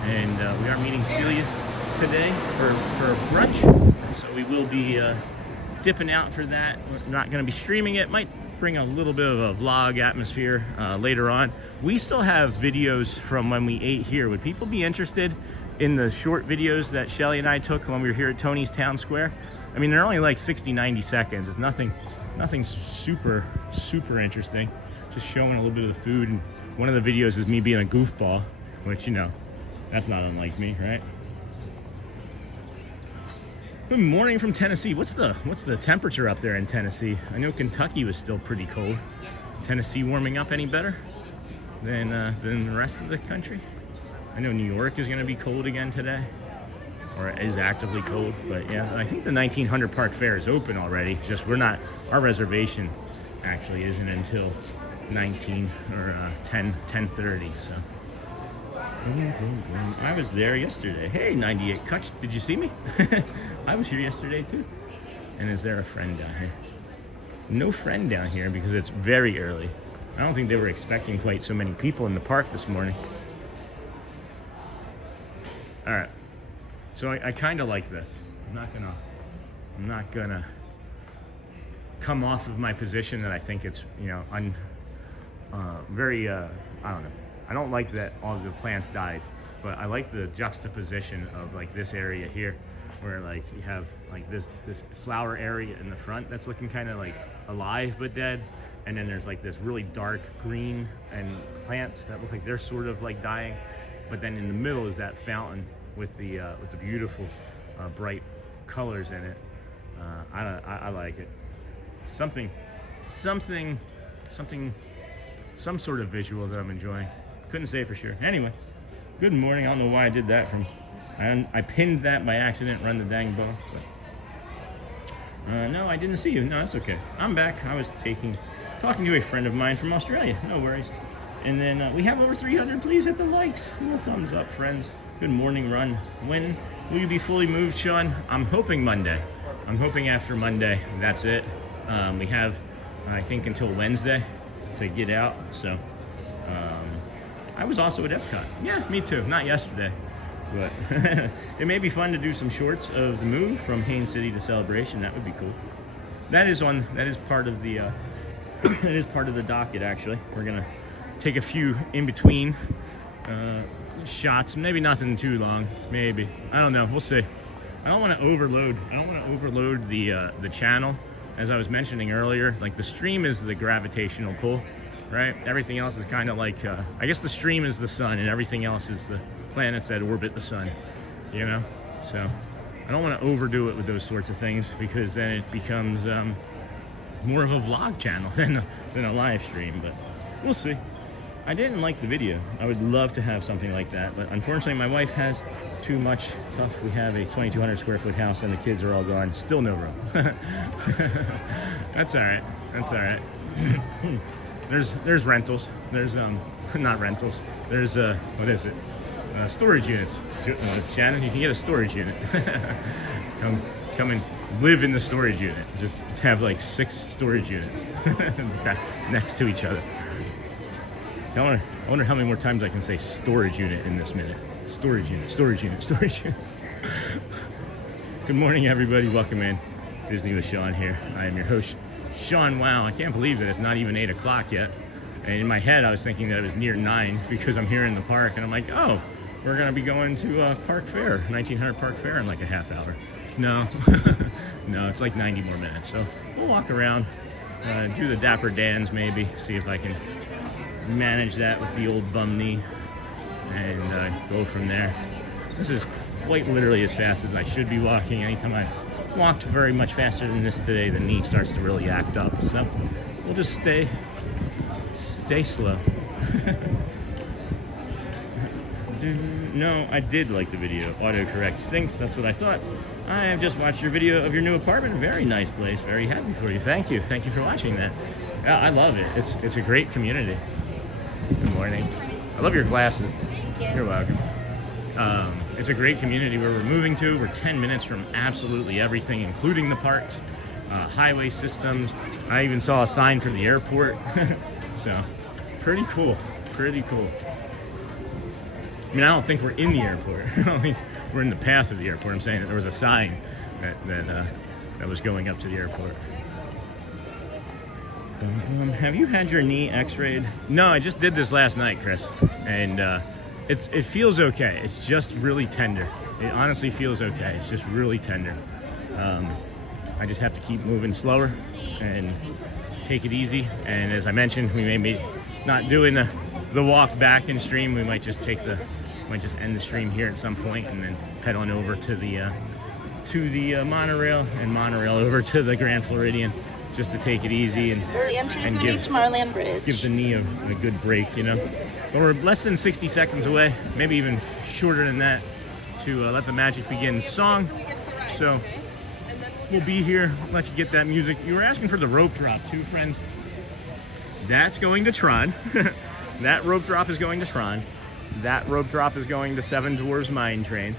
And we are meeting Celia today for brunch. So we will be dipping out for that. We're not going to be streaming it. Might bring a little bit of a vlog atmosphere later on. We still have videos from when we ate here. Would people be interested in the short videos that Shelly and I took when we were here at Tony's Town Square? I mean, they're only like 60-90 seconds. It's nothing super interesting. Just showing a little bit of the food. And one of the videos is me being a goofball, which, you know, that's not unlike me, right? Good morning from Tennessee. What's the temperature up there in Tennessee? I know Kentucky was still pretty cold. Tennessee warming up any better than the rest of the country? I know New York is going to be cold again today, or is actively cold. But yeah, I think the 1900 Park Fair is open already. Just our reservation actually isn't until 19 or 10:30. So. I was there yesterday. Hey, 98 Kutch, did you see me? I was here yesterday too. And is there a friend down here? No friend down here because it's very early. I don't think they were expecting quite so many people in the park this morning. All right. So I kind of like this. I'm not gonna come off of my position that I think it's, very, I don't know. I don't like that all of the plants died, but I like the juxtaposition of like this area here, where like you have like this flower area in the front that's looking kind of like alive but dead, and then there's like this really dark green and plants that look like they're sort of like dying, but then in the middle is that fountain with the beautiful bright colors in it. I like it. Some sort of visual that I'm enjoying. Couldn't say for sure. Anyway, good morning. I don't know why I did that. I pinned that by accident. Run the dang ball. But, no, I didn't see you. No, that's okay. I'm back. I was talking to a friend of mine from Australia. No worries. And then we have over 300. Please hit the likes. A thumbs up, friends. Good morning, run. When will you be fully moved, Sean? I'm hoping Monday. I'm hoping after Monday. That's it. We have, I think, until Wednesday to get out. So. I was also at Epcot. Yeah, me too. Not yesterday, but it may be fun to do some shorts of the move from Haines City to Celebration. That would be cool. That is part of the that is part of the docket. Actually, we're gonna take a few in between shots. Maybe nothing too long. Maybe, I don't know. We'll see. I don't want to overload the channel. As I was mentioning earlier, like the stream is the gravitational pull. Right? Everything else is kind of like, I guess the stream is the sun and everything else is the planets that orbit the sun, you know? So I don't want to overdo it with those sorts of things because then it becomes more of a vlog channel than a live stream, but we'll see. I didn't like the video. I would love to have something like that, but unfortunately my wife has too much stuff. We have a 2,200 square foot house and the kids are all gone. Still no room. That's all right. That's all right. There's rentals. There's not rentals. There's what is it? Storage units. Shannon, you can get a storage unit. come and live in the storage unit. Just have like 6 storage units back next to each other. I wonder how many more times I can say storage unit in this minute. Storage unit, storage unit, storage unit. Good morning, everybody. Welcome in. Disney with Sean here. I am your host, Sean. Wow, I can't believe that it's not even 8 o'clock yet. And in my head, I was thinking that it was near 9 because I'm here in the park, and I'm like, oh, we're gonna be going to Park Fair, 1900 Park Fair in like a half hour. No, no, it's like 90 more minutes. So we'll walk around, do the Dapper Dans maybe, see if I can manage that with the old bum knee, and go from there. This is quite literally as fast as I should be walking. Anytime I walked very much faster than this today, the knee starts to really act up. So we'll just stay slow. No, I did like the video. Autocorrect stinks. That's what I thought. I have just watched your video of your new apartment. Very nice place. Very happy for you. Thank you. Thank you for watching that. Yeah, I love it. It's a great community. Good morning. I love your glasses. You're welcome. It's a great community where we're moving to. We're 10 minutes from absolutely everything, including the parks, highway systems. I even saw a sign for the airport. So, pretty cool. Pretty cool. I mean, I don't think we're in the airport. I don't think we're in the path of the airport. I'm saying that there was a sign that was going up to the airport. Have you had your knee x-rayed? No, I just did this last night, Chris. And it feels okay. It's just really tender. It honestly feels okay. It's just really tender. I just have to keep moving slower and take it easy. And as I mentioned, we may be not doing the walk back in stream. We might just might just end the stream here at some point and then head on over to the monorail and monorail over to the Grand Floridian, just to take it easy and give the knee a good break, you know. But we're less than 60 seconds away, maybe even shorter than that, to Let the Magic Begin song. So we'll be here, let you get that music. You were asking for the rope drop too, friends. That's going to Tron. That rope drop is going to Tron. That rope drop is going to Seven Dwarfs Mine Train.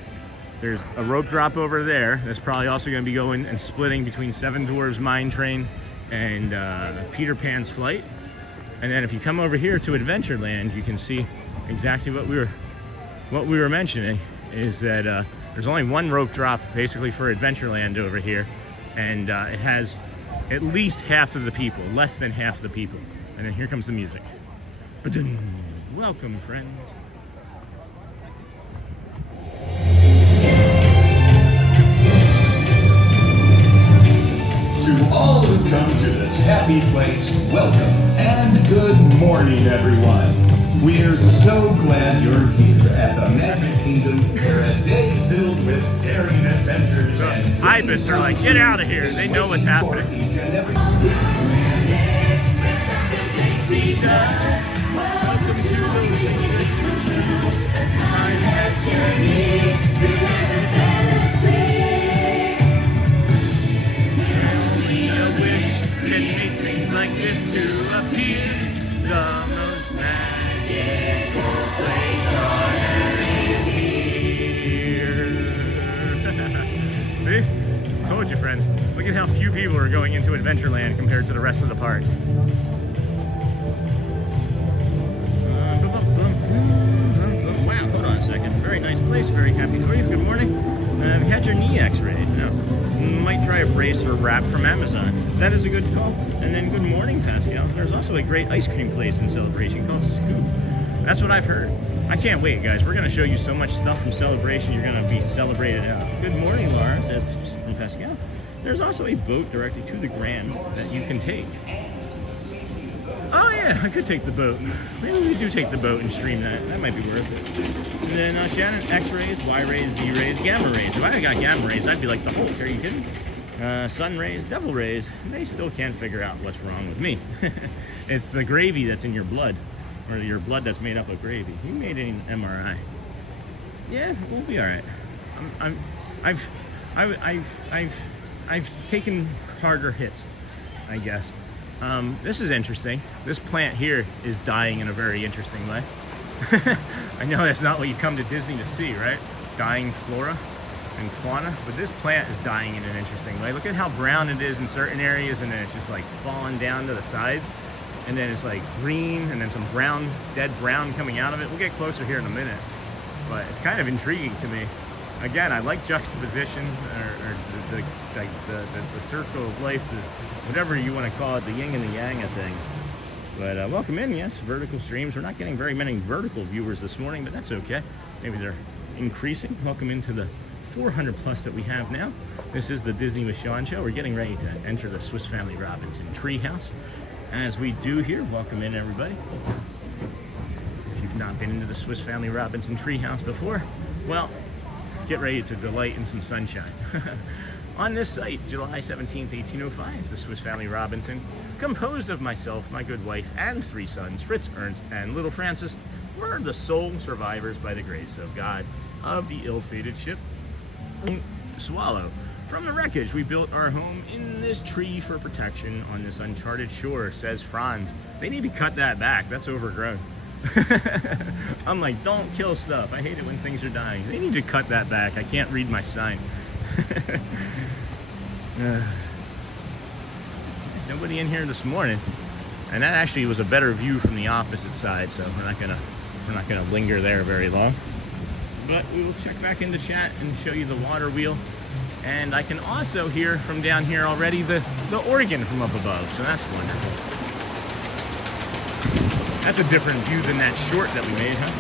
There's a rope drop over there that's probably also going to be going and splitting between Seven Dwarfs Mine Train and Peter Pan's Flight. And then if you come over here to Adventureland, you can see exactly what we were mentioning, is that there's only one rope drop basically for Adventureland over here, and it has at least half of the people, less than half the people. And then here comes the music. Ba-dun. Welcome, friends. To all who come to this happy place, welcome and good morning, everyone. We're so glad you're here at the Magic Kingdom for a day filled with daring adventures and Ibis are like, get out of here. They know what's happening. Each and every Welcome to the like this to appear, the most magical place on earth is here. See? Told you, friends. Look at how few people are going into Adventureland compared to the rest of the park. Wow, hold on a second. Very nice place. Very happy for you. Good morning. Have you had your knee x-rayed? No. Might try a brace or wrap from Amazon. That is a good call. And then good morning, Pascal. There's also a great ice cream place in Celebration called Scoop. That's what I've heard. I can't wait, guys. We're going to show you so much stuff from Celebration. You're going to be celebrated out. Good morning, Laura, says Pascal. There's also a boat directly to the Grand that you can take. Oh yeah, I could take the boat. Maybe we do take the boat and stream that. That might be worth it. And then Shannon, X-rays, Y-rays, Z-rays, gamma rays. If I got gamma rays, I'd be like the Hulk. Are you kidding? Sun rays, devil rays. They still can't figure out what's wrong with me. It's the gravy that's in your blood, or your blood that's made up of gravy. You made an MRI. Yeah, we'll be all right. I've taken harder hits, I guess. This is interesting. This plant here is dying in a very interesting way. I know that's not what you come to Disney to see, right? Dying flora. and fauna, but this plant is dying in an interesting way. Look at how brown it is in certain areas, and then it's just like falling down to the sides, and then it's like green, and then some brown, dead brown coming out of it. We'll get closer here in a minute, but it's kind of intriguing to me. Again, I like juxtaposition, or the circle of life, whatever you want to call it, the yin and the yang of things. But welcome in, yes, vertical streams. We're not getting very many vertical viewers this morning, but that's okay. Maybe they're increasing. Welcome into the 400 plus that we have now. This is the Disney with Sean show. We're getting ready to enter the Swiss Family Robinson treehouse. As we do here, welcome in everybody. If you've not been into the Swiss Family Robinson treehouse before, well, get ready to delight in some sunshine. On this site, July 17th, 1805, the Swiss Family Robinson, composed of myself, my good wife, and 3 sons, Fritz, Ernst, and little Francis, were the sole survivors by the grace of God of the ill-fated ship Swallow. From the wreckage, we built our home in this tree for protection on this uncharted shore, says Franz. They need to cut that back. That's overgrown. I'm like, don't kill stuff. I hate it when things are dying. They need to cut that back. I can't read my sign. Nobody in here this morning, and that actually was a better view from the opposite side, so we're not gonna linger there very long. But we will check back into chat and show you the water wheel, and I can also hear from down here already the organ from up above, so that's wonderful. That's a different view than that short that we made, huh?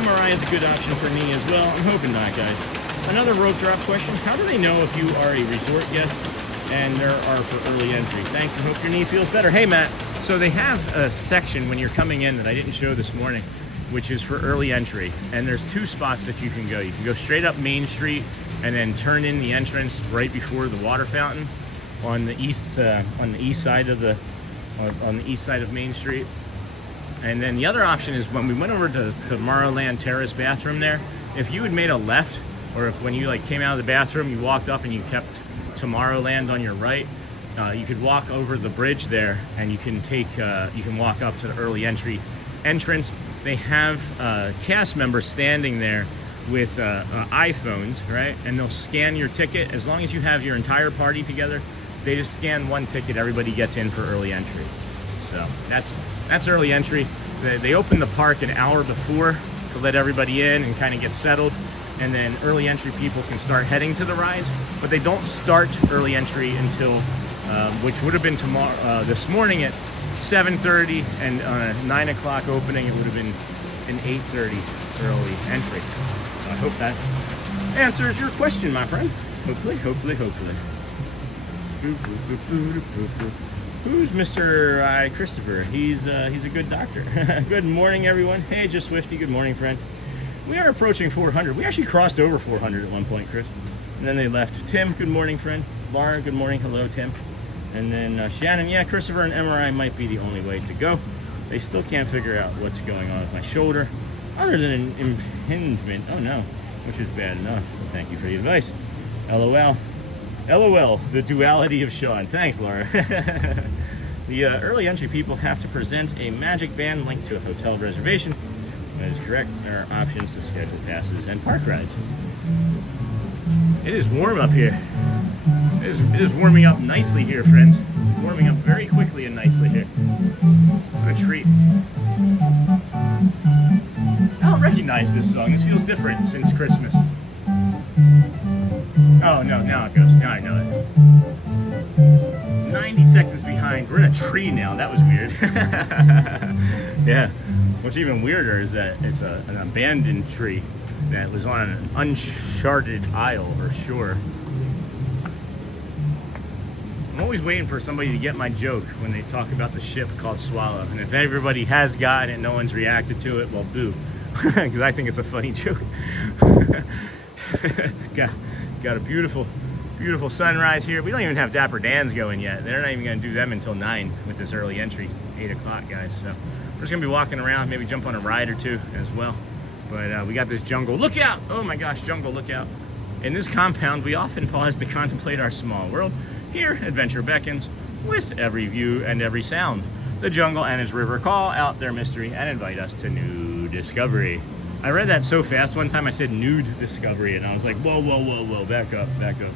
MRI is a good option for me as well. I'm hoping not, guys. Another rope drop question. How do they know if you are a resort guest and there are for early entry? Thanks, and hope your knee feels better. Hey, Matt. So they have a section when you're coming in that I didn't show this morning, which is for early entry. And there's 2 spots that you can go. You can go straight up Main Street and then turn in the entrance right before the water fountain on the east side of Main Street. And then the other option is when we went over to Tomorrowland Terrace bathroom there, if you had made a left, or if when you like came out of the bathroom, you walked up and you kept Tomorrowland on your right, you could walk over the bridge there, and you can walk up to the early entry entrance. They have cast members standing there with iPhones, right? And they'll scan your ticket. As long as you have your entire party together, they just scan 1 ticket. Everybody gets in for early entry. So that's early entry. They open the park an hour before to let everybody in and kind of get settled. And then early entry people can start heading to the rides, but they don't start early entry until, which would have been tomorrow, this morning at 7:30, and on a 9 o'clock opening, it would have been an 8:30 early entry. So I hope that answers your question, my friend. Hopefully. Who's Mr. Christopher? He's a good doctor. Good morning, everyone. Hey, just Swifty. Good morning, friend. We are approaching 400. We actually crossed over 400 at one point, Chris. And then they left. Tim, good morning, friend. Laura, good morning. Hello, Tim. And then Shannon, yeah, Christopher and MRI might be the only way to go. They still can't figure out what's going on with my shoulder, other than an impingement. Oh no, which is bad enough. Thank you for the advice. LOL. LOL, the duality of Sean. Thanks, Laura. The early entry people have to present a magic band linked to a hotel reservation. That is correct. There are options to schedule passes and park rides. It is warm up here. It is warming up nicely here, friends. Warming up very quickly and nicely here. What a treat. I don't recognize this song. This feels different since Christmas. Oh no, now it goes. Now I know it. 90 seconds behind. We're in a tree now. That was weird. Yeah. What's even weirder is that it's an abandoned tree that was on an uncharted isle or shore. I'm always waiting for somebody to get my joke when they talk about the ship called Swallow. And if everybody has gotten it, no one's reacted to it, well, boo. Because I think it's a funny joke. Got a beautiful sunrise here. We don't even have Dapper Dans going yet. They're not even going to do them until 9 with this early entry, 8 o'clock, guys. So we're just going to be walking around, maybe jump on a ride or 2 as well. But we got this jungle. Look out! Oh my gosh, jungle, look out. In this compound, we often pause to contemplate our small world. Here, adventure beckons with every view and every sound. The jungle and its river call out their mystery and invite us to new discovery. I read that so fast one time I said nude discovery, and I was like, whoa, whoa, whoa, whoa, back up, back up.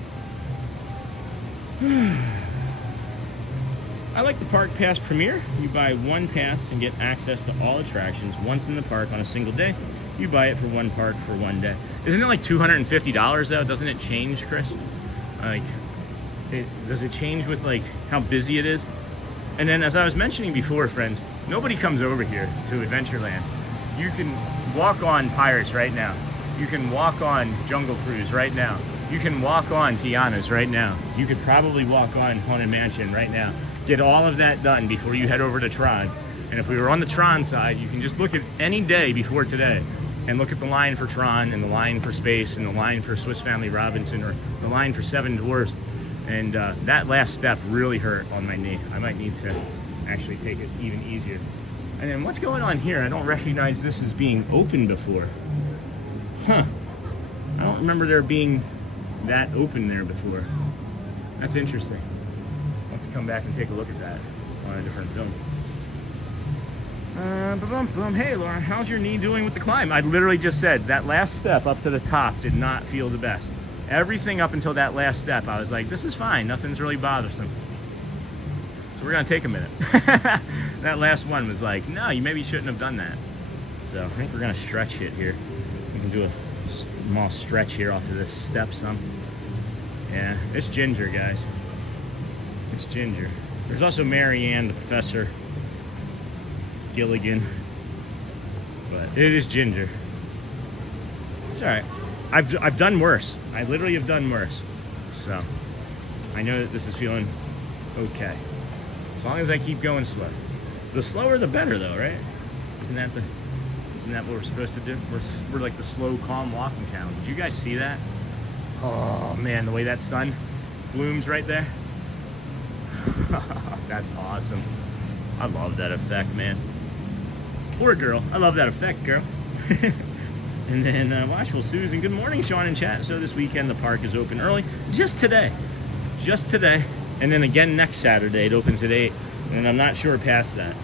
I like the Park Pass Premier. You buy one pass and get access to all attractions once in the park on a single day. You buy it for one park for one day. Isn't it like $250 though? Doesn't it change, Chris? Like, does it change with like how busy it is? And then, as I was mentioning before, friends, nobody comes over here to Adventureland. You can walk on Pirates right now. You can walk on Jungle Cruise right now. You can walk on Tiana's right now. You could probably walk on Haunted Mansion right now. Get all of that done before you head over to Tron. And if we were on the Tron side, you can just look at any day before today and look at the line for Tron and the line for Space and the line for Swiss Family Robinson or the line for Seven Dwarfs. And that last step really hurt on my knee. I might need to actually take it even easier. And then what's going on here? I don't recognize this as being open before. Huh. I don't remember there being that open there before. That's interesting. I'll have to come back and take a look at that on a different film. Hey Lauren, how's your knee doing with the climb? I literally just said that last step up to the top did not feel the best. Everything up until that last step, I was like, this is fine. Nothing's really bothersome. So we're gonna take a minute. That last one was like, no, you maybe shouldn't have done that. So I think we're gonna stretch it here. We can do a small stretch here off of this step some. Yeah, it's Ginger, guys. It's Ginger. There's also Mary Ann, the Professor Gilligan, but it is Ginger. It's all right. I've done worse. I literally have done worse. So I know that this is feeling okay. As long as I keep going slow. The slower the better though, right? Isn't that what we're supposed to do? We're like the slow, calm walking channel. Did you guys see that? Oh man, the way that sun blooms right there. That's awesome. I love that effect, man. Poor girl. I love that effect, girl. And then Watchful Susan, good morning, Sean in chat. So this weekend the park is open early. Just today. And then again next Saturday it opens at 8. And I'm not sure past that.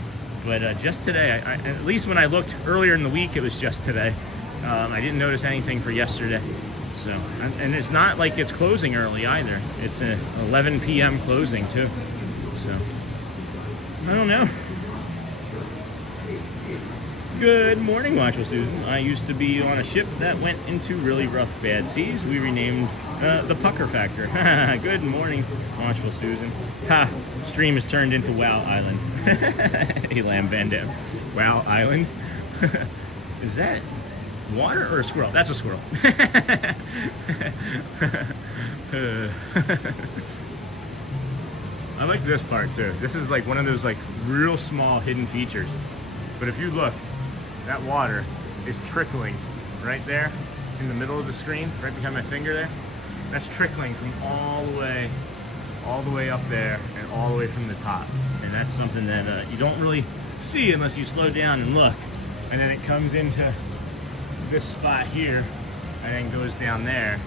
But just today, at least when I looked earlier in the week, it was just today. I didn't notice anything for yesterday. So, and it's not like it's closing early either. It's an 11 p.m. closing too. So, I don't know. Good morning, Watchful Susan. I used to be on a ship that went into really rough, bad seas. We renamed the Pucker Factor. Good morning, Watchful Susan. Ha! Stream has turned into Wow Island. Elam Van Dam. Wow Island? Is that water or a squirrel? That's a squirrel. I like this part too. This is like one of those like real small hidden features. But if you look, that water is trickling right there in the middle of the screen, right behind my finger there. That's trickling from all the way up there and all the way from the top. And that's something that you don't really see unless you slow down and look. And then it comes into this spot here and then goes down there.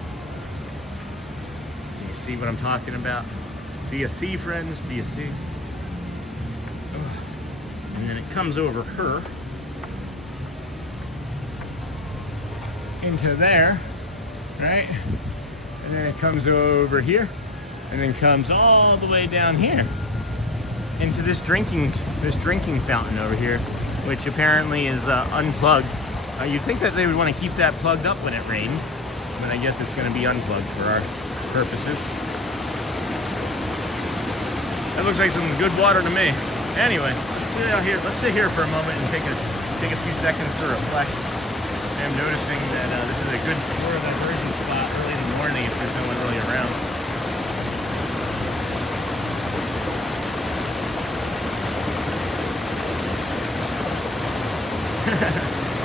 You see what I'm talking about? Do you see, friends? Do you see? And then it comes over her into there, right? And then it comes over here and then comes all the way down here into this drinking fountain over here, which apparently is unplugged. You'd think that they would want to keep that plugged up when it rained, but I guess it's going to be unplugged for our purposes. That looks like some good water to me. Anyway, let's sit here for a moment and take a few seconds to reflect. I'm noticing that this is a good more of a diversion spot early in the morning if there's no one really around.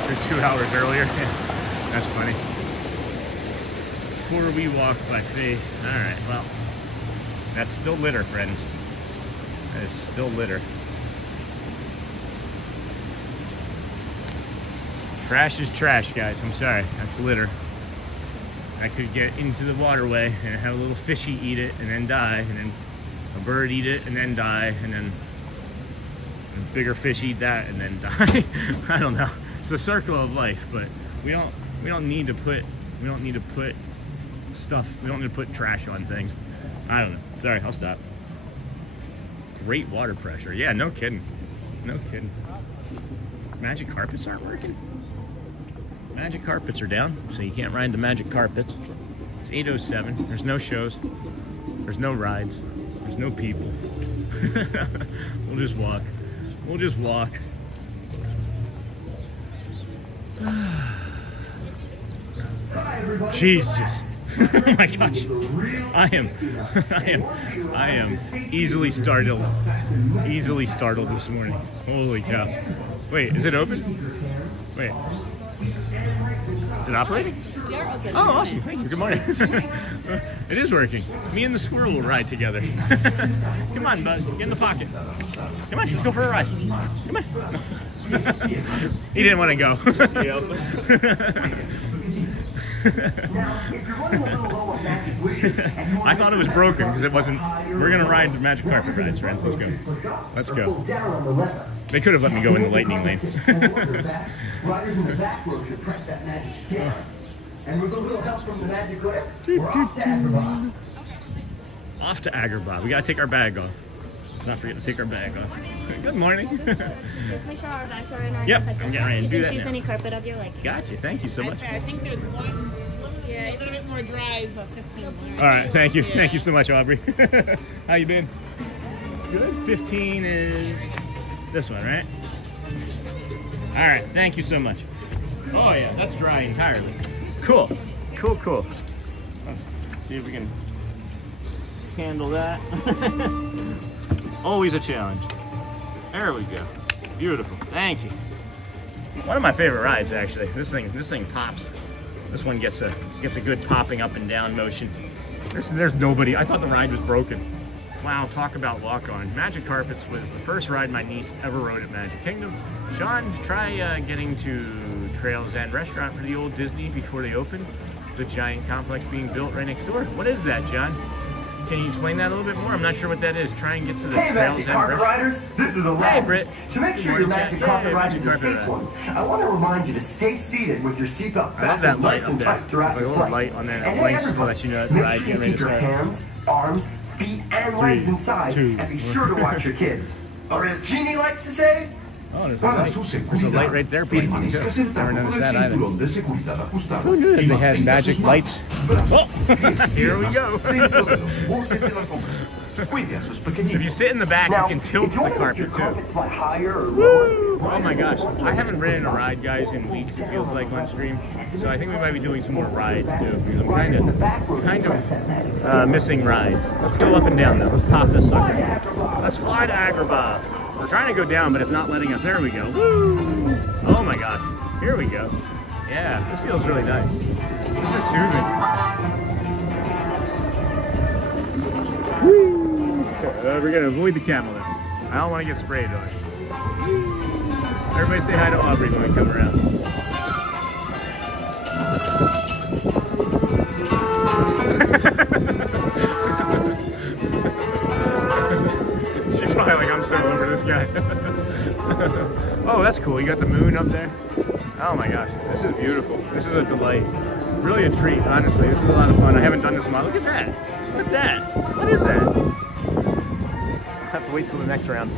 Or 2 hours earlier. That's funny. Before we walk by faith. Alright, well, that's still litter, friends. That is still litter. Trash is trash, guys. I'm sorry. That's litter. I could get into the waterway and have a little fishy eat it and then die, and then a bird eat it and then die, and then a bigger fish eat that and then die. I don't know. It's the circle of life, but We don't need to put stuff. We don't need to put trash on things. I don't know. Sorry, I'll stop. Great water pressure. Yeah, no kidding. No kidding. Magic carpets aren't working. Magic carpets are down, so you can't ride the magic carpets. It's 8:07. There's no shows. There's no rides. There's no people. We'll just walk. We'll just walk. Jesus. Oh my gosh. I am easily startled. Easily startled this morning. Holy cow. Wait, is it open? Wait. Is it operating? You're open. Oh, awesome. Thank you. Good morning. It is working. Me and the squirrel will ride together. Come on, bud. Get in the pocket. Come on, let's go for a ride. Come on. He didn't want to go. I thought it was broken because it wasn't. We're going to ride the magic carpet rides, friends. Let's go. Let's go. They could have let me go in the lightning lane. Riders in the back row should press that magic scanner. And with a little help from the magic clip, we're off to Agrabah. Off to Agrabah. We got to take our bag off. Let's not forget to take our bag off. Good morning. Just make sure our bags are in our Yep, like I'm this. getting ready to You do can that choose now. any carpet of your liking. Gotcha. Thank you so much. I think there's one, a little bit more dry, so 15 more. All right. Thank you. Yeah. Thank you so much, Aubrey. How you been? Good. 15 is this one, right? All right. Thank you so much. Oh yeah, that's dry entirely. Cool. Cool. Cool. Let's see if we can handle that. It's always a challenge. There we go. Beautiful. Thank you. One of my favorite rides, actually. This thing pops. This one gets a good popping up and down motion. There's nobody. I thought the ride was broken. Wow, talk about walk on. Magic Carpets was the first ride my niece ever rode at Magic Kingdom. Sean, try getting to Trails End Restaurant for the old Disney before they open. The giant complex being built right next door. What is that, John? Can you explain that a little bit more? I'm not sure what that is. Try and get to the Hey, Trails Magic End Carpet Restaurant. Riders, this is Hey, Aladdin. Britt. To make sure your Magic Carpet ride is a Magic safe Carpet one, I want to remind you to stay seated with your seatbelt I love that fastened light nice up and there. tight throughout Like a your little flight. light on there that And blinks hey, to let you know that the make ride's sure you getting ready keep to your start. hands, arms, feet, and legs inside, 2, and be sure to watch your kids. Or as Jeannie likes to say, Oh, there's a Para light. su There's a seguridad, light right there blinking too. permanezca Never sentado con noticed el that either. cinturón de seguridad ajustado Who knew that y they had mantenga magic sus lights? manos, Oh, brazos, here we go. dentro de los bordes de la alfombra. Cuide a sus If you pequeñitos. sit in the back, now, you can tilt if you the want to make your carpet too. carpet fly higher or lower, Oh my gosh, I haven't ridden a ride, guys, in weeks, it feels like, on stream. So I think we might be doing some more rides too. Because I'm riders in the back row should kind press that magic of scanner. missing rides. Let's go up and down though. Let's pop this Fly to sucker. Agrabah. Let's fly to Agrabah. We're trying to go down, but it's not letting us. There we go. Woo! Oh my gosh. Here we go. Yeah, this feels really nice. This is soothing. Woo! We're gonna avoid the camel then. I don't want to get sprayed on. Everybody say hi to Aubrey when we come around. She's probably like, I'm so over this guy. Oh, that's cool. You got the moon up there. Oh my gosh, this is beautiful. This is a delight. Really a treat, honestly. This is a lot of fun. I haven't done this in a while. Look at that. What's that? What is that? I'll have to wait till the next round.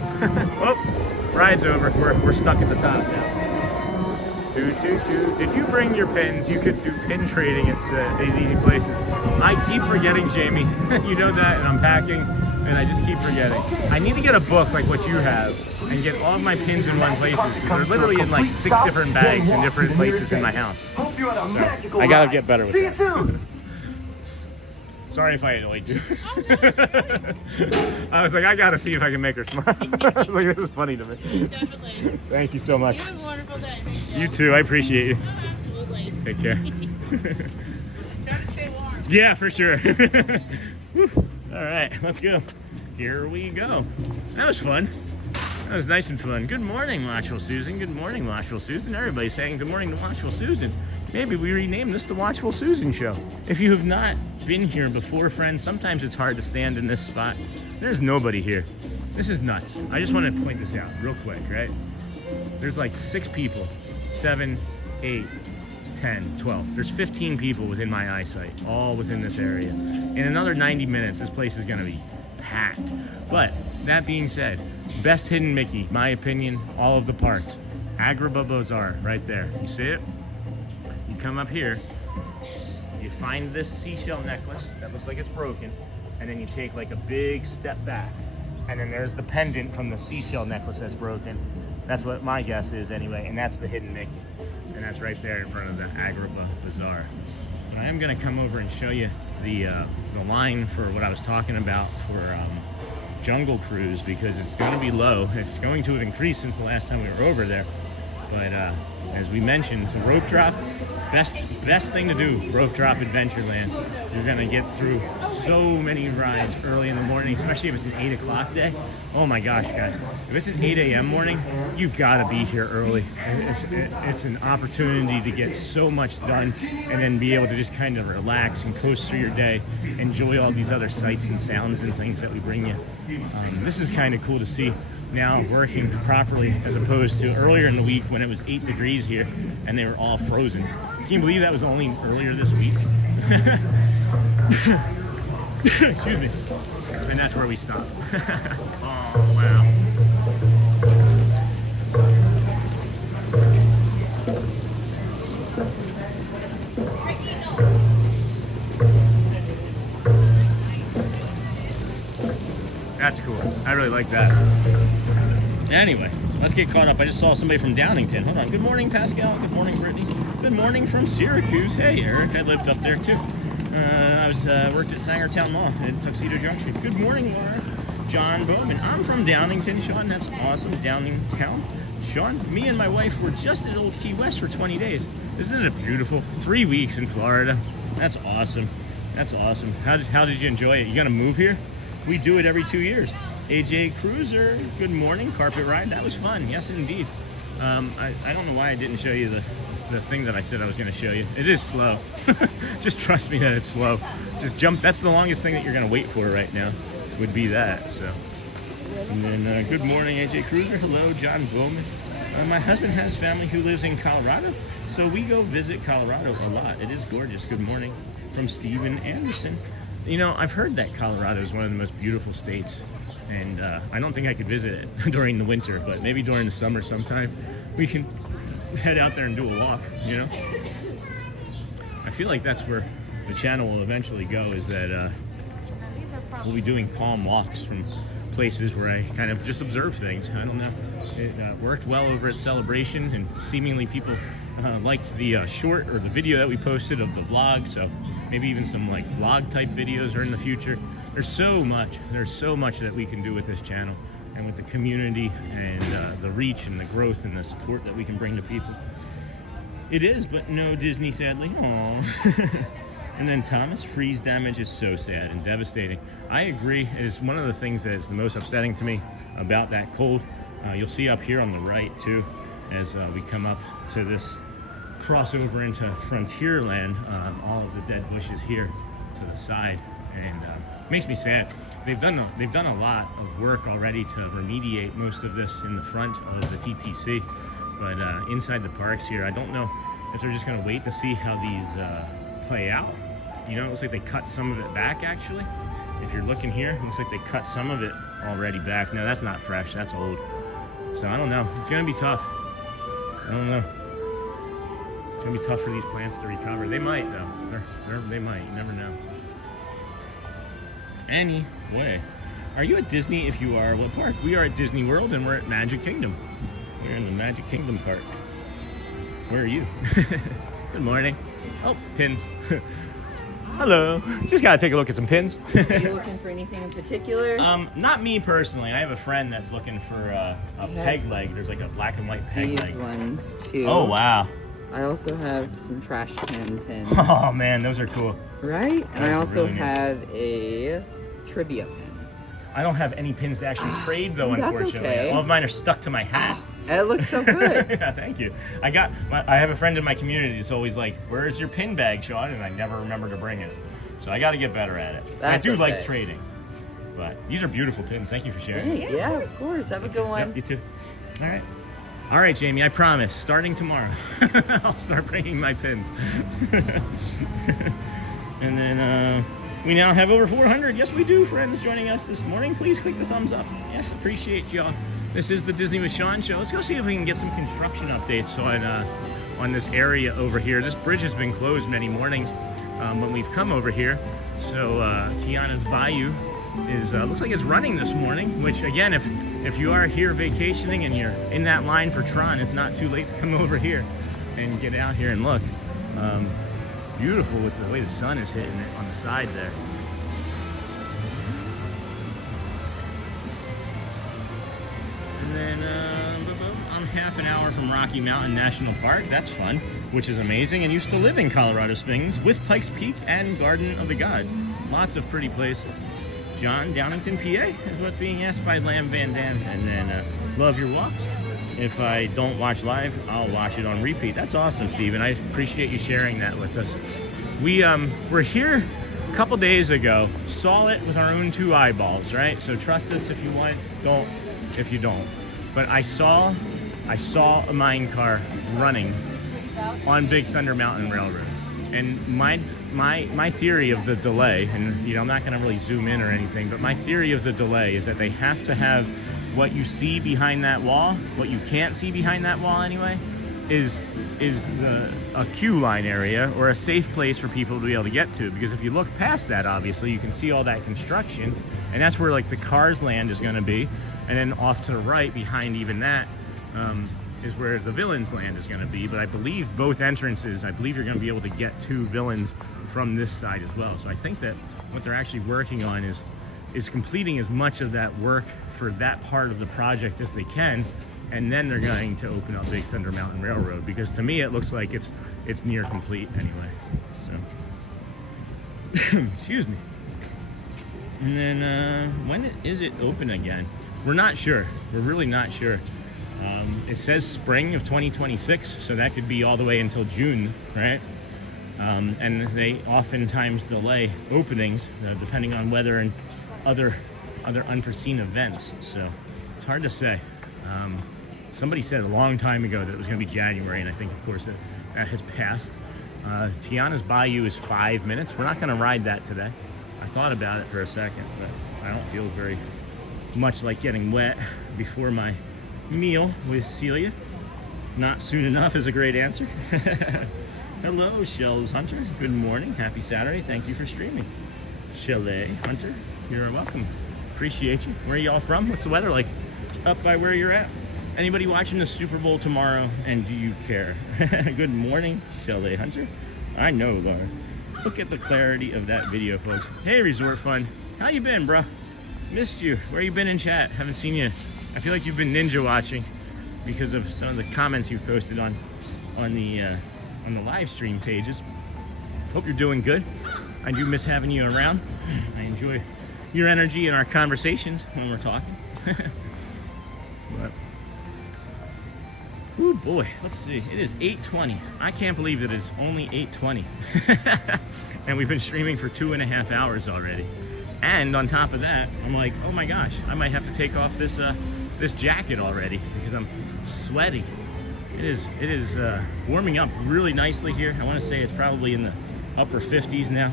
Oh, ride's over. We're stuck at the top now. Did you bring your pins? You could do pin trading at easy places. I keep forgetting, Jamie. You know that, and I'm packing, and I just keep forgetting. I need to get a book like what you have and get all of my pins in one place because they're literally in like 6 different bags in different places in my house. Hope you had a magical I gotta ride. get better with See you that. soon. Sorry if I annoyed you. I was like, I gotta see if I can make her smile. I was like, this is funny to me. Definitely. Thank you so much. You have a wonderful day. You too. I appreciate you. Absolutely. Take care. Try to stay warm. Yeah, for sure. Whew. All right, let's go. Here we go. That was fun. That was nice and fun. Good morning, Watchful Susan. Good morning, Watchful Susan. Everybody's saying good morning to Watchful Susan. Maybe we rename this the Watchful Susan Show. If you have not been here before, friends, sometimes it's hard to stand in this spot. There's nobody here. This is nuts. I just want to point this out real quick, right? There's like 6 people, 7, 8, 10, 12. There's 15 people within my eyesight, all within this area. In another 90 minutes, this place is gonna be packed. But that being said, best hidden Mickey, my opinion, all of the parks. Agrabah Bazaar, right there. You see it? You come up here, you find this seashell necklace that looks like it's broken, and then you take like a big step back, and then there's the pendant from the seashell necklace that's broken. That's what my guess is anyway, and that's the hidden Mickey. And that's right there in front of the Agrabah Bazaar. But I am gonna come over and show you the line for what I was talking about for Jungle Cruise, because it's gonna be low. It's going to have increased since the last time we were over there. But as we mentioned, the rope drop, best thing to do, rope drop Adventureland. You're gonna get through so many rides early in the morning, especially if it's an 8 o'clock day. Oh my gosh, guys. If it's an 8 a.m. morning, you've gotta be here early. It's an opportunity to get so much done and then be able to just kind of relax and coast through your day, enjoy all these other sights and sounds and things that we bring you. This is kind of cool to see now working properly, as opposed to earlier in the week when it was 8 degrees here and they were all frozen. Can you believe that was only earlier this week? Excuse me. And that's where we stopped. Oh, wow. That's cool. I really like that. Anyway, let's get caught up. I just saw somebody from Downington. Hold on. Good morning, Pascal. Good morning, Brittany. Good morning from Syracuse. Hey, Eric. I lived up there too. I worked at Sangertown Mall in Tuxedo Junction. Good morning, Laura. John Bowman. I'm from Downington, Sean. That's awesome. Downingtown. Sean, me and my wife were just at Old Key West for 20 days. Isn't it beautiful? 3 weeks in Florida. That's awesome. That's awesome. How did you enjoy it? You gonna move here? We do it every 2 years. AJ Cruiser, good morning. Carpet ride, that was fun. Yes, indeed. I don't know why I didn't show you the thing that I said I was going to show you. It is slow. Just trust me that it's slow. Just jump. That's the longest thing that you're going to wait for right now, would be that. So, and then good morning, AJ Cruiser. Hello, John Bowman. My husband has family who lives in Colorado, so we go visit Colorado a lot. It is gorgeous. Good morning from Steven Anderson. You know, I've heard that Colorado is one of the most beautiful states, and I don't think I could visit it during the winter, but maybe during the summer sometime we can head out there and do a walk, you know? I feel like that's where the channel will eventually go, is that we'll be doing calm walks from places where I kind of just observe things. I don't know. It worked well over at Celebration, and seemingly people liked the short or the video that we posted of the vlog, so maybe even some like vlog type videos are in the future. There's so much that we can do with this channel and with the community and the reach and the growth and the support that we can bring to people. It is, but no Disney, sadly. Aww. And then Thomas, freeze damage is so sad and devastating. I agree. It is one of the things that is the most upsetting to me about that cold. You'll see up here on the right too, as we come up to this crossover into Frontierland, all of the dead bushes here to the side, and makes me sad. They've done a lot of work already to remediate most of this in the front of the TTC, but inside the parks here, I don't know if they're just going to wait to see how these play out. You know, it looks like they cut some of it back actually. If you're looking here, it looks like they cut some of it already back. No, that's not fresh, that's old. So I don't know, it's going to be tough. I don't know. It's going to be tough for these plants to recover. They might though. They might, you never know. Anyway, are you at Disney? If you are, what park? We are at Disney World, and we're at Magic Kingdom. We're in the Magic Kingdom park. Where are you? Good morning. Oh, pins. Hello. Just gotta take a look at some pins. Are you looking for anything in particular? Not me personally. I have a friend that's looking for a peg leg. There's like a black and white peg leg. These ones too. Oh wow. I also have some trash can pins. Oh man, those are cool. Right? And I also really have a trivia pin. I don't have any pins to actually trade though, That's unfortunately. okay. All of mine are stuck to my hat. It looks so good. Yeah, thank you. I have a friend in my community that's always like, "Where's your pin bag, Sean?" And I never remember to bring it. So I got to get better at it. I do like trading. But these are beautiful pins. Thank you for sharing. Yeah, of course. Have a good one. Yep, you too. All right. All right, Jamie, I promise, starting tomorrow, I'll start bringing my pins. And then we now have over 400. Yes, we do, friends, joining us this morning. Please click the thumbs up. Yes, appreciate y'all. This is the Disney with Sean show. Let's go see if we can get some construction updates on this area over here. This bridge has been closed many mornings when we've come over here. So Tiana's Bayou is looks like it's running this morning, which again, if you are here vacationing and you're in that line for Tron, it's not too late to come over here and get out here and look. Beautiful with the way the sun is hitting it on the side there. And then I'm half an hour from Rocky Mountain National Park. That's fun, which is amazing, and used to live in Colorado Springs with Pikes Peak and Garden of the Gods. Lots of pretty places. John, Downington, PA is what's being asked by Lamb Van Dam. And then love your walks. If I don't watch live, I'll watch it on repeat. That's awesome, Steven. I appreciate you sharing that with us. We were here a couple days ago, saw it with our own 2 eyeballs, right? So trust us if you want, don't if you don't. But I saw a mine car running on Big Thunder Mountain Railroad. And my theory of the delay, and you know, I'm not going to really zoom in or anything, but my theory of the delay is that they have to have what you see behind that wall, what you can't see behind that wall anyway, is a queue line area or a safe place for people to be able to get to. Because if you look past that, obviously you can see all that construction, and that's where like the cars land is going to be. And then off to the right behind even that is where the villains land is going to be. But I believe both entrances, I believe you're going to be able to get to villains from this side as well. So I think that what they're actually working on is completing as much of that work for that part of the project as they can, and then they're going to open up Big Thunder Mountain Railroad, because to me it looks like it's near complete anyway. So excuse me. And then when is it open again? We're not sure. We're really not sure. It says spring of 2026, so that could be all the way until June, right? And they oftentimes delay openings depending on weather and other unforeseen events. So it's hard to say. Somebody said a long time ago that it was going to be January, and I think, of course, that has passed. Tiana's Bayou is 5 minutes. We're not going to ride that today. I thought about it for a second, but I don't feel very much like getting wet before my meal with Celia. Not soon enough is a great answer. Hello, Shells Hunter. Good morning. Happy Saturday. Thank you for streaming. Chalet Hunter, you're welcome. Appreciate you. Where are y'all from? What's the weather like up by where you're at? Anybody watching the Super Bowl tomorrow, and do you care? Good morning, Chalet Hunter. I know, Laura. Look at the clarity of that video, folks. Hey, Resort Fun. How you been, bro? Missed you. Where you been in chat? Haven't seen you. I feel like you've been ninja watching because of some of the comments you've posted on the live stream pages. Hope you're doing good. I do miss having you around. I enjoy your energy and our conversations when we're talking. But, oh boy, let's see. It is 8:20. I can't believe that it's only 8:20. And we've been streaming for 2.5 hours already. And on top of that, I'm like, oh my gosh, I might have to take off this this jacket already because I'm sweaty. It is warming up really nicely here. I want to say it's probably in the upper 50s now.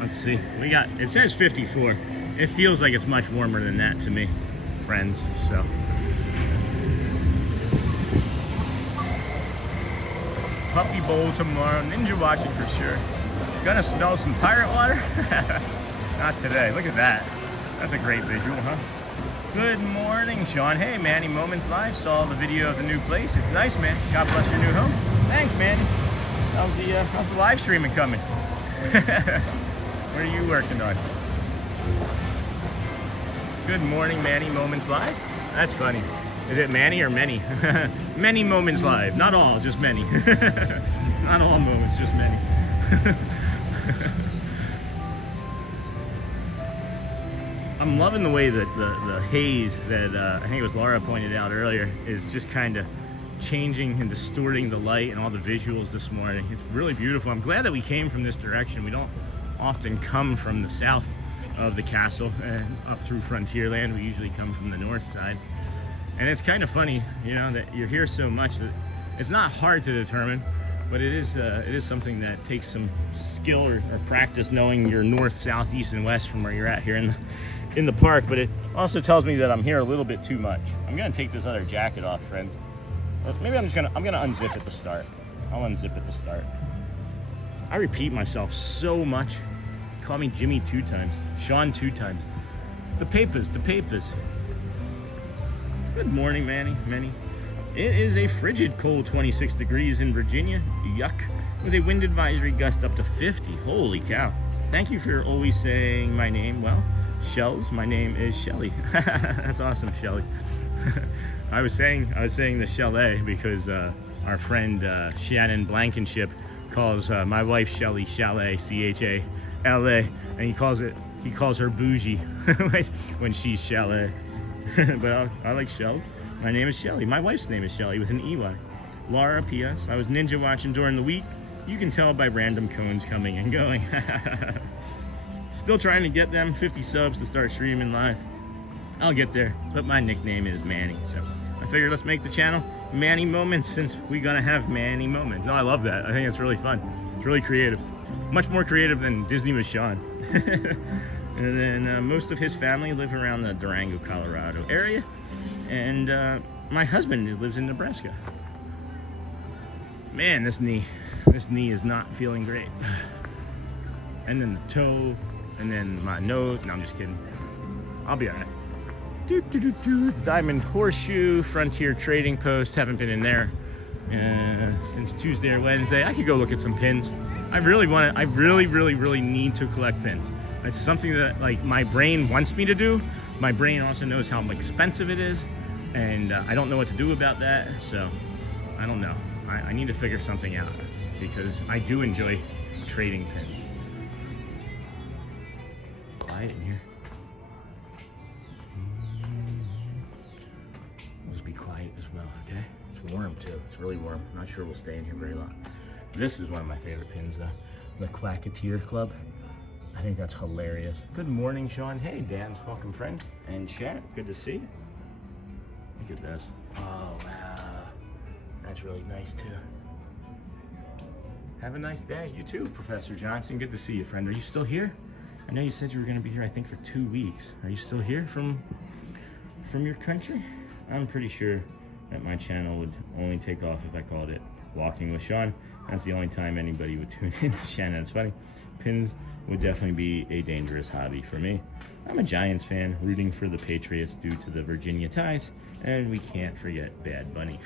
Let's see. It says 54. It feels like it's much warmer than that to me, friends. So puppy bowl tomorrow. Ninja watching for sure. Gonna smell some pirate water? Not today. Look at that. That's a great visual, huh? Good morning, Sean. Hey, Manny Moments Live. Saw the video of the new place. It's nice, man. God bless your new home. Thanks, Manny. How's the live streaming coming? What are you working on? Good morning, Manny Moments Live. That's funny. Is it Manny or many? Many Moments Live. Not all, just many. Not all moments, just many. I'm loving the way that the haze that I think it was Laura pointed out earlier is just kind of changing and distorting the light and all the visuals this morning. It's really beautiful. I'm glad that we came from this direction. We don't often come from the south of the castle and up through Frontierland. We usually come from the north side. And it's kind of funny, you know, that you're here so much that it's not hard to determine, but it is something that takes some skill or practice, knowing your north, south, east, and west from where you're at here in the park. But it also tells me that I'm here a little bit too much. I'm gonna take this other jacket off, friend. Maybe I'm gonna unzip at the start. I'll unzip at the start. I repeat myself so much. Call me Jimmy 2 times, Sean 2 times. The papers. Good morning, Manny. It is a frigid cold 26 degrees in Virginia. Yuck. With a wind advisory gust up to 50. Holy cow. Thank you for always saying my name. Well, Shells, my name is Shelly. That's awesome, Shelly. I was saying the chalet because our friend Shannon Blankenship calls my wife Shelly chalet, C-H-A-L-A, and he calls her bougie when she's chalet. But I like Shells. My name is Shelly. My wife's name is Shelly with an E-Y. Laura, P.S. I was ninja watching during the week. You can tell by random cones coming and going. Still trying to get them 50 subs to start streaming live. I'll get there, but my nickname is Manny, so I figured let's make the channel Manny Moments, since we're gonna have Manny Moments. No, I love that. I think it's really fun. It's really creative. Much more creative than Disney with Sean. And then most of his family live around the Durango, Colorado area. And my husband lives in Nebraska. Man, this knee is not feeling great. And then the toe, and then my nose. No, I'm just kidding. I'll be all right. Diamond Horseshoe, Frontier Trading Post. Haven't been in there since Tuesday or Wednesday. I could go look at some pins. I really need to collect pins. It's something that like my brain wants me to do. My brain also knows how expensive it is, and I don't know what to do about that. So I don't know. I need to figure something out because I do enjoy trading pins. Quiet in here. Let's be quiet as well, okay? It's warm too. It's really warm. I'm not sure we'll stay in here very long. This is one of my favorite pins, though. The Quacketeer Club. I think that's hilarious. Good morning, Sean. Hey, Dan's welcome, friend. And chat, good to see you. Look at this. Oh, wow. That's really nice, too. Have a nice day. You too, Professor Johnson. Good to see you, friend. Are you still here? I know you said you were going to be here, I think, for 2 weeks. Are you still here from your country? I'm pretty sure that my channel would only take off if I called it Walking with Sean. That's the only time anybody would tune in. Shannon, it's funny. Pins would definitely be a dangerous hobby for me. I'm a Giants fan, rooting for the Patriots due to the Virginia ties, and we can't forget Bad Bunny.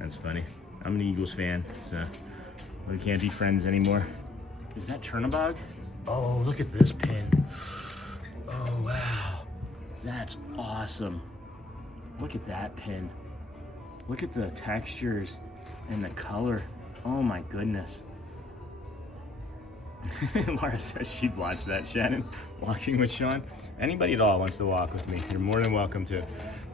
That's funny. I'm an Eagles fan, so we can't be friends anymore. Is that Chernobog? Oh, look at this pin. Oh, wow. That's awesome. Look at that pin. Look at the textures and the color. Oh my goodness. Laura says she'd watch that, Shannon. Walking with Sean. Anybody at all wants to walk with me, you're more than welcome to.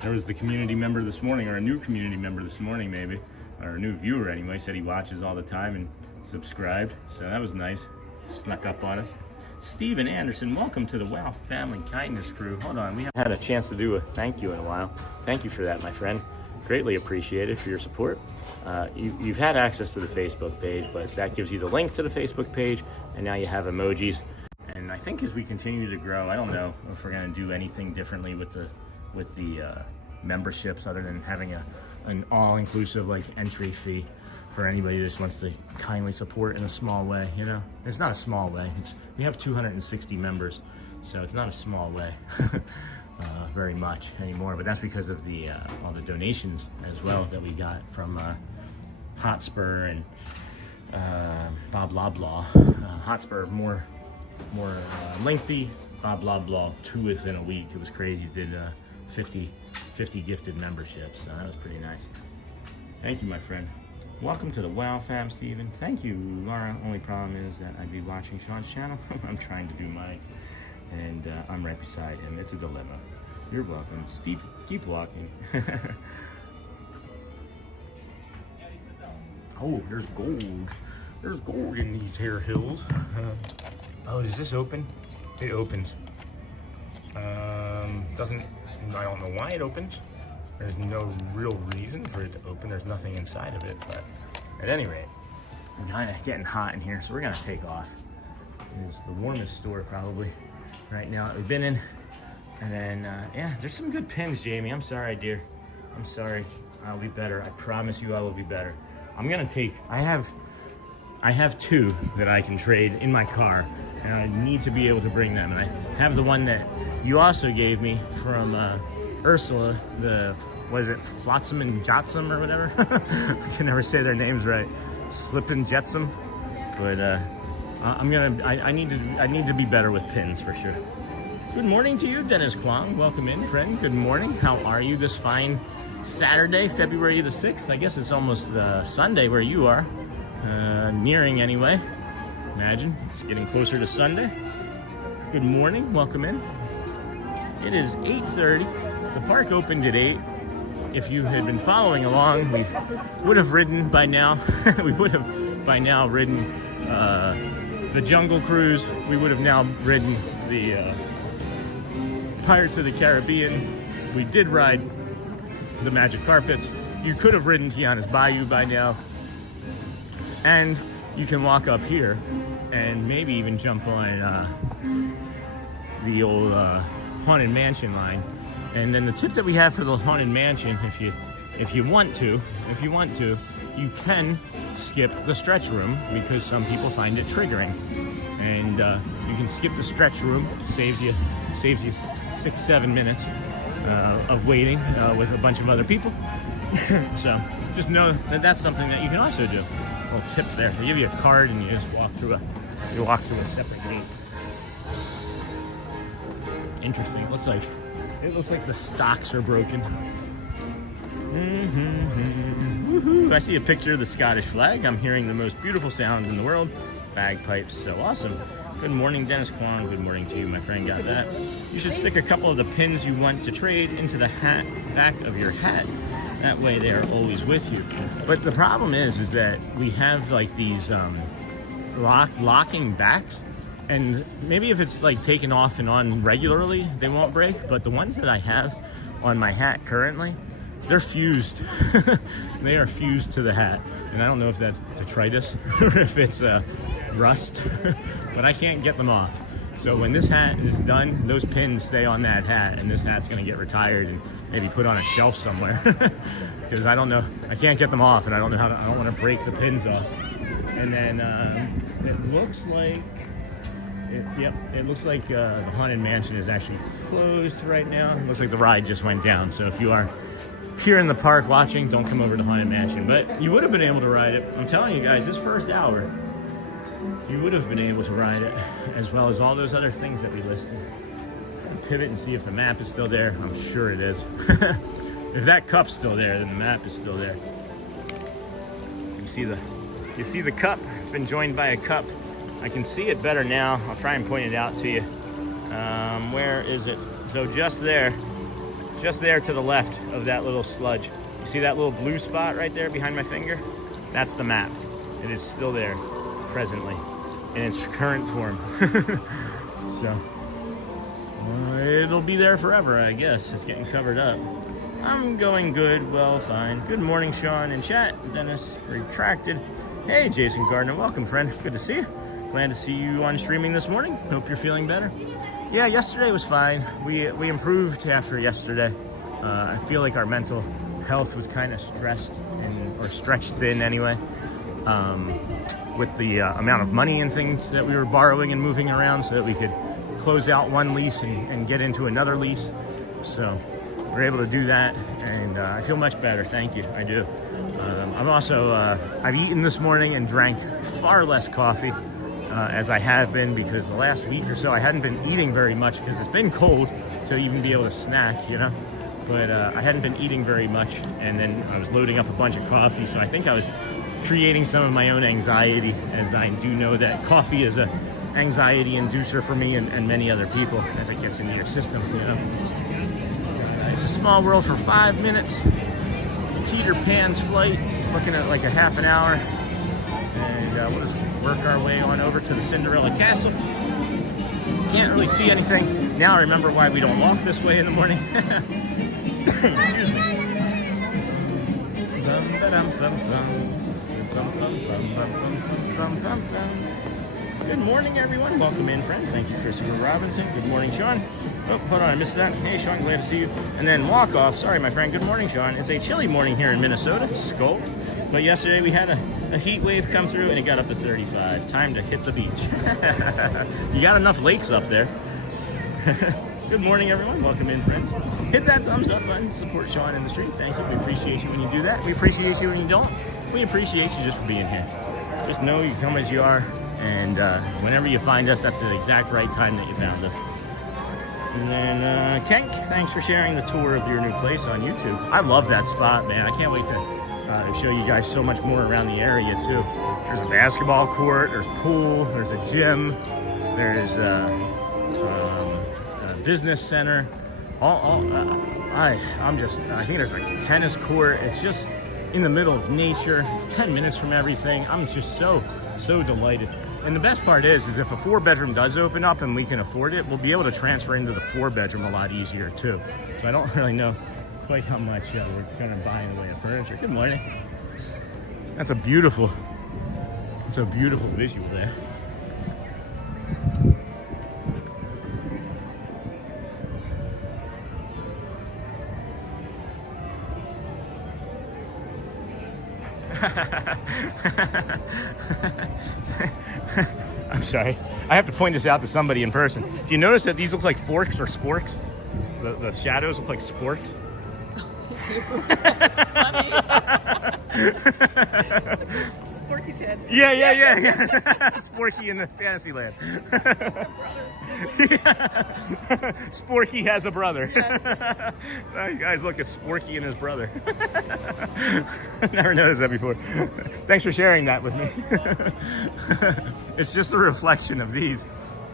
There was the community member this morning, or a new community member this morning maybe, or a new viewer anyway, said he watches all the time and subscribed. So that was nice. Snuck up on us. Steven Anderson, welcome to the Wow Family Kindness Crew. Hold on, we haven't had a chance to do a thank you in a while. Thank you for that, my friend. Greatly appreciated for your support. You've had access to the Facebook page, but that gives you the link to the Facebook page, and now you have emojis. And I think as we continue to grow, I don't know if we're going to do anything differently with the memberships other than having an all-inclusive like entry fee for anybody who just wants to kindly support in a small way. You know, it's not a small way. We have 260 members, so it's not a small way. Very much anymore, but that's because of the all the donations as well that we got from Hotspur and blah blah blah. Hotspur more lengthy, blah blah blah. 2 within a week. It was crazy. Did 50 gifted memberships, so that was pretty nice. Thank you, my friend. Welcome to the Wow Fam, Steven. Thank you, Laura. Only problem is that I'd be watching Sean's channel. I'm trying to do mine, and I'm right beside him. It's a dilemma. You're welcome. Steve, keep walking. Oh, there's gold. There's gold in these hair hills. Oh, does this open? It opens. I don't know why it opens. There's no real reason for it to open. There's nothing inside of it, but at any rate, it's kind of getting hot in here, so we're gonna take off. It's the warmest store probably right now that we've been in. And then, yeah, there's some good pins, Jamie. I'm sorry, dear. I'm sorry. I'll be better. I promise you I will be better. I'm gonna take, I have two that I can trade in my car, and I need to be able to bring them. And I have the one that you also gave me from Ursula, what is it, Flotsam and Jetsam or whatever? I can never say their names right. Slip and Jetsam. But I need to be better with pins for sure. Good morning to you, Dennis Kwong. Welcome in, friend. Good morning. How are you this fine Saturday, February the 6th? I guess it's almost Sunday where you are. Nearing anyway. Imagine, it's getting closer to Sunday. Good morning, welcome in. It is 8:30. The park opened at 8. If you had been following along, we would have ridden by now. We would have by now ridden the Jungle Cruise. We would have now ridden the Pirates of the Caribbean. We did ride the Magic Carpets. You could have ridden Tiana's Bayou by now. And you can walk up here and maybe even jump on the old Haunted Mansion line. And then the tip that we have for the Haunted Mansion, if you want to, you can skip the stretch room because some people find it triggering. And you can skip the stretch room, saves you 6-7 minutes of waiting with a bunch of other people. So just know that that's something that you can also do. A little tip there. They give you a card and you just walk through a separate gate. Interesting. It looks like the stocks are broken. Woohoo! I see a picture of the Scottish flag. I'm hearing the most beautiful sounds in the world. Bagpipes, so awesome. Good morning, Dennis Kwong. Good morning to you, my friend. Got that? You should stick a couple of the pins you want to trade into the back of your hat. That way they are always with you. But the problem is that we have like these locking backs, and maybe if it's like taken off and on regularly, they won't break. But the ones that I have on my hat currently, they're fused. They are fused to the hat. And I don't know if that's detritus or if it's rust, but I can't get them off. So when this hat is done, those pins stay on that hat, and this hat's gonna get retired and maybe put on a shelf somewhere. Because I don't know, I can't get them off, and I don't know how to, I don't want to break the pins off. And then it looks like, it looks like the Haunted Mansion is actually closed right now. It looks like the ride just went down. So if you are here in the park watching, don't come over to Haunted Mansion. But you would have been able to ride it. I'm telling you guys, this first hour, you would have been able to ride it, as well as all those other things that we listed. Pivot and see if the map is still there. I'm sure it is. If that cup's still there, then the map is still there. You see the cup? It's been joined by a cup. I can see it better now. I'll try and point it out to you. Where is it? So just there to the left of that little sludge. You see that little blue spot right there behind my finger? That's the map. It is still there presently in its current form. So it'll be there forever, I guess. It's getting covered up. I'm going good, well, fine. Good morning, Sean in chat. Dennis retracted. Hey, Jason Gardner, welcome, friend. Good to see you. Glad to see you on streaming this morning. Hope you're feeling better. Yeah, yesterday was fine. We improved after yesterday. I feel like our mental health was kind of stressed or stretched thin anyway. With the amount of money and things that we were borrowing and moving around so that we could close out one lease and get into another lease. So we're able to do that, and I feel much better. Thank you, I do. I'm also, I've eaten this morning and drank far less coffee as I have been, because the last week or so I hadn't been eating very much because it's been cold to even be able to snack, you know. But I hadn't been eating very much, and then I was loading up a bunch of coffee, so I think I was creating some of my own anxiety, as I do know that coffee is a anxiety inducer for me and many other people as it gets into your system, you know. It's a small world for 5 minutes. Peter Pan's flight, looking at like a half an hour, and we'll just work our way on over to the Cinderella Castle. Can't really see anything. Now I remember why we don't walk this way in the morning. Excuse me. Good morning, everyone. Welcome in, friends. Thank you, Christopher Robinson. Good morning, Sean. Oh, hold on, I missed that. Hey, Sean, glad to see you. And then walk off. Sorry, my friend. Good morning, Sean. It's a chilly morning here in Minnesota. It's cold. But yesterday we had a heat wave come through and it got up to 35. Time to hit the beach. You got enough lakes up there. Good morning, everyone. Welcome in, friends. Hit that thumbs up button. Support Sean in the stream. Thank you. We appreciate you when you do that. We appreciate you when you don't. We appreciate you just for being here. Just know you come as you are. And whenever you find us, that's the exact right time that you found us. And then, Kenk, thanks for sharing the tour of your new place on YouTube. I love that spot, man. I can't wait to show you guys so much more around the area, too. There's a basketball court, there's pool, there's a gym, there's a business center. I think there's like a tennis court. It's just in the middle of nature. It's 10 minutes from everything. I'm just so delighted. And the best part is if a 4-bedroom does open up and we can afford it, we'll be able to transfer into the 4-bedroom a lot easier too. So I don't really know quite how much we're kind of buying in the way of furniture. Good morning. That's a beautiful visual there. I'm sorry. I have to point this out to somebody in person. Do you notice that these look like forks or sporks? The shadows look like sporks. That's funny. Sporky's head. Yeah. Sporky in the fantasy land. Sporky has a brother. Yes. Oh, you guys look at Sporky and his brother. Never noticed that before. Thanks for sharing that with me. It's just a reflection of these.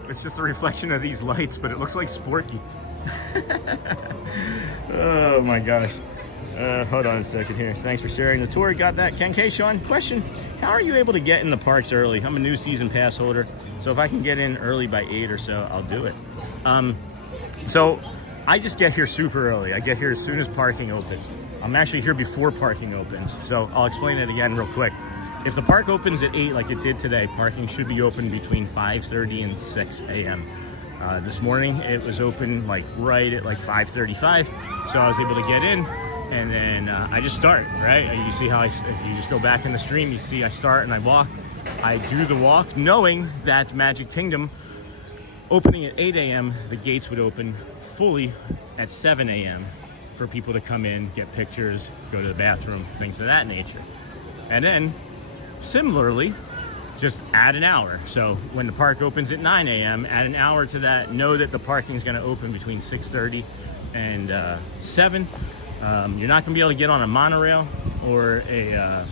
It's just a reflection of these lights, but it looks like Sporky. Oh my gosh. Hold on a second here. Thanks for sharing the tour. Got that, Ken K. Sean, question. How are you able to get in the parks early? I'm a new season pass holder, so if I can get in early by 8 or so, I'll do it. So I just get here super early. I get here as soon as parking opens. I'm actually here before parking opens, so I'll explain it again real quick. If the park opens at 8 like it did today, parking should be open between 5:30 and 6 a.m. This morning it was open like right at like 5:35, so I was able to get in. And then I just start, right? You see how if you just go back in the stream, you see I start and I walk. I do the walk knowing that Magic Kingdom opening at 8 a.m., the gates would open fully at 7 a.m. for people to come in, get pictures, go to the bathroom, things of that nature. And then similarly, just add an hour. So when the park opens at 9 a.m., add an hour to that. Know that the parking is going to open between 6:30 and 7. You're not going to be able to get on a monorail or a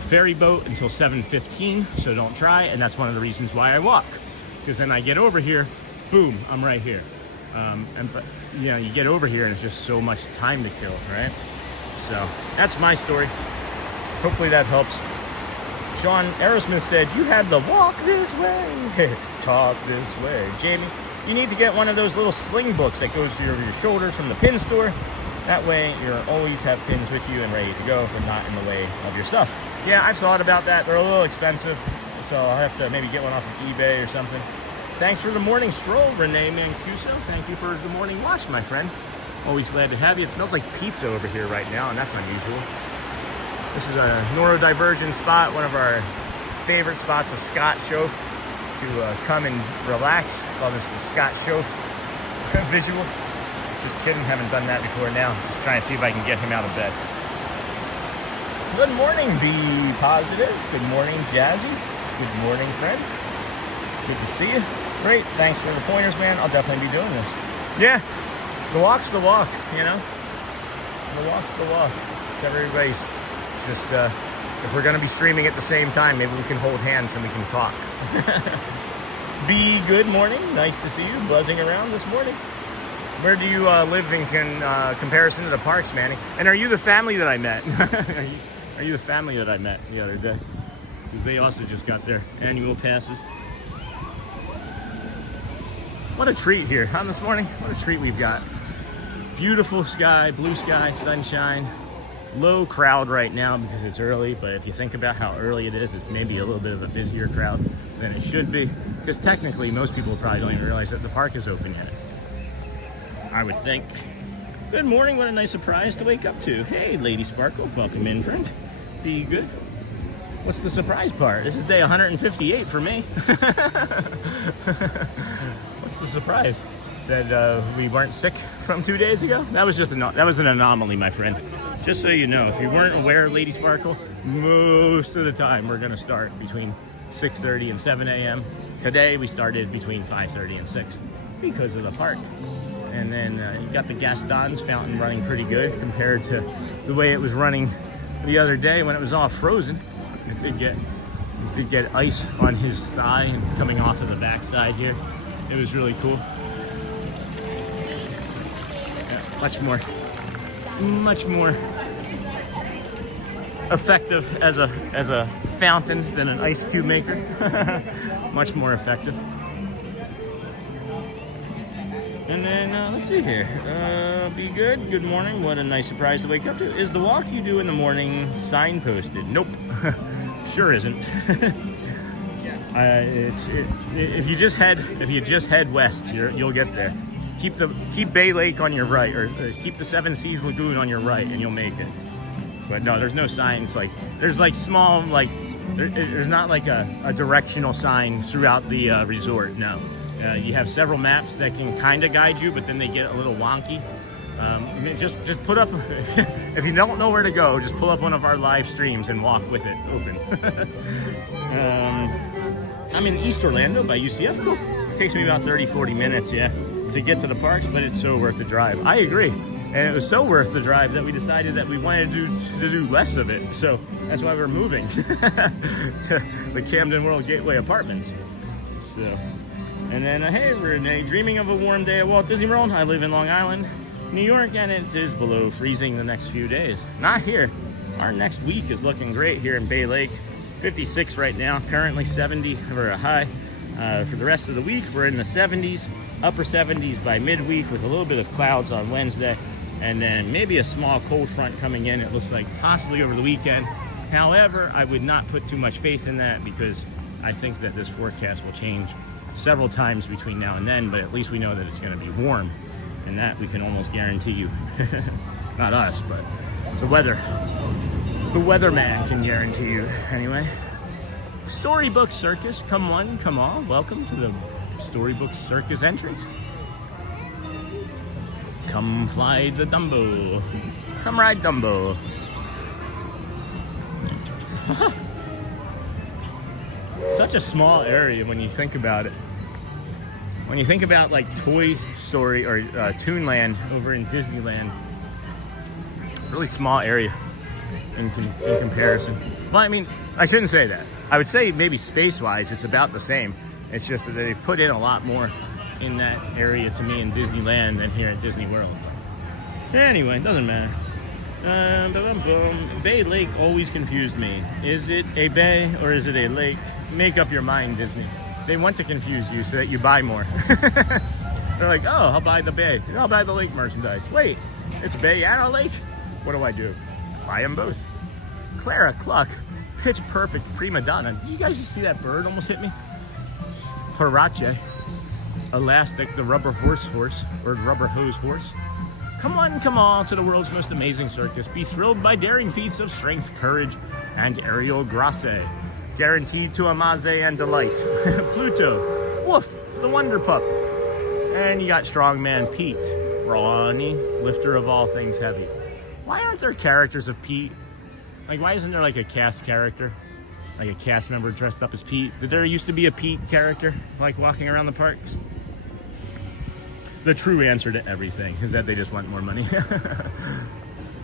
ferry boat until 7:15, so don't try. And that's one of the reasons why I walk, because then I get over here, boom, I'm right here. You get over here and it's just so much time to kill, right? So that's my story. Hopefully that helps. Sean Aerosmith said, you had the walk this way, talk this way. Jamie, you need to get one of those little sling books that goes over your shoulders from the pin store. That way you'll always have pins with you and ready to go, but not in the way of your stuff. Yeah, I've thought about that. They're a little expensive, so I'll have to maybe get one off of eBay or something. Thanks for the morning stroll, Renee Mancuso. Thank you for the morning watch, my friend. Always glad to have you. It smells like pizza over here right now, and that's unusual. This is a neurodivergent spot, one of our favorite spots of Scott Schoaf to come and relax. Call this the Scott Schoaf visual. Just kidding, haven't done that before now. Just trying to see if I can get him out of bed. Good morning, Be Positive. Good morning, Jazzy. Good morning, friend. Good to see you. Great, thanks for the pointers, man. I'll definitely be doing this. Yeah, the walk's the walk, you know? The walk's the walk. It's everybody's. Just, if we're going to be streaming at the same time, maybe we can hold hands and we can talk. Be good morning. Nice to see you buzzing around this morning. Where do you live in comparison to the parks, Manny? And are you the family that I met? Are you the family that I met the other day? They also just got their annual passes. What a treat here, huh, this morning? What a treat we've got. Beautiful sky, blue sky, sunshine. low crowd right now because it's early, but if you think about how early it is, it's maybe a little bit of a busier crowd than it should be, because technically most people probably don't even realize that the park is open yet, I would think. Good morning, what a nice surprise to wake up to. Hey, Lady Sparkle, welcome in, friend. Be good. What's the surprise part? This is day 158 for me. What's the surprise? That we weren't sick from 2 days ago? That was an anomaly, my friend. Just so you know, if you weren't aware of Lady Sparkle, most of the time we're gonna start between 6:30 and 7 a.m. Today we started between 5:30 and 6 because of the park. And then you got the Dans fountain running pretty good compared to the way it was running the other day when it was all frozen. It did get ice on his thigh and coming off of the backside here. It was really cool. Yeah, much more effective as a fountain than an ice cube maker. Much more effective. And then, let's see here. Be good. Good morning. What a nice surprise to wake up to. Is the walk you do in the morning signposted? Nope. Sure isn't. If you just head west, you'll get there. Keep Bay Lake on your right, or keep the Seven Seas Lagoon on your right, and you'll make it. But no, there's no signs. Like there's like small there's not like a directional sign throughout the resort. No. You have several maps that can kind of guide you, but then they get a little wonky. Just put up, if you don't know where to go, just pull up one of our live streams and walk with it open. I'm in East Orlando by UCF. Cool. Takes me about 30-40 minutes, yeah, to get to the parks, but it's so worth the drive. I agree. And it was so worth the drive that we decided that we wanted to do less of it. So that's why we're moving to the Camden World Gateway Apartments. So. And then, hey, Renee, dreaming of a warm day at Walt Disney World. I live in Long Island, New York, and it is below freezing the next few days. Not here. Our next week is looking great here in Bay Lake. 56 right now, currently 70 for a high. For the rest of the week, we're in the 70s, upper 70s by midweek with a little bit of clouds on Wednesday. And then maybe a small cold front coming in, it looks like possibly over the weekend. However, I would not put too much faith in that because I think that this forecast will change several times between now and then, but at least we know that it's going to be warm, and that we can almost guarantee you. Not us, but the weatherman can guarantee you. Anyway, Storybook Circus, come one, come all. Welcome to the Storybook Circus entrance. Come fly the Dumbo. Come ride Dumbo. Such a small area when you think about it. When you think about like Toy Story or Toonland over in Disneyland, really small area in comparison. Well, I mean, I shouldn't say that. I would say maybe space-wise, it's about the same. It's just that they've put in a lot more in that area to me in Disneyland than here at Disney World. Anyway, doesn't matter. Bay Lake always confused me. Is it a bay or is it a lake? Make up your mind, Disney. They want to confuse you so that you buy more. They're like, oh, I'll buy the bay. I'll buy the lake merchandise. Wait, it's bay and a lake? What do? Buy them both. Clara Cluck, pitch perfect prima donna. Did you guys just see that bird almost hit me? Harache, Elastic, the rubber horse, or rubber hose horse. Come on, come all to the world's most amazing circus. Be thrilled by daring feats of strength, courage, and aerial grace. Guaranteed to amaze and delight. Pluto, Woof, the Wonder Pup. And you got Strongman Pete, Ronnie, lifter of all things heavy. Why aren't there characters of Pete? Like, why isn't there like a cast character? Like a cast member dressed up as Pete? Did there used to be a Pete character, like walking around the parks? The true answer to everything is that they just want more money.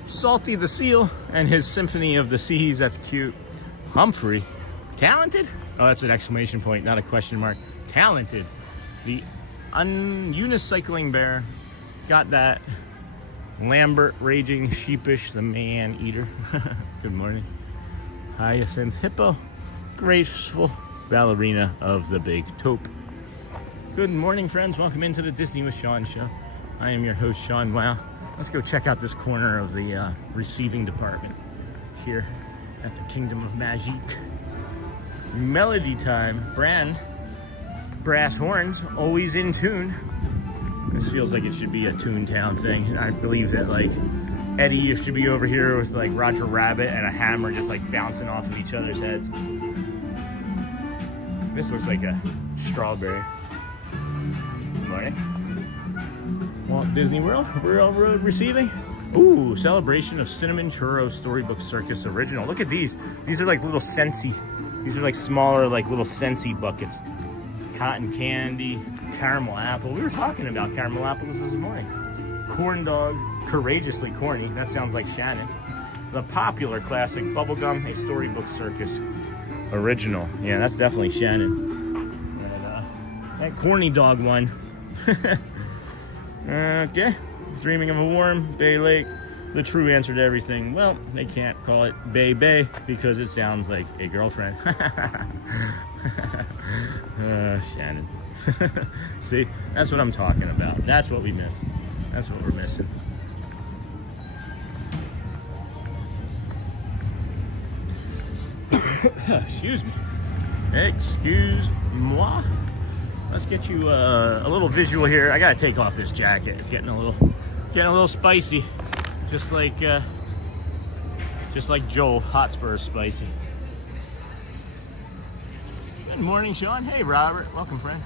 Salty the Seal and his Symphony of the Seas, that's cute. Humphrey, talented? Oh, that's an exclamation point, not a question mark. Talented. The unicycling bear, got that. Lambert, Raging Sheepish, the Man-Eater. Good morning. Hyacinth Hippo, Graceful Ballerina of the Big Taupe. Good morning, friends. Welcome into the Disney with Sean show. I am your host, Sean Wow. Let's go check out this corner of the receiving department here at the Kingdom of Magic. Melody time. Bran, brass horns, always in tune. This feels like it should be a Toontown thing. I believe that like Eddie should be over here with like Roger Rabbit and a hammer just like bouncing off of each other's heads. This looks like a strawberry. Good morning. Walt Disney World, Railroad Receiving. Ooh, Celebration of Cinnamon Churro Storybook Circus Original. Look at these. These are like little Scentsy. These are like smaller, like little Scentsy buckets. Cotton candy, caramel apple. We were talking about caramel apples this morning. Corn dog, courageously corny. That sounds like Shannon. The popular classic bubblegum, a storybook circus original. Yeah, that's definitely Shannon. And, that corny dog one. Okay. Dreaming of a warm Bay Lake. The true answer to everything. Well, they can't call it Bay Bay because it sounds like a girlfriend. Shannon. See, that's what I'm talking about. That's what we miss. That's what we're missing. Excuse me. Excuse-moi. Let's get you a little visual here. I gotta take off this jacket. It's getting a little spicy, just like Joel Hotspur's spicy. Good morning, Sean. Hey, Robert. Welcome, friend.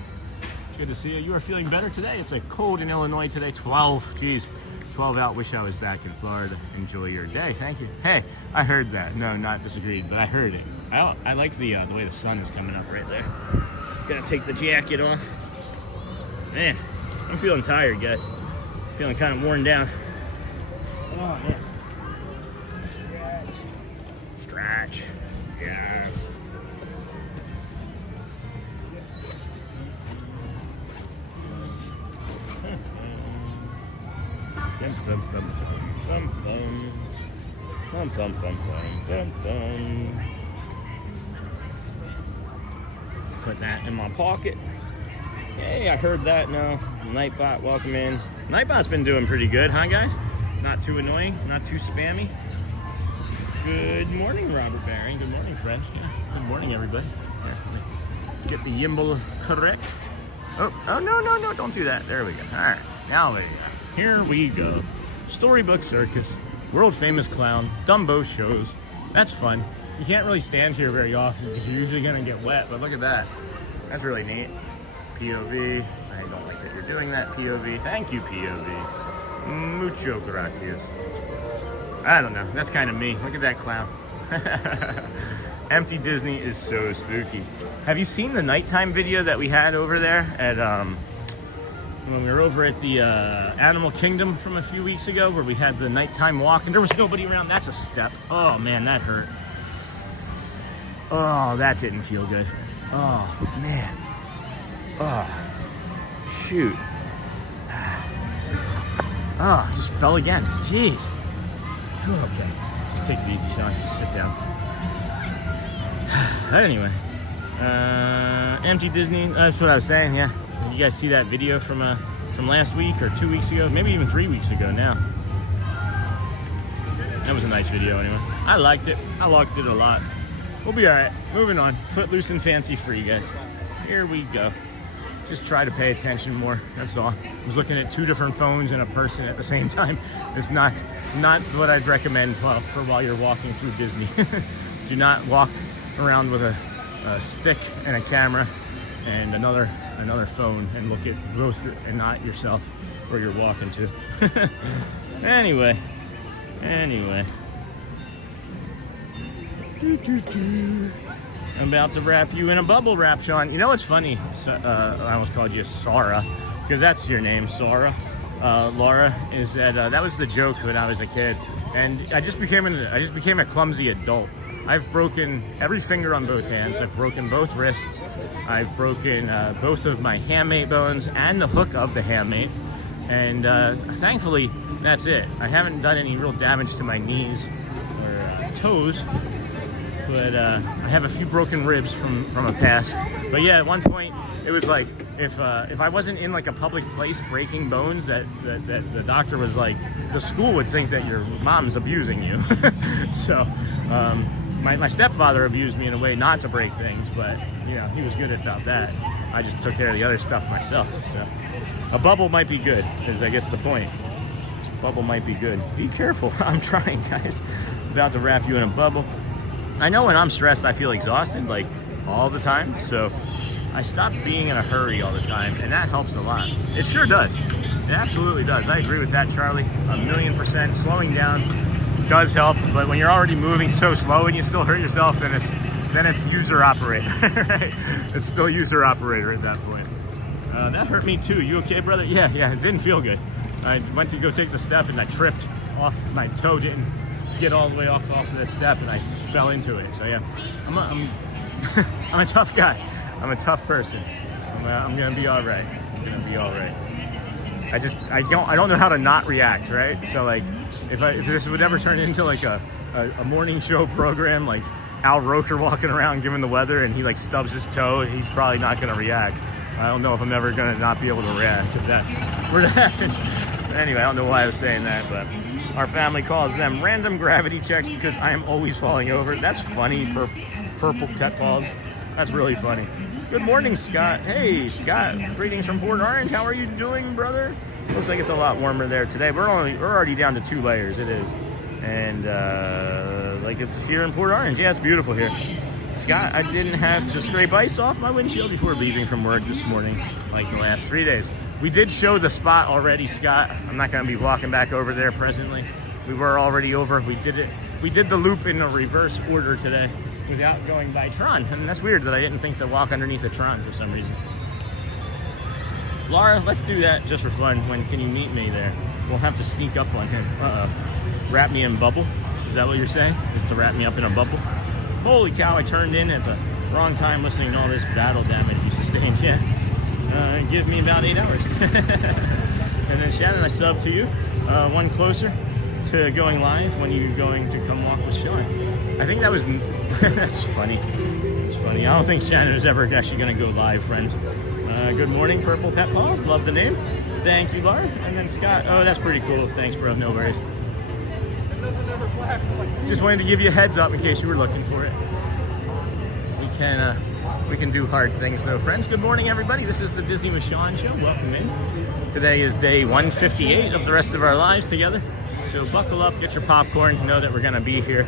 Good to see you. You are feeling better today? It's like cold in Illinois today. 12. Geez, 12 out. Wish I was back in Florida. Enjoy your day. Thank you. Hey, I heard that. No, not disagreed, but I heard it. I like the way the sun is coming up right there. Gotta take the jacket on. Man, I'm feeling tired, guys. Feeling kind of worn down. Oh, man. Stretch. Yeah. Put that in my pocket. Hey, I heard that now. Nightbot, welcome in. Nightbot's been doing pretty good, huh, guys? Not too annoying, not too spammy. Good morning, Robert Barry. Good morning, friend. Yeah, good morning, everybody. Yeah, get the Yimble correct. Oh, no, don't do that. There we go. All right, now there you go. Here we go. Storybook Circus, world famous clown, Dumbo shows. That's fun. You can't really stand here very often because you're usually gonna get wet, but look at that. That's really neat. POV. I don't like that you're doing that, POV. Thank you, POV. Mucho gracias. I don't know. That's kind of me. Look at that clown. Empty Disney is so spooky. Have you seen the nighttime video that we had over there at when we were over at the Animal Kingdom from a few weeks ago, where we had the nighttime walk and there was nobody around? That's a step. Oh man, that hurt. Oh, that didn't feel good. Oh man. Oh, shoot. Oh, just fell again. Jeez. Okay, just take it easy, Sean. Just sit down. Anyway, Empty Disney. That's what I was saying. Yeah, did you guys see that video from last week or 2 weeks ago? Maybe even 3 weeks ago now. That was a nice video anyway. I liked it. I liked it a lot. We'll be all right. Moving on. Footloose and fancy free, guys. Here we go. Just try to pay attention more. That's all. I was looking at two different phones and a person at the same time. It's not what I'd recommend for while you're walking through Disney. Do not walk around with a stick and a camera and another phone and look at both and not yourself where you're walking to. Anyway. I'm about to wrap you in a bubble wrap, Sean. You know what's funny? I almost called you Sarah, because that's your name, Sarah. Laura, is that that was the joke when I was a kid, and I just became a clumsy adult. I've broken every finger on both hands. I've broken both wrists. I've broken both of my hamate bones and the hook of the hamate, and thankfully that's it. I haven't done any real damage to my knees or toes. but I have a few broken ribs from a past. But yeah, at one point it was like if I wasn't in like a public place breaking bones, that the doctor was like, the school would think that your mom's abusing you. So my stepfather abused me in a way not to break things, but you know, he was good about that. I just took care of the other stuff myself. So a bubble might be good, is I guess the point. Bubble might be good. Be careful. I'm trying, guys. About to wrap you in a bubble. I know when I'm stressed, I feel exhausted, like all the time. So I stop being in a hurry all the time, and that helps a lot. It sure does. It absolutely does. I agree with that, Charlie. 1,000,000%. Slowing down does help, but when you're already moving so slow and you still hurt yourself, then it's user operator, right? It's still user operator at that point. That hurt me too. You okay, brother? Yeah, it didn't feel good. I went to go take the step and I tripped off. My toe didn't get all the way off of the step and I fell into it. So yeah, I'm a tough guy. I'm a tough person. I'm gonna be all right. I'm gonna be all right. I don't know how to not react, right? So like, if this would ever turn into like a morning show program, like Al Roker walking around giving the weather and he like stubs his toe, he's probably not gonna react. I don't know if I'm ever gonna not be able to react if that were to happen. Anyway, I don't know why I was saying that, but our family calls them random gravity checks because I am always falling over. That's funny for purple pet balls. That's really funny. Good morning, Scott. Hey, Scott. Greetings from Port Orange. How are you doing, brother? Looks like it's a lot warmer there today. We're already down to 2 layers. It is, and like it's here in Port Orange. Yeah, it's beautiful here. Scott, I didn't have to scrape ice off my windshield before leaving from work this morning, like the last 3 days. We did show the spot already, Scott. I'm not going to be walking back over there presently. We were already over. We did it. We did the loop in a reverse order today without going by Tron. And that's weird that I didn't think to walk underneath a Tron for some reason. Laura, let's do that just for fun. When can you meet me there? We'll have to sneak up on him. Wrap me in bubble. Is that what you're saying? Is to wrap me up in a bubble? Holy cow, I turned in at the wrong time listening to all this battle damage you sustained. Yeah. Give me about 8 hours. And then Shannon, I sub to you. One closer to going live. When are you going to come walk with Sean? I think that was, that's funny. It's funny. I don't think Shannon is ever actually going to go live, friends. Good morning, Purple Pet Balls. Love the name. Thank you, Laura. And then Scott. Oh, that's pretty cool. Thanks, bro. No worries. Just wanted to give you a heads up in case you were looking for it. We can do hard things though, friends. Good morning, everybody. This is the Disney with Sean show. Welcome in. Today is day 158 of the rest of our lives together. So buckle up, get your popcorn. Know that we're gonna be here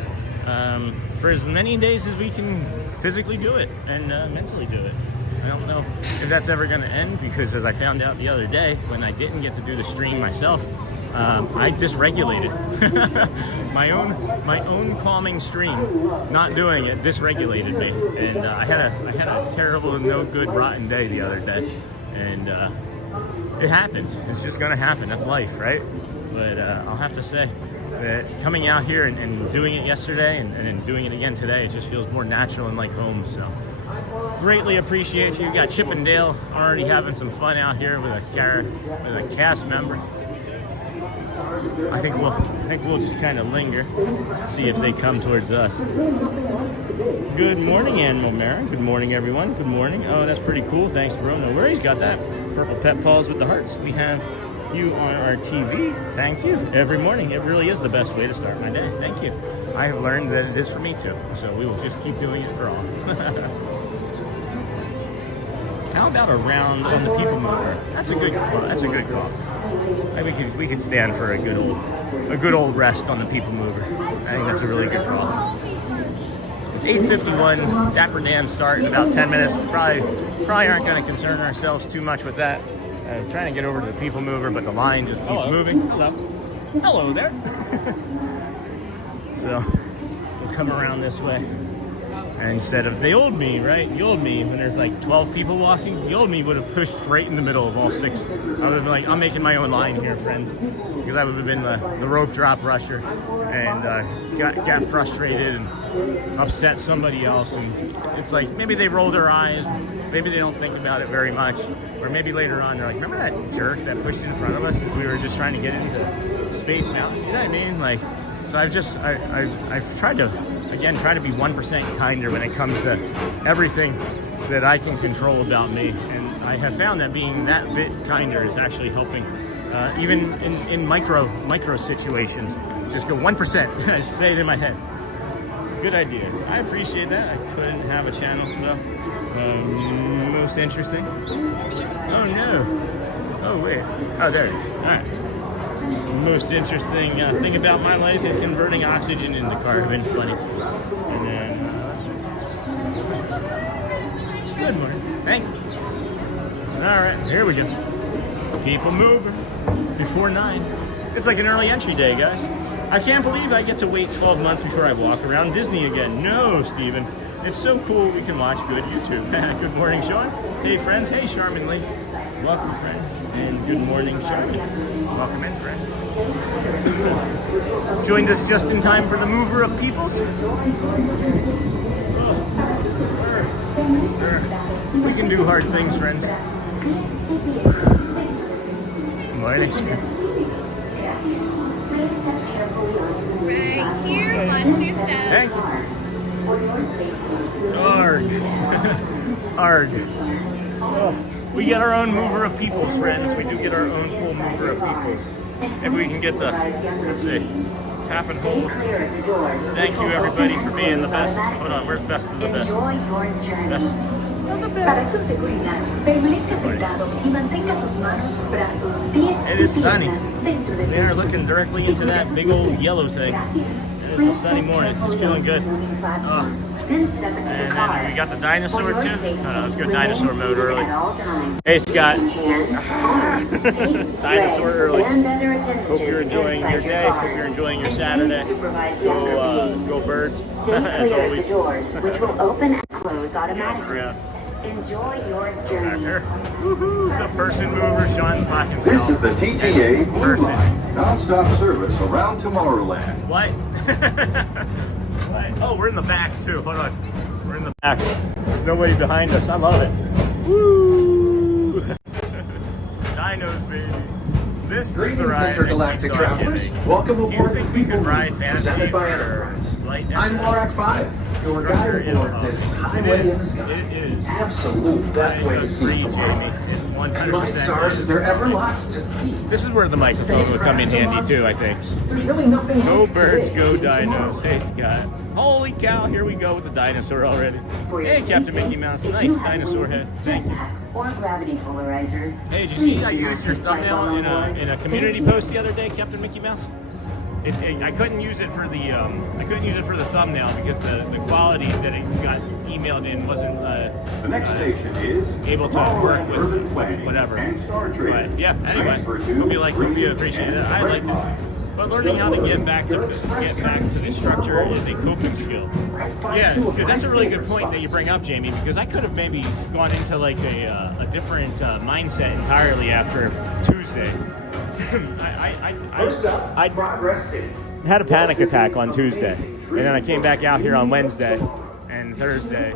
for as many days as we can physically do it and mentally do it. I don't know if that's ever gonna end because, as I found out the other day when I didn't get to do the stream myself, I dysregulated. my own calming stream, not doing it, dysregulated me, and I had a terrible, no good, rotten day the other day, and it happens. It's just gonna happen. That's life, right? But I'll have to say that coming out here and doing it yesterday and then doing it again today, it just feels more natural and like home. So greatly appreciate you. Got Chip and Dale already having some fun out here with a cast member. I think we'll just kind of linger, see if they come towards us. Good morning, Animal Mara. Good morning, everyone. Good morning. Oh, that's pretty cool. Thanks, bro. No worries. Got that. Purple Pet Paws with the hearts. We have you on our TV. Thank you. Every morning. It really is the best way to start my day. Thank you. I have learned that it is for me too. So we will just keep doing it for all. How about a round on the people mover? That's a good call. We could stand for a good old rest on the people mover. I think that's a really good call. It's 8:51. Dapper Dans start in about 10 minutes. Probably aren't going to concern ourselves too much with that. Trying to get over to the people mover, but the line just keeps moving. Hello there. So we'll come around this way. And instead of the old me, right? The old me, when there's like 12 people walking, the old me would have pushed right in the middle of all 6. I would have been like, I'm making my own line here, friends. Because I would have been the rope drop rusher and got frustrated and upset somebody else. And it's like, maybe they roll their eyes, maybe they don't think about it very much. Or maybe later on, they're like, remember that jerk that pushed in front of us as we were just trying to get into Space Mountain? You know what I mean? Like, so I've tried to again, try to be 1% kinder when it comes to everything that I can control about me. And I have found that being that bit kinder is actually helping, even in micro situations. Just go 1%. I say it in my head. Good idea. I appreciate that. I couldn't have a channel though. Most interesting. Oh no. Oh wait. Oh, there it is. All right. Most interesting thing about my life is converting oxygen into carbon. Funny. And then. Good morning. Thank you. All right. Here we go. People moving before 9. It's like an early entry day, guys. I can't believe I get to wait 12 months before I walk around Disney again. No, Steven. It's so cool we can watch good YouTube. Good morning, Sean. Hey, friends. Hey, Charmin Lee. Welcome, friend. And good morning, Charmin. Welcome in, friend. Joined us just in time for the mover of peoples. We can do hard things, friends. Good morning. Right here, watch your step. Thank you. Arg. Arg. Oh, we get our own mover of peoples, friends. We do get our own full mover of peoples. Maybe we can get the, let's see, tap and hold. Thank you, everybody, for being the best. Hold on, where's best of the best? Best. Para su seguridad, permanezca sentado y mantenga sus manos, brazos, pies It is y sunny. piernas dentro de We are looking directly into that big old yellow thing. It is a sunny morning. It's feeling good. Oh. Then step into And the car. then we got the dinosaur For your too. safety, Let's go remain dinosaur mode seated early. at all times. Hey, Scott. Hands, arms, feet, Dinosaur legs, early. and other appendages Hope you're enjoying inside your day. car. Hope you're enjoying your And Saturday. please supervise younger beings. Go birds. Stay As clear of the always. doors, which will open and close automatically. Yeah. Enjoy your Back journey. here. Woohoo! The person mover, Sean Hawkins. This is the TTA Blue Person. Line, non-stop service around Tomorrowland. What? What? Oh, we're in the back too. Hold on. We're in the back. There's nobody behind us. I love it. Woo! Dinos, baby. This is the Greetings, ride intergalactic that keeps on travelers. giving. Welcome Do you aboard think the we could People ride Mover, fantasy presented by or Enterprise. Flight I'm Network? Lorak 5, your Structure guide is aboard up. this It highway in the is. sky. It is. Absolute best way to see Jamie. tomorrow. It's 100%. And my stars, is there ever lots to see? This is where the microphone would come in handy too, I think. There's really nothing Go like birds, today go in dinos. tomorrow. Hey, Scott. Holy cow, here we go with the dinosaur already. For your Hey, Captain safety, Mickey Mouse. if Nice you have dinosaur wings, head. Thank you. jetpacks, or gravity polarizers, Hey, did you please see I do not used your take flight thumbnail while on board. in a community Thank you. post the other day, Captain Mickey Mouse? I couldn't use it for the thumbnail because the quality that it got emailed in wasn't The next station is able to work Tomorrowland with Urban Planning whatever. and Star Trek. But yeah, anyway, Transfer to hope you Green appreciate it. and I liked it. Red But learning how to get back to the structure is a coping skill. Yeah, because that's a really good point that you bring up, Jamie. Because I could have maybe gone into like a different mindset entirely after Tuesday. I had a panic attack on Tuesday, and then I came back out here on Wednesday, and Thursday,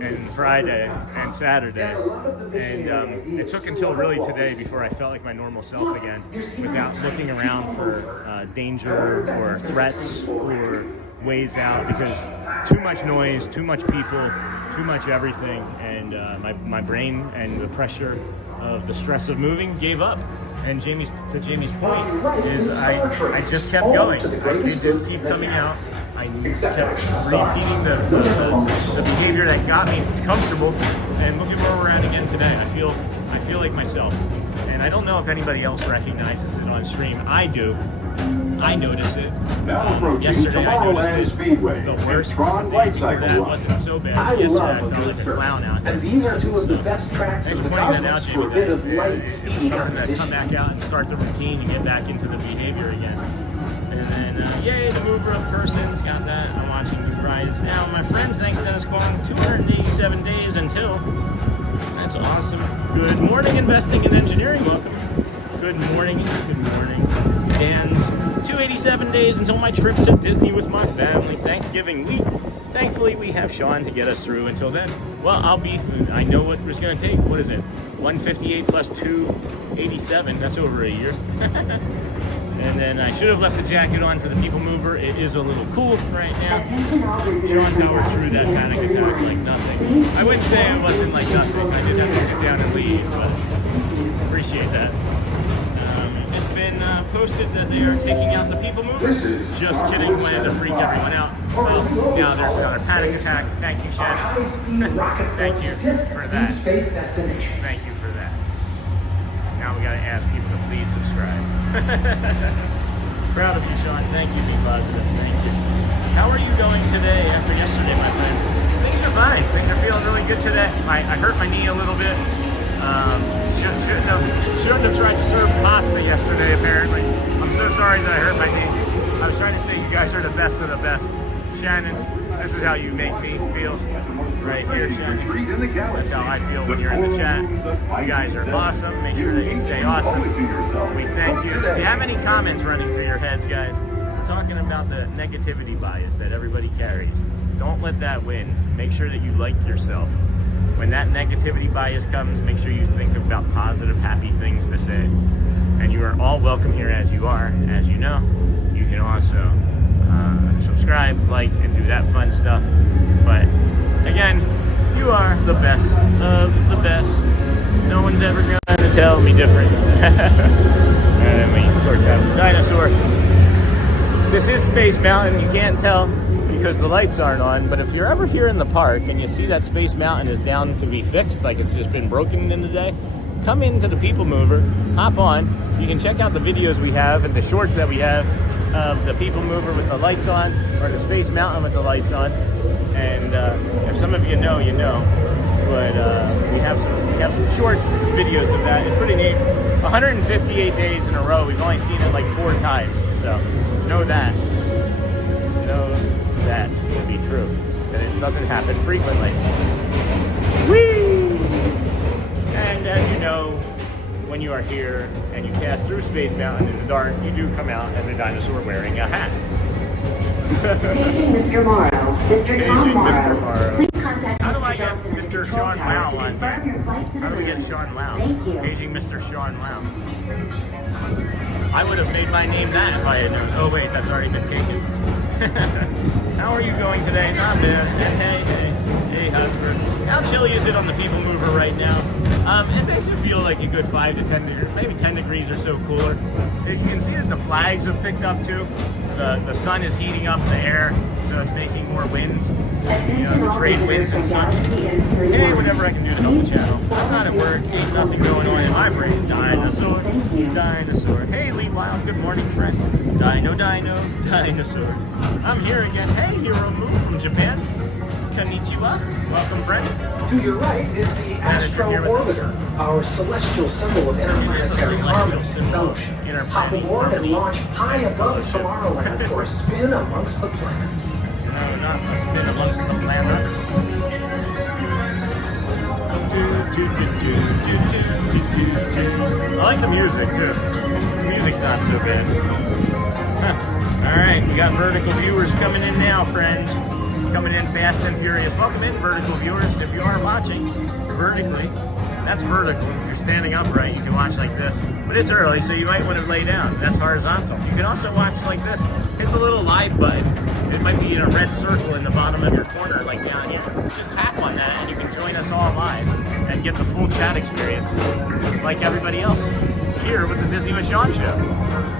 and Friday, and Saturday, and it took until really today before I felt like my normal self again, without looking around for danger or threats or ways out, because too much noise, too much people, too much everything, and my brain and the pressure of the stress of moving gave up. And to Jamie's point is I just kept going. I could just keep coming out. I kept repeating the behavior that got me comfortable. And looking where we're at again today, I feel like myself. And I don't know if anybody else recognizes it on stream. I do. I notice it. Now approaching Yesterday I Tomorrowland noticed it. Speedway The and worst Tron day Light before Cycle that Run. wasn't so bad. I Yesterday love I a felt good like a surf. clown out here. And these are two of the best tracks Thanks in for the pointing that out, cosmos Jamie. for a bit of It light was speedy something that come competition. back out and start the routine and get back into the behavior again. And then, yay, the mover of persons, got that. I'm watching the rides now. My friends, thanks Dennis Kong, 287 days until. That's awesome. Good morning, investing and engineering. Welcome. Good morning. Dan's 287 days until my trip to Disney with my family. Thanksgiving week. Thankfully, we have Sean to get us through until then. Well, I know what it's going to take. What is it? 158 plus 287. That's over a year. And then I should have left the jacket on for the people mover. It is a little cool right now. Attention all visitors Sean from powered through that Washington panic and attack beyond. like nothing. Please I wouldn't say it wasn't like nothing. I did have to sit down and leave, but appreciate that. It's been posted that they are taking out the people mover. Just kidding, plan to freak everyone out. Well, now there's another panic attack. Thank you, Shannon. High-speed rocket Thank you for that. deep space destination. Thank you for that. Now we gotta ask people to please subscribe. Proud of you, Sean. Thank you. Be positive. Thank you. How are you going today after yesterday, my friend? Things are fine. Things are feeling really good today. I hurt my knee a little bit. Shouldn't have tried to serve pasta yesterday, apparently. I'm so sorry that I hurt my knee. I was trying to say you guys are the best of the best. Shannon, this is how you make me feel right here, Shannon. That's how I feel when you're in the chat. You guys are awesome. Make sure that you stay awesome. We thank you. If you have any comments running through your heads, guys, we're talking about the negativity bias that everybody carries. Don't let that win. Make sure that you like yourself. When that negativity bias comes, make sure you think about positive, happy things to say. And you are all welcome here as you are. As you know, you can also subscribe, like, and do that fun stuff. But again, you are the best of the best. No one's ever going to tell me different. And then we, of course, have the dinosaur. This is Space Mountain. You can't tell because the lights aren't on, but if you're ever here in the park and you see that Space Mountain is down to be fixed, like it's just been broken in the day, come into the People Mover, hop on. You can check out the videos we have and the shorts that we have of the People Mover with the lights on, or the Space Mountain with the lights on. And if some of you know, you know. But we have some shorts and some videos of that. It's pretty neat. 158 days in a row. We've only seen it like 4 times. So know that. Know that to be true. That it doesn't happen frequently. Whee! And as you know, when you are here and you pass through Space Mountain in the dark, you do come out as a dinosaur wearing a hat. Paging Mr. Morrow. Mr. Tom Paging Mr. Morrow. Morrow. Please contact How do Mr. I get Johnson at the Mr. control Sean tower Lau to on confirm here? your flight to the How do we get moon. Sean Lau? Thank you. Paging Mr. Sean Lau. I would have made my name that if I had known. Oh wait, that's already been taken. How are you going today? Not bad. Hey, Husband. How chilly is it on the People Mover right now? It makes it feel like a good 5 to 10 degrees, maybe 10 degrees or so cooler. You can see that the flags have picked up too. The sun is heating up the air, so it's making more winds. The trade winds and such. Hey, whatever I can do to help the channel. I'm not at work. Ain't nothing going on in my brain. Dinosaur. Dinosaur. Hey, Lee Wild. Good morning, friend. Dinosaur. I'm here again. Hey, Hero Move from Japan. Konnichiwa. Welcome, friend. To your right is the Astro Orbiter, our celestial symbol of interplanetary harmony and fellowship. Hop aboard and launch high above Tomorrowland for a spin amongst the planets. No, not a spin amongst the planets. I like the music too. The music's not so bad. Alright, we got vertical viewers coming in now, friends. Coming in fast and furious. Welcome in, vertical viewers. If you are watching vertically, that's vertical. If you're standing upright, you can watch like this. But it's early, so you might want to lay down. That's horizontal. You can also watch like this. Hit the little live button. It might be in a red circle in the bottom of your corner, like down here. Just tap on that, and you can join us all live and get the full chat experience, like everybody else here with the Disney with Sean show.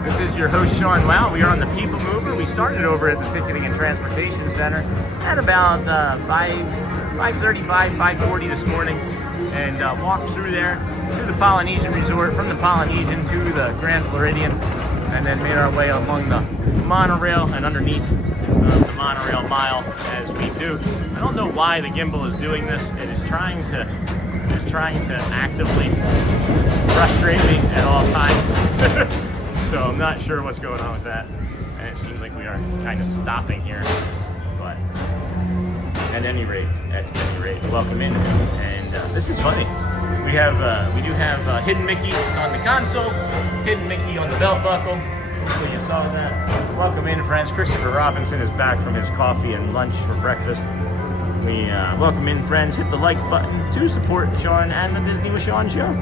This is your host, Sean Lau. We are on the People Mover. We started over at the Ticketing and Transportation Center at about 5:35, 5:40 this morning, and walked through there to the Polynesian Resort, from the Polynesian to the Grand Floridian, and then made our way along the monorail and underneath the monorail mile as we do. I don't know why the gimbal is doing this. It is trying to actively frustrate me at all times. So I'm not sure what's going on with that. And it seems like we are kind of stopping here. But at any rate, welcome in. And this is funny. We do have Hidden Mickey on the console, Hidden Mickey on the belt buckle. Hopefully you saw that. Welcome in, friends. Christopher Robinson is back from his coffee and lunch for breakfast. We welcome in, friends. Hit the like button to support Sean and the Disney with Sean show.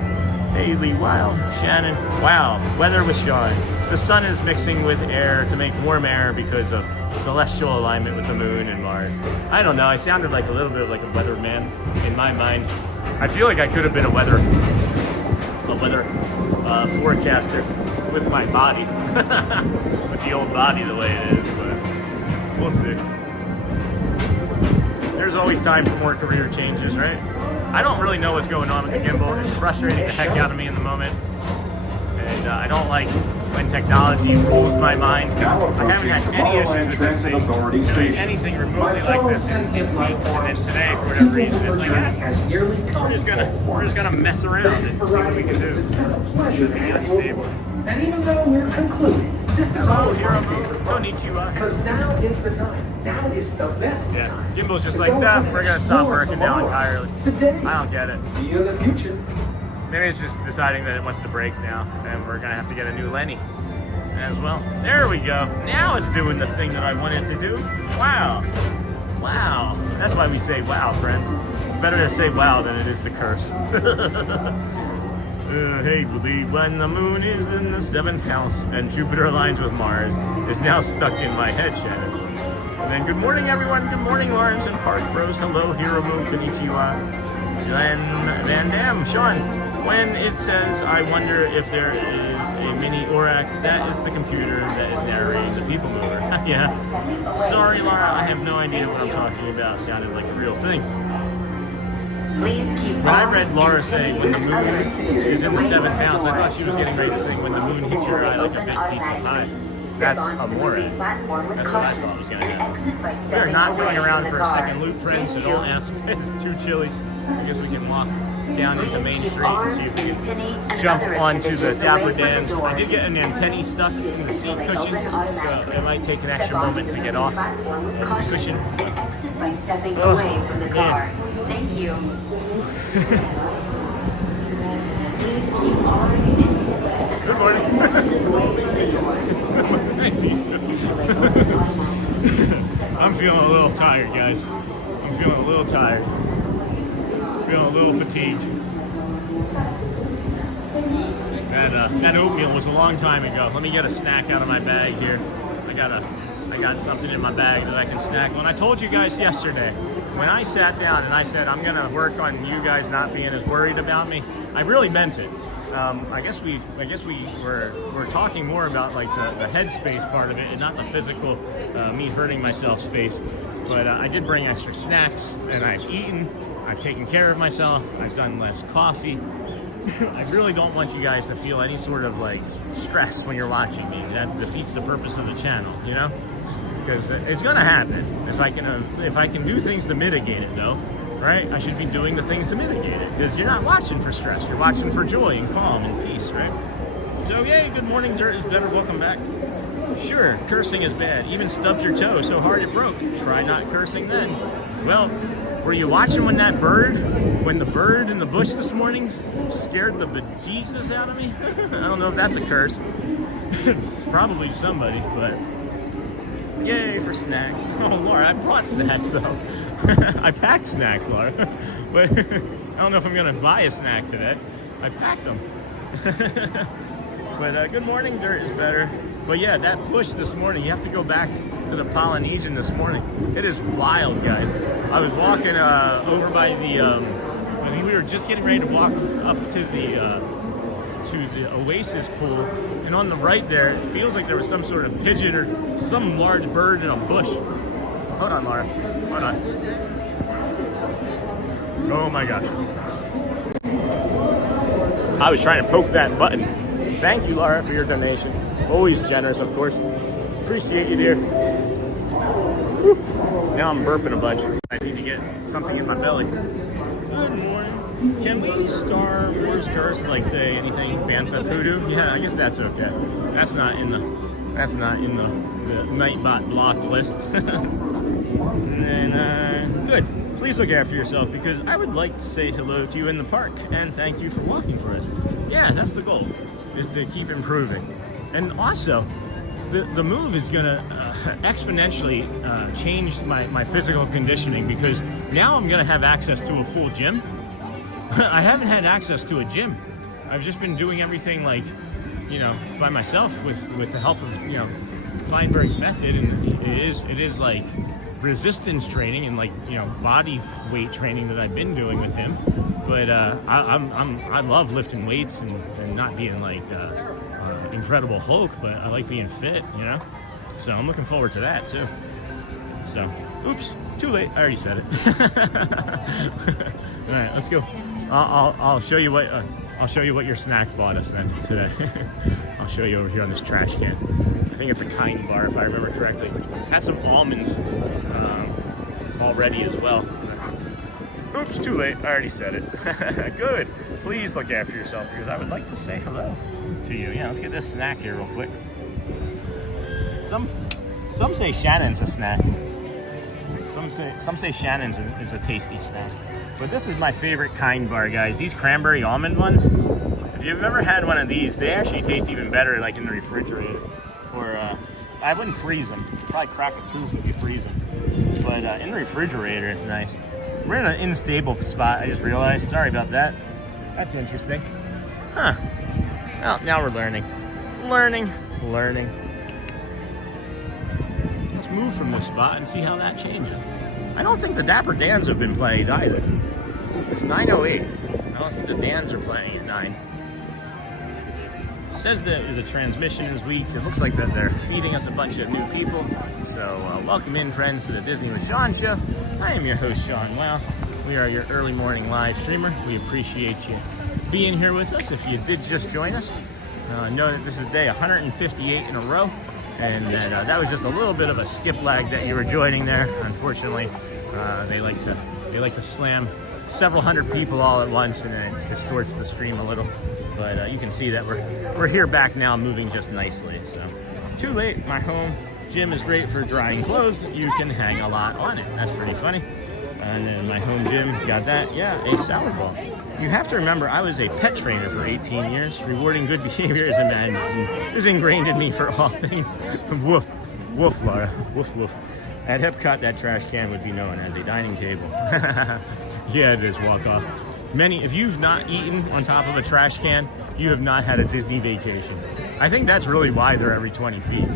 Haley, Wild, Shannon. Wow, weather with Sean. The sun is mixing with air to make warm air because of celestial alignment with the moon and Mars. I don't know, I sounded like a little bit like a weatherman in my mind. I feel like I could have been a weather forecaster with my body. With the old body the way it is, but we'll see. There's always time for more career changes, right? I don't really know what's going on with the gimbal. It's frustrating the heck out of me in the moment. And I don't like when technology rules my mind. I haven't had any issues with this thing, doing anything remotely like this in weeks. And then today, for whatever reason, it's like, we're just gonna mess around and see what we can do. It's been a pleasure to have you Unstable. aboard. And even though we're concluding, this is always my favorite part. Konnichiwa. Because now is the time. Now is the best time. Gimbal's just to like, go nah, on and we're gonna stop explore working now tomorrow. entirely. Today. I don't get it. See you in the future. Maybe it's just deciding that it wants to break now, and we're gonna have to get a new Lenny as well. There we go. Now it's doing the thing that I wanted to do. Wow. Wow. That's why we say wow, friends. It's better to say wow than it is to curse. Hey, believe when the moon is in the 7th house and Jupiter aligns with Mars is now stuck in my head, Shannon. And then good morning, everyone. Good morning, Lawrence and Park Bros. Hello, Hiromu, Konnichiwa. Then Van Dam, Sean. When it says, I wonder if there is a mini ORAC, that is the computer that is narrating the people mover. Yeah. Sorry, Laura, I have no idea what I'm talking about. Sounded like a real thing. Please keep When I read Laura say when the moon is in the 7th house, I thought she was getting ready to say when the moon hits your eye like a big pizza pie. That's amore. That's what I thought was going to happen. We're not going around for a second loop, friends, so don't ask. It's too chilly. I guess we can walk down into Main Street and see if we can jump onto the Dapper Dans. I did get an antennae stuck in the seat cushion, so it might take an extra moment to get off the cushion. Exit by stepping away from the car. Thank you. Please keep arms intact. Good morning. I'm feeling a little tired, guys. I'm feeling a little tired. Feeling a little fatigued. That oatmeal was a long time ago. Let me get a snack out of my bag here. I got something in my bag that I can snack on. I told you guys yesterday, when I sat down and I said I'm gonna work on you guys not being as worried about me, I really meant it. I guess we were talking more about like the headspace part of it and not the physical me hurting myself space. But I did bring extra snacks, and I've eaten. I've taken care of myself. I've done less coffee. I really don't want you guys to feel any sort of like stress when you're watching me. That defeats the purpose of the channel, you know? Because it's gonna happen. If I can do things to mitigate it, though, right? I should be doing the things to mitigate it. Because you're not watching for stress. You're watching for joy and calm and peace, right? So yay, good morning, Dirt is better. Welcome back. Sure, cursing is bad. Even stubbed your toe so hard it broke. Try not cursing then. Well, were you watching when the bird in the bush this morning scared the bejesus out of me? I don't know if that's a curse. It's probably somebody, but yay for snacks. Oh, Laura, I brought snacks though. I packed snacks, Laura. But I don't know if I'm gonna buy a snack today. I packed them. But good morning, Dirt is better. But yeah, that push this morning, you have to go back to the Polynesian this morning. It is wild, guys. I was walking over by the, I think we were just getting ready to walk up to the Oasis pool, and on the right there, it feels like there was some sort of pigeon or some large bird in a bush. Hold on, Laura. Hold on. Oh my gosh. I was trying to poke that button. Thank you, Laura, for your donation. Always generous, of course. Appreciate you, dear. Whew. Now I'm burping a bunch. I need to get something in my belly. Good morning. Can we Star Wars curse, like say anything Bantha Voodoo? Yeah, I guess that's okay. That's not in the Nightbot block list. And then good. Please look after yourself, because I would like to say hello to you in the park and thank you for walking for us. Yeah, that's the goal, is to keep improving. And also, the move is going to exponentially change my physical conditioning, because now I'm going to have access to a full gym. I haven't had access to a gym I've just been doing everything like, you know, by myself with the help of, you know, Feinberg's method, and it is like resistance training and like, you know, body weight training that I've been doing with him. But I love lifting weights and not being like Incredible Hulk, but I like being fit, you know. So I'm looking forward to that too. So, oops, too late. I already said it. All right, let's go. I'll show you what your snack bought us then today. I'll show you over here on this trash can. I think it's a Kind bar if I remember correctly. Had some almonds already as well. Oops, too late. I already said it. Good. Please look after yourself because I would like to say hello to you. Yeah, let's get this snack here real quick. Some say Shannon's a snack. Some say Shannon's is a tasty snack. But this is my favorite Kind bar, guys. These cranberry almond ones. If you've ever had one of these, they actually taste even better like in the refrigerator. Or I wouldn't freeze them. Probably crack a tooth if you freeze them. But in the refrigerator, it's nice. We're in an unstable spot, I just realized. Sorry about that. That's interesting. Huh. Well, now we're learning. Learning. Let's move from this spot and see how that changes. I don't think the Dapper Dans have been played either. It's 9:08. I don't think the Dans are playing at 9. It says that the transmission is weak. It looks like that they're feeding us a bunch of new people. So welcome in, friends, to the Disney with Sean show. I am your host, Sean Wow. We are your early morning live streamer. We appreciate you being here with us. If you did just join us, know that this is day 158 in a row. And that was just a little bit of a skip lag that you were joining there. Unfortunately, they like to slam several hundred people all at once, and it distorts the stream a little. But you can see that we're here back now, moving just nicely. So too late. My home gym is great for drying clothes. You can hang a lot on it. That's pretty funny. And then my home gym got that. Yeah, a salad ball. You have to remember, I was a pet trainer for 18 years. Rewarding good behavior is ingrained in me for all things. Woof. Woof, Laura. Woof, woof. At Epcot, that trash can would be known as a dining table. Yeah, it is. Walk off. If you've not eaten on top of a trash can, you have not had a Disney vacation. I think that's really why they're every 20 feet.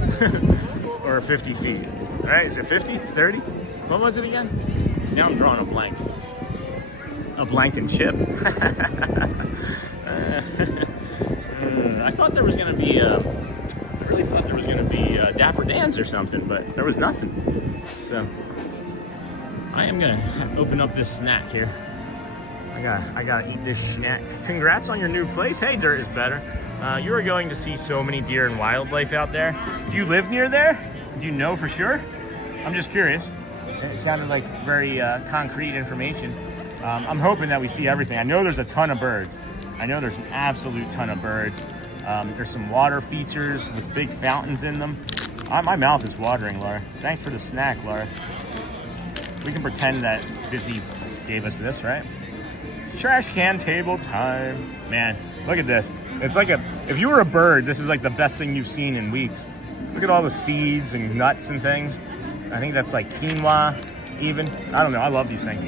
Or 50 feet. All right, is it 50? 30? What was it again? Now I'm drawing a blank. A blank and chip. I thought there was going to be I really thought there was going to be Dapper Dans or something, but there was nothing. So I am going to open up this snack here. I gotta eat this snack. Congrats on your new place. Hey, Dirt is better. You are going to see so many deer and wildlife out there. Do you live near there? Do you know for sure? I'm just curious. It sounded like very concrete information. I'm hoping that we see everything. I know there's a ton of birds. I know there's an absolute ton of birds. There's some water features with big fountains in them. My mouth is watering, Laura. Thanks for the snack, Laura. We can pretend that Disney gave us this, right? Trash can table time. Man, look at this. It's like if you were a bird, this is like the best thing you've seen in weeks. Look at all the seeds and nuts and things. I think that's like quinoa, even. I don't know. I love these things.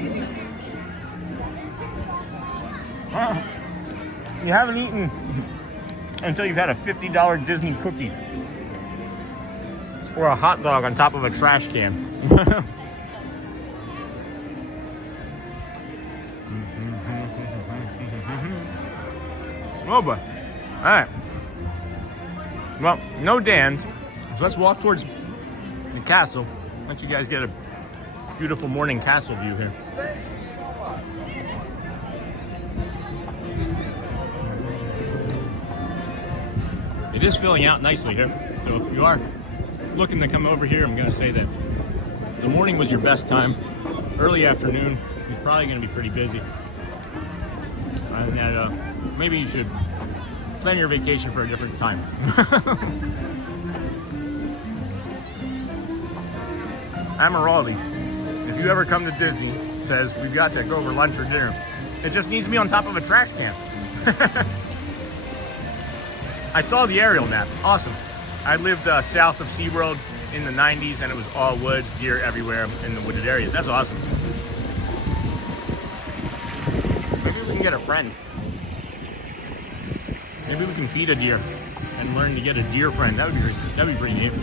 You haven't eaten until you've had a $50 Disney cookie or a hot dog on top of a trash can. Oh boy. All right. Well, no Dans. So let's walk towards the castle. Let you guys get a beautiful morning castle view here. It is filling out nicely here. So if you are looking to come over here, I'm going to say that the morning was your best time. Early afternoon is probably going to be pretty busy. And that maybe you should plan your vacation for a different time. Amiralty, if you ever come to Disney, says we've got to go for lunch or dinner. It just needs to be on top of a trash can. I saw the aerial map. Awesome. I lived south of SeaWorld in the 90s, and it was all woods, deer everywhere in the wooded areas. That's awesome. Maybe we can get a friend. Maybe we can feed a deer and learn to get a deer friend. That would be great. That'd be pretty neat.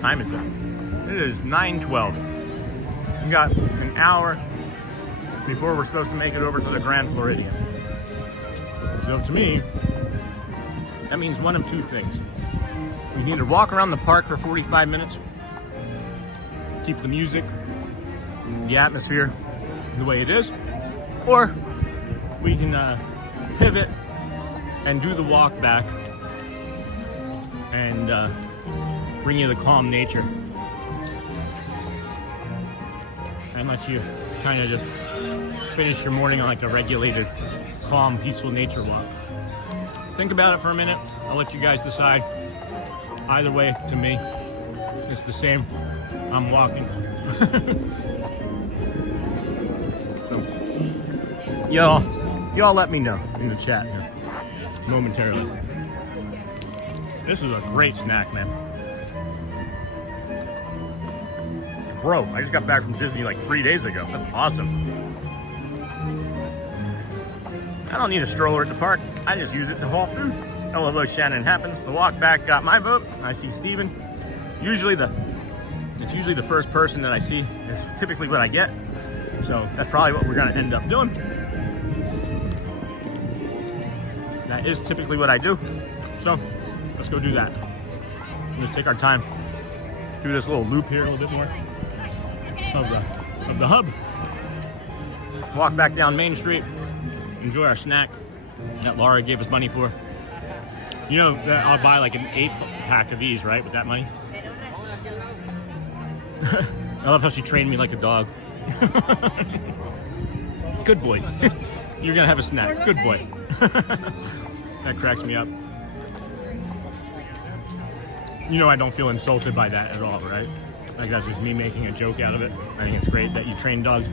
Time is up. It is 9:12. We got an hour before we're supposed to make it over to the Grand Floridian. So to me, that means one of two things. We need to walk around the park for 45 minutes, keep the music, the atmosphere the way it is, or we can pivot and do the walk back and bring you the calm nature and let you kind of just finish your morning on like a regulated, calm, peaceful nature walk. Think about it for a minute. I'll let you guys decide. Either way, to me, it's the same. I'm walking. So, y'all let me know in the chat here momentarily. This is a great snack, man. Bro, I just got back from Disney like 3 days ago. That's awesome. I don't need a stroller at the park. I just use it to haul food. Hello, Shannon happens. The walk back got my vote. I see Steven. It's usually the first person that I see. It's typically what I get. So that's probably what we're gonna end up doing. That is typically what I do. So let's go do that. Let's take our time. Do this little loop here a little bit more of the hub. Walk back down Main Street. Enjoy our snack that Laura gave us money for. You know that I'll buy like an 8-pack of these, right, with that money? I love how she trained me like a dog. Good boy. You're gonna have a snack. Good boy. That cracks me up. You know I don't feel insulted by that at all, right? Like that's just me making a joke out of it. I think it's great that you train dogs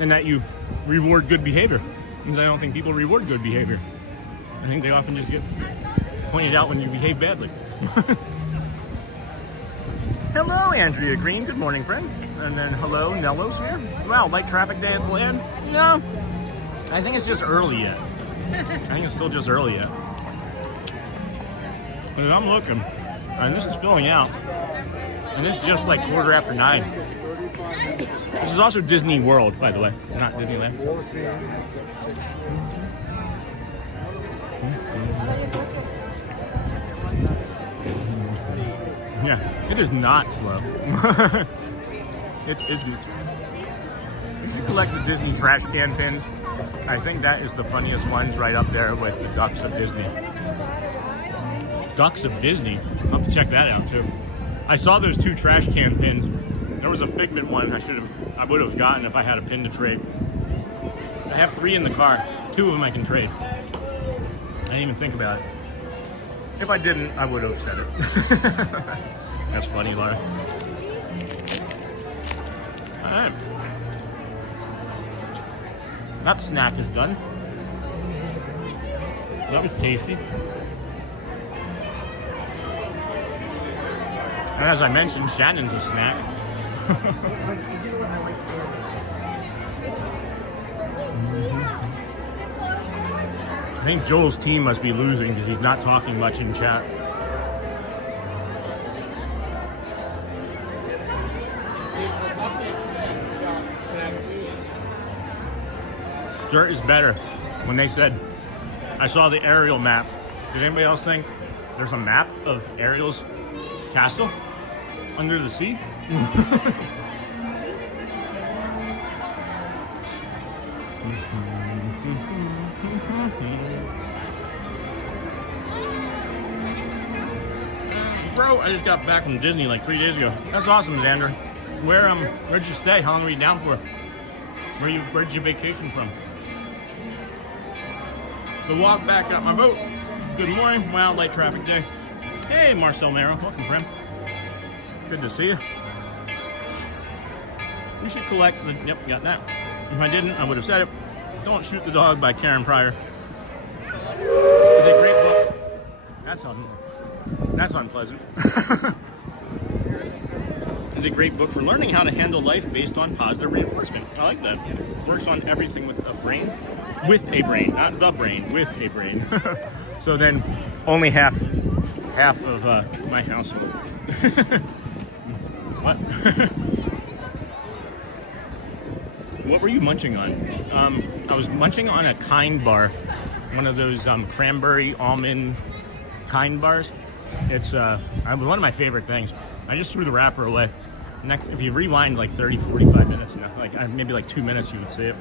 and that you reward good behavior. Because I don't think people reward good behavior. I think they often just get pointed out when you behave badly. Hello, Andrea Green. Good morning, friend. And then hello, Nello's here. Wow, light traffic day at the land? No, I think it's just early yet. I think it's still just early yet. But I'm looking, and this is filling out. And this is just like 9:15. This is also Disney World, by the way, not Disneyland. Yeah, it is not slow. It isn't. You should collect the Disney trash can pins. I think that is the funniest ones right up there with the Ducks of Disney. Ducks of Disney? I'll have to check that out too. I saw those 2 trash can pins. There was a Figment one I would have gotten if I had a pin to trade. I have 3 in the car. 2 of them I can trade. I didn't even think about it. If I didn't, I would have said it. That's funny, Laura. Alright. That snack is done. That was tasty. And as I mentioned, Shannon's a snack. I think Joel's team must be losing because he's not talking much in chat. Dirt is better. When they said, I saw the aerial map. Did anybody else think there's a map of Ariel's castle under the sea? Bro, I just got back from Disney like 3 days ago. That's awesome, Xander. Where'd you stay? How long were you down for? Where'd you vacation from? The walk back got my vote. Good morning. Wow, light traffic day. Hey, Marcel Mero. Welcome, friend. Good to see you. We should collect the... Yep, got that. If I didn't, I would have said it. Don't Shoot the Dog by Karen Pryor. It's a great book. That's unpleasant. It's is a great book for learning how to handle life based on positive reinforcement. I like that. Works on everything with a brain. With a brain, not the brain, with a brain. So then only half of my household. What? What were you munching on? I was munching on a Kind bar, one of those cranberry almond Kind bars. It's one of my favorite things. I just threw the wrapper away. Next, if you rewind like 30, 45 minutes, like maybe like 2 minutes, you would see it.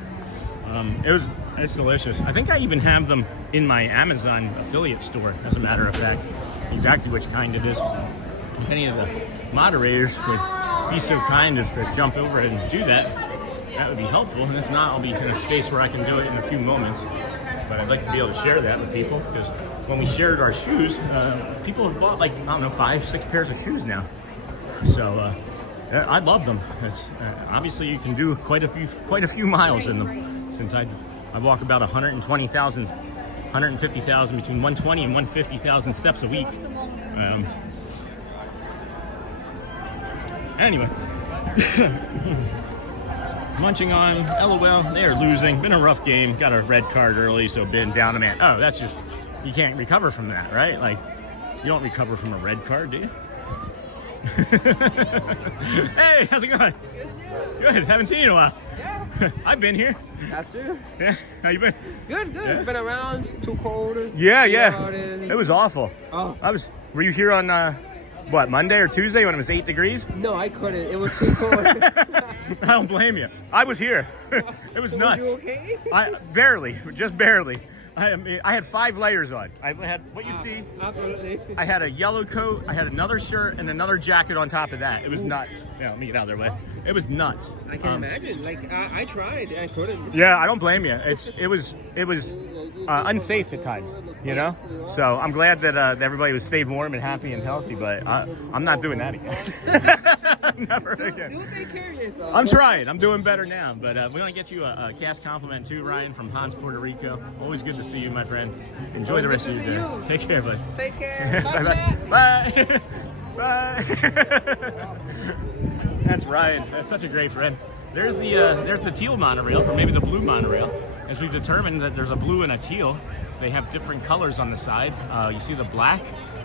It's delicious. I think I even have them in my Amazon affiliate store, as a matter of fact, exactly which kind it is. If any of the moderators would be so kind as to jump over and do that, that would be helpful. And if not, I'll be in a space where I can do it in a few moments. But I'd like to be able to share that with people, because when we shared our shoes, people have bought like, I don't know, 5, 6 pairs of shoes now. So I love them. It's obviously you can do quite a few miles in them. Since I walk about 120,000, 150,000, between 120 and 150,000 steps a week. Anyway, munching on, LOL, they are losing. Been a rough game. Got a red card early, so been down a man. Oh, that's just, you can't recover from that, right? Like, you don't recover from a red card, do you? Hey, how's it going? Good. Haven't seen you in a while. Yeah. I've been here. That's you. Yeah. How you been? Good. Yeah. It's been around. Too cold. Yeah. It It was awful. Oh. Were you here on what, Monday or Tuesday when it was 8 degrees? No, I couldn't. It was too cold. I don't blame you. I was here. It was nuts. Were you okay? Barely, just barely. I had 5 layers on. I had what you see. Absolutely. I had a yellow coat, I had another shirt, and another jacket on top of that. It was nuts. Yeah, let me get out of their way. It was nuts. I can imagine. Like I tried, I couldn't. Yeah, I don't blame you. It was unsafe at times, you know. So I'm glad that everybody was stayed warm and happy and healthy. But I'm not doing that again. Never again. Do take care of yourself. I'm trying. I'm doing better now. But we want to get you a cast compliment too, Ryan, from Hans, Puerto Rico. Always good to see you, my friend. Enjoy the rest of your day. Take care, bud. Take care. Bye, Bye. Bye. That's Ryan. That's such a great friend. There's the teal monorail, or maybe the blue monorail. As we've determined that there's a blue and a teal. They have different colors on the side. You see the black.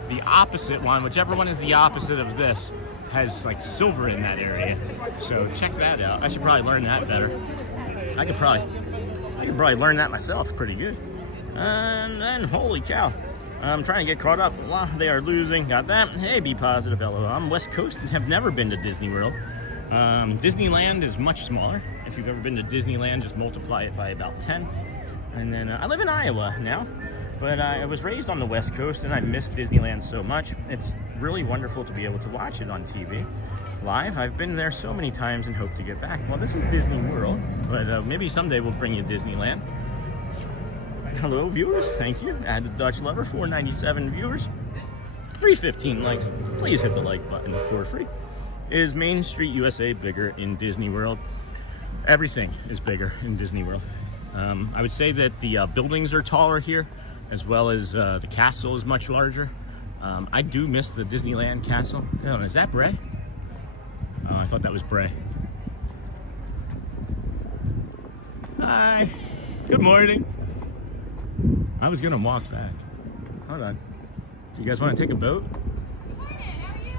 The opposite one, whichever one is the opposite of this, has like silver in that area. So check that out. I should probably learn that better. I could probably learn that myself pretty good. And then, holy cow, I'm trying to get caught up. They are losing. Got that. Hey, be positive, LOL. I'm West Coast and have never been to Disney World. Disneyland is much smaller. If you've ever been to Disneyland, just multiply it by about 10. And then I live in Iowa now, but I was raised on the West Coast and I miss Disneyland so much. It's really wonderful to be able to watch it on TV live. I've been there so many times and hope to get back. Well, this is Disney World, but maybe someday we'll bring you Disneyland. Hello, viewers. Thank you. Add the Dutch Lover, 497 viewers, 315 likes. Please hit the like button for free. Is Main Street USA bigger in Disney World? Everything is bigger in Disney World. I would say that the buildings are taller here, as well as the castle is much larger. I do miss the Disneyland castle. Oh, is that Bray? Oh, I thought that was Bray. Hi. Good morning. I was gonna walk back. Hold on. Do you guys want to take a boat?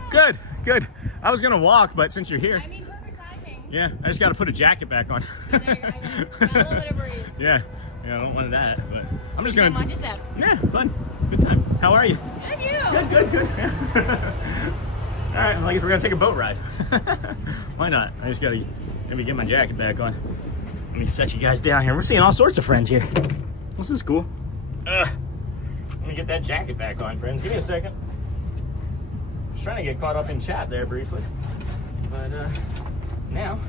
Good, good. I was gonna walk, but since you're here. I mean, perfect timing. Yeah, I just gotta put a jacket back on. There, I got a little bit of breeze. Yeah, I don't want that, but I'm just How gonna. much is that? Yeah, fun, good time. How are you? Good, you. Good. All right, well, I guess we're gonna take a boat ride. Why not? I just gotta maybe get my jacket back on. Let me set you guys down here. We're seeing all sorts of friends here. This is cool. Let me get that jacket back on, friends. Give me a second. I was trying to get caught up in chat there briefly, but now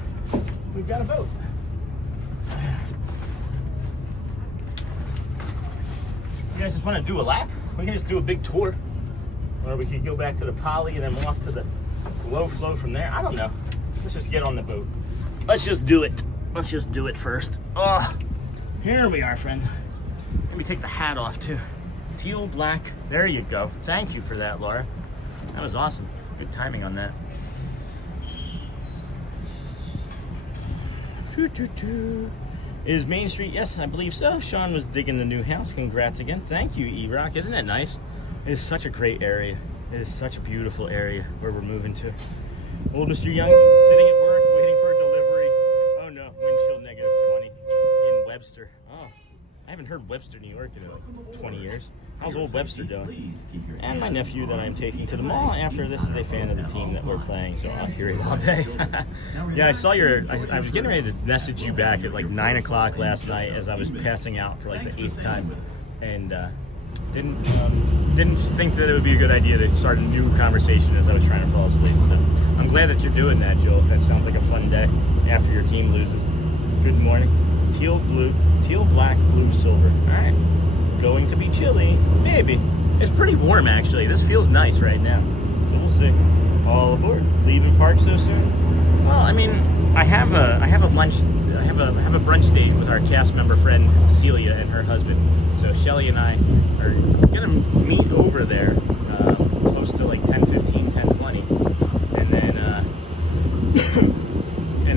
we've got a boat. You guys just want to do a lap? We can just do a big tour, or we could go back to the Poly and then off to the low flow from there. I don't know. Let's just get on the boat. Let's just do it. Let's just do it first. Oh, here we are, friend. Let me take the hat off too. Teal black. There you go. Thank you for that, Laura. That was awesome. Good timing on that. Is Main Street? Yes, I believe so. Sean was digging the new house. Congrats again. Thank you, E-Rock. Isn't that nice? It is such a great area. It is such a beautiful area where we're moving to. Old Mr. Young sitting at work waiting for a delivery. Oh no, wind chill -20 in Webster. Oh, I haven't heard Webster, New York in like 20 years. How's old Webster doing? And my nephew that I'm taking to the mall after this is a fan of the team that we're playing, so I'll hear it all day. Yeah, I saw I was getting ready to message you back at like 9 o'clock last night as I was passing out for like the 8th time, and didn't think that it would be a good idea to start a new conversation as I was trying to fall asleep. So I'm glad that you're doing that, Joel. That sounds like a fun day after your team loses. Good morning. Teal, black, blue, silver. All right. Going to be chilly, maybe. It's pretty warm actually. This feels nice right now, so we'll see. All aboard. Leaving park so soon? Well, I mean, I have a brunch date with our cast member friend Celia and her husband. So Shelly and I are gonna meet over there, close to like 10:15, 10:20, and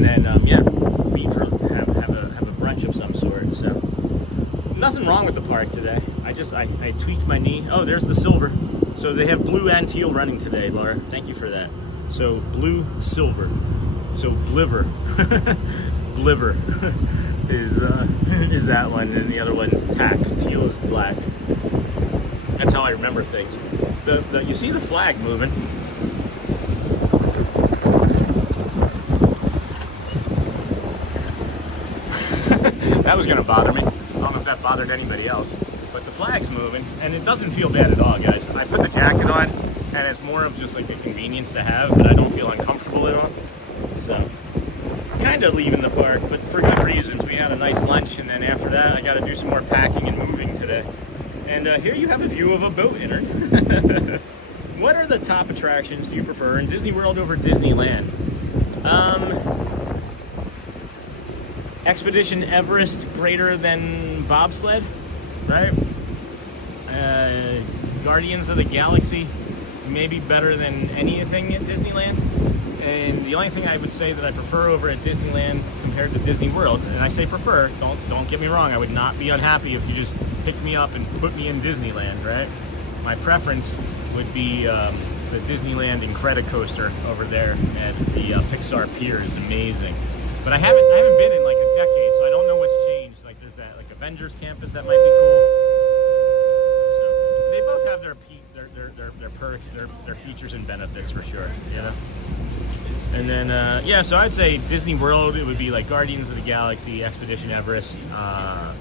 then yeah, meet for have a brunch of some sort. So. Nothing wrong with the park today. I tweaked my knee. Oh, there's the silver. So they have blue and teal running today, Laura. Thank you for that. So blue, silver. So Bliver. Bliver is that one, and the other one's tack. Teal is black. That's how I remember things. You see the flag moving. That was gonna bother me. I don't know if that bothered anybody else, but the flag's moving, and it doesn't feel bad at all, guys. I put the jacket on, and it's more of just like a convenience to have, but I don't feel uncomfortable at all. So, kind of leaving the park, but for good reasons. We had a nice lunch, and then after that, I got to do some more packing and moving today. And here you have a view of a boat entered. What are the top attractions do you prefer in Disney World over Disneyland? Expedition Everest greater than bobsled, right? Guardians of the Galaxy maybe better than anything at Disneyland. And the only thing I would say that I prefer over at Disneyland compared to Disney World, and I say prefer, don't get me wrong, I would not be unhappy if you just picked me up and put me in Disneyland, right? My preference would be the Disneyland Incredicoaster over there at the Pixar Pier is amazing. But I haven't been in like a decade, so I don't know what's changed. Like there's that like Avengers Campus that might be cool. So they both have their perks, their features and benefits for sure. You know. And then yeah, so I'd say Disney World. It would be like Guardians of the Galaxy, Expedition Everest,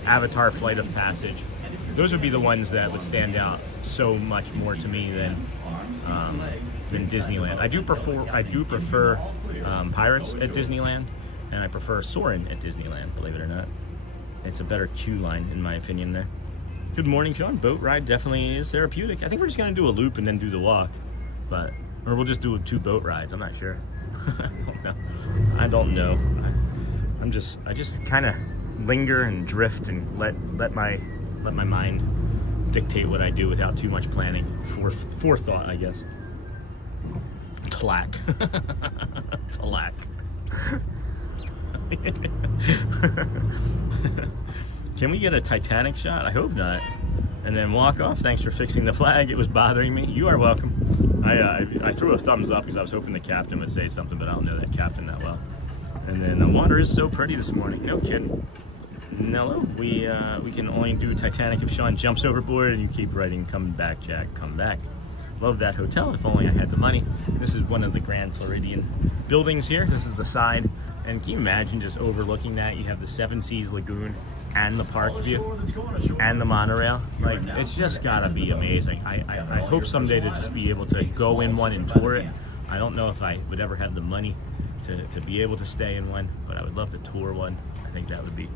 Avatar: Flight of Passage. Those would be the ones that would stand out so much more to me than Disneyland. I do prefer Pirates at Disneyland. And I prefer Soarin' at Disneyland, believe it or not. It's a better queue line, in my opinion, there. Good morning, Sean. Boat ride definitely is therapeutic. I think we're just going to do a loop and then do the walk. Or we'll just do 2 boat rides. I'm not sure. I don't know. I just kind of linger and drift and let my mind dictate what I do without too much planning. Forethought, I guess. Tlack. Tlack. Can we get a Titanic shot? I hope not. And then walk off. Thanks for fixing the flag. It was bothering me. You are welcome. I threw a thumbs up because I was hoping the captain would say something, but I don't know that captain that well. And then the water is so pretty this morning. No kidding. Nello, we can only do Titanic if Sean jumps overboard, and you keep writing, "Come back, Jack, come back." Love that hotel. If only I had the money. This is one of the Grand Floridian buildings here. This is the side. And can you imagine just overlooking that? You have the Seven Seas Lagoon and the park view and the monorail. Like, it's just gotta be amazing. I hope someday to just be able to go in one and tour it. I don't know if I would ever have the money to be able to stay in one, but I would love to tour one. I think that would be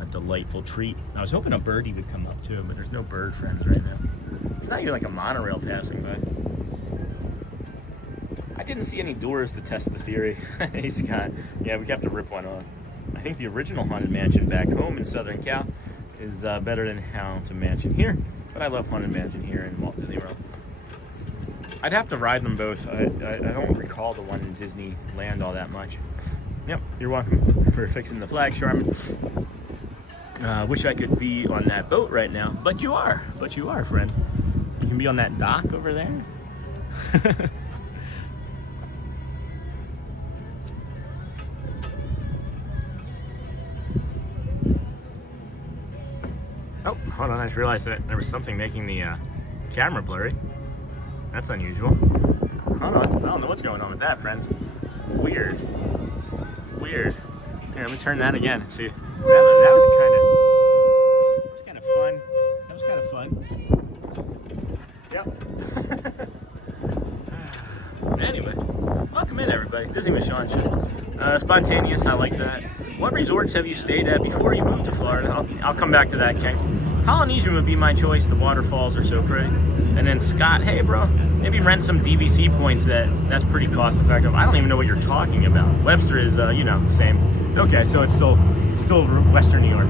a delightful treat. I was hoping a birdie would come up too, but there's no bird friends right now. It's not even like a monorail passing by. I didn't see any doors to test the theory. Hey, Scott. Yeah, we have to rip one off. I think the original Haunted Mansion back home in Southern Cal is better than Haunted Mansion here, but I love Haunted Mansion here in Walt Disney World. I'd have to ride them both. I don't recall the one in Disneyland all that much. Yep, you're welcome for fixing the flag, Charmin. Wish I could be on that boat right now, but you are. But you are, friend. You can be on that dock over there. Oh, hold on, I just realized that there was something making the camera blurry. That's unusual. Hold on, I don't know what's going on with that, friends. Weird. Weird. Here, let me turn that again and see. That was kind of fun. That was kind of fun. Yep. Anyway, welcome in, everybody. Disney with Sean Show. Spontaneous, I like that. What resorts have you stayed at before you moved to Florida? I'll come back to that, King. Polynesian would be my choice. The waterfalls are so pretty. And then Scott, hey, bro, maybe rent some DVC points. That's pretty cost effective. I don't even know what you're talking about. Webster is, you know, same. Okay, so it's still Western New York.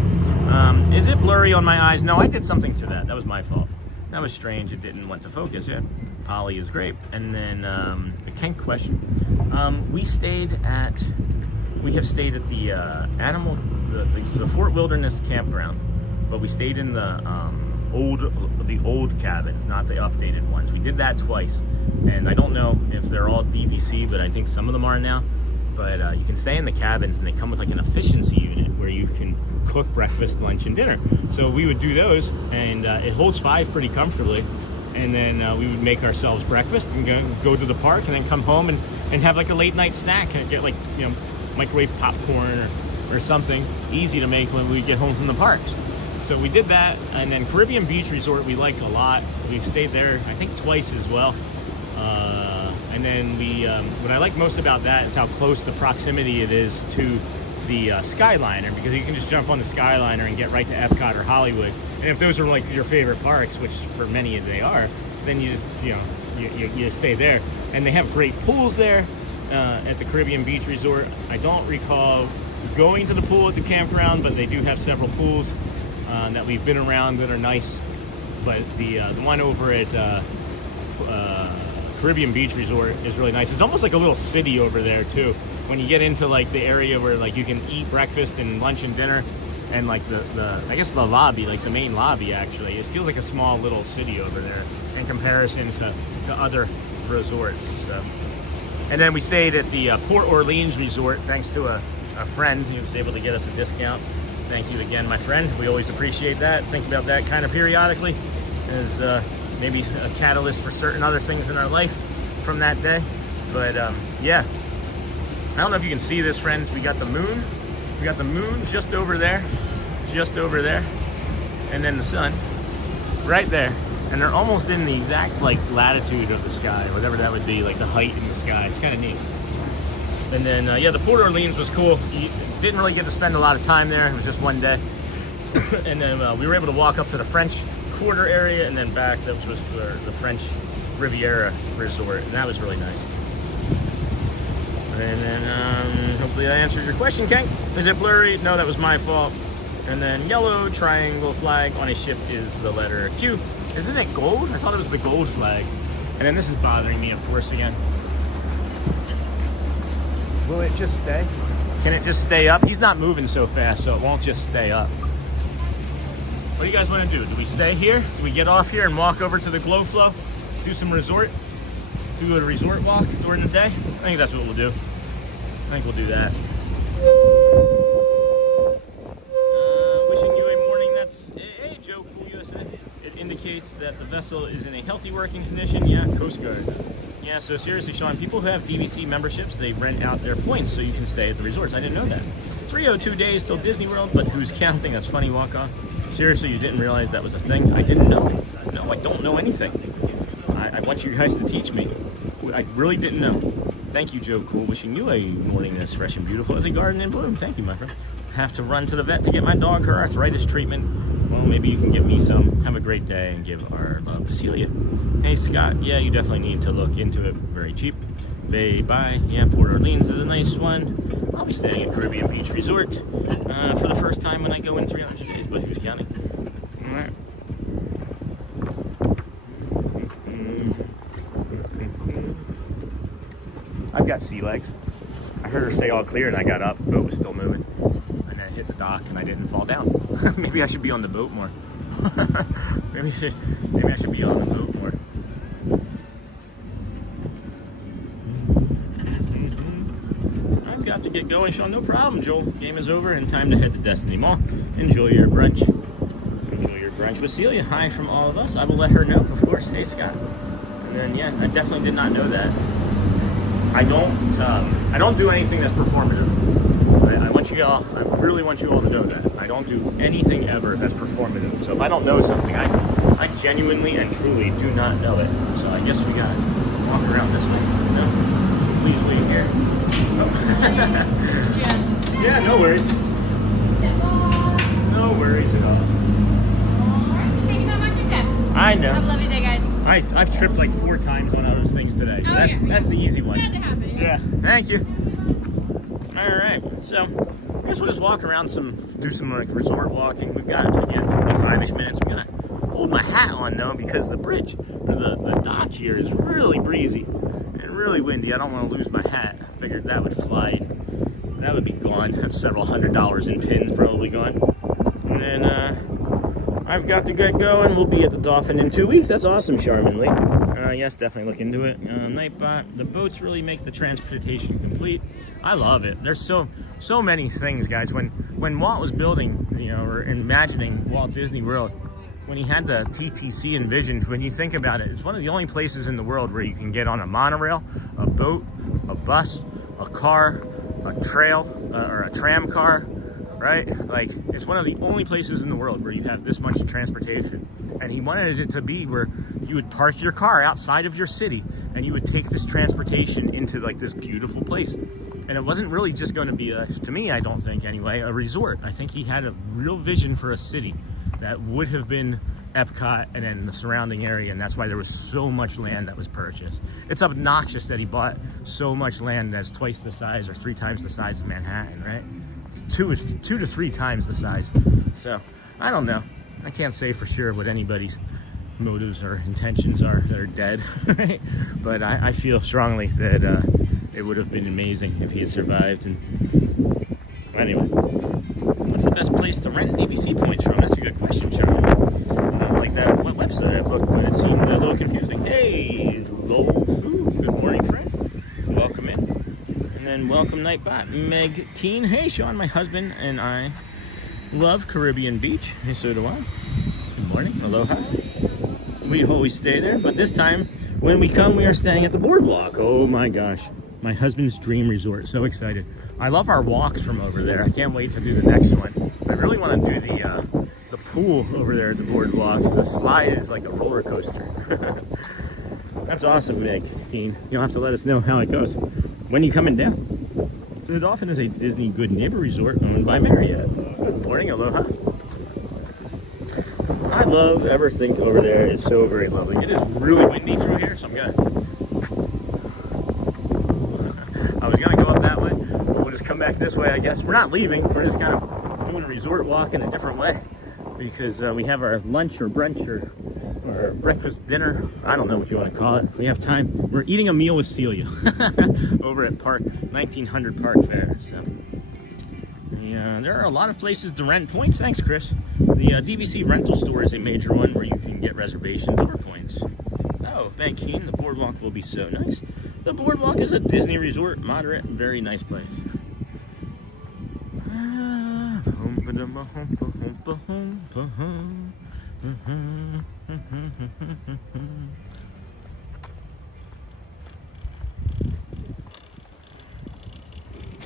Is it blurry on my eyes? No, I did something to that. That was my fault. That was strange. It didn't want to focus. Yeah, Polly is great. And then the Kent question. We have stayed at the the Fort Wilderness campground, but we stayed in the old cabins, not the updated ones. We did that twice, and I don't know if they're all DVC, but I think some of them are now. But you can stay in the cabins, and they come with like an efficiency unit where you can cook breakfast, lunch, and dinner. So we would do those, and it holds 5 pretty comfortably. And then we would make ourselves breakfast and go to the park, and then come home and have like a late night snack and get like, you know, microwave popcorn or something easy to make when we get home from the parks. So we did that, and then Caribbean Beach Resort we like a lot. We've stayed there I think twice as well. And then what I like most about that is how close the proximity it is to the Skyliner, because you can just jump on the Skyliner and get right to Epcot or Hollywood. And if those are like your favorite parks, which for many they are, then you just, you know, you stay there. And they have great pools there at the Caribbean Beach Resort. I don't recall going to the pool at the campground, but they do have several pools that we've been around that are nice. But the one over at Caribbean Beach Resort is really nice. It's almost like a little city over there too. When you get into like the area where like you can eat breakfast and lunch and dinner, and like the I guess the lobby, like the main lobby actually, it feels like a small little city over there in comparison to other resorts. So, and then we stayed at the Port Orleans Resort thanks to a friend who was able to get us a discount. Thank you again, my friend. We always appreciate that. Think about that kind of periodically as maybe a catalyst for certain other things in our life from that day. But yeah, I don't know if you can see this, friends. We got the moon. We got the moon just over there, and then the sun right there. And they're almost in the exact like latitude of the sky, whatever that would be, like the height in the sky. It's kind of neat. And then yeah, the Port Orleans was cool. You didn't really get to spend a lot of time there. It was just one day. And then we were able to walk up to the French Quarter area and then back, which was the French Riviera Resort, and that was really nice. And then hopefully that answers your question, Ken. Is it blurry? No, that was my fault. And then yellow triangle flag on a ship is the letter Q. Isn't it gold? I thought it was the gold flag. And then this is bothering me, of course, again. Will it just stay? Can it just stay up? He's not moving so fast, so it won't just stay up. What do you guys want to do? Do we stay here? Do we get off here and walk over to the Glow Flow? Do some resort? Do a resort walk during the day? I think that's what we'll do. I think we'll do that. Wishing you a morning that's... Hey, Joe Cool USA. It indicates that the vessel is in a healthy working condition. Yeah, Coast Guard. Yeah, so seriously, Sean, people who have DVC memberships, they rent out their points so you can stay at the resorts. I didn't know that. 302 days till Disney World, but who's counting? That's funny, walk-off. Seriously, you didn't realize that was a thing? I didn't know. No, I don't know anything. I want you guys to teach me. I really didn't know. Thank you, Joe Cool. Wishing you a morning that's fresh and beautiful as a garden in bloom. Thank you, my friend. Have to run to the vet to get my dog her arthritis treatment. Well, maybe you can give me some. Have a great day and give our love to Celia. Hey, Scott. Yeah, you definitely need to look into it. Very cheap. Bye. Yeah, Port Orleans is a nice one. I'll be staying at Caribbean Beach Resort for the first time when I go in 300 days, but who's counting? All right. I've got sea legs. I heard her say all clear, and I got up. The boat was still moving, and then hit the dock, and I didn't fall down. Maybe I should be on the boat more. maybe I should be on the boat more. I've got to get going, Sean. No problem, Joel. Game is over, and time to head to Destiny Mall. Enjoy your brunch. Enjoy your brunch with Celia. Hi from all of us. I will let her know, of course. Hey, Scott. And then, yeah, I definitely did not know that. I don't do anything that's performative. I want you all, I really want you all to know that. I don't do anything ever that's performative. So if I don't know something, I genuinely and truly do not know it. So I guess we gotta walk around this way. No? Please wait here. Oh. Yeah, no worries. No worries at all. Just take it on your step. I know. Have a lovely day, guys. I've tripped like 4 times on those things today. So that's the easy one. Glad to happen, Yeah, thank you. All right, so I guess we'll just walk around do some like resort walking. We've got, again, 45-ish minutes. I'm gonna hold my hat on though because the bridge, or the dock here is really breezy and really windy. I don't want to lose my hat. I figured that would fly. That would be gone. That's several $100s in pins probably gone. And then I've got to get going. We'll be at the Dolphin in 2 weeks. That's awesome, Charmin Lee. Yes, definitely look into it. Nightbot. The boats really make the transportation complete. I love it. There's so many things, guys. When Walt was building, or imagining Walt Disney World, when he had the TTC envisioned, when you think about it, it's one of the only places in the world where you can get on a monorail, a boat, a bus, a car, a trail, or a tram car, right? Like, it's one of the only places in the world where you have this much transportation. And he wanted it to be where you would park your car outside of your city and you would take this transportation into like this beautiful place. And it wasn't really just going to be, to me, I don't think anyway, a resort. I think he had a real vision for a city that would have been Epcot and then the surrounding area, and that's why there was so much land that was purchased. It's obnoxious that he bought so much land that's twice the size or 3 times the size of Manhattan, right? Two to three times the size. So I don't know. I can't say for sure what anybody's motives or intentions are. They're dead, right? But I feel strongly that it would have been amazing if he had survived. And anyway, what's the best place to rent DVC points from? That's a good question, Charlie. Like that website I looked, but it seemed a little confusing. Hey, good morning, friend. Welcome in. And then welcome, Nightbot. Meg Keen. Hey, Sean, my husband and I love Caribbean Beach. Hey, so do I. Good morning. Aloha. We always stay there, but this time when we come, we are staying at the boardwalk. Oh my gosh. My husband's dream resort. So excited. I love our walks from over there. I can't wait to do the next one. I really want to do the pool over there at the boardwalk. The slide is like a roller coaster. That's awesome, Meg Keen. You'll have to let us know how it goes. When are you coming down? The Dolphin is a Disney Good Neighbor resort owned by Marriott. Good morning, aloha. I love everything over there. It's so very lovely. It is really windy through here, so I was gonna go up that way, but we'll just come back this way, I guess. We're not leaving. We're just kind of doing a resort walk in a different way because we have our lunch or brunch or breakfast, dinner. I don't know what you want to call it. We have time. We're eating a meal with Celia over at 1900 Park Fair. So there are a lot of places to rent points. Thanks, Chris. The DVC rental store is a major one where you can get reservations or points. Oh, thank you. The boardwalk will be so nice. The boardwalk is a Disney resort, moderate, very nice place.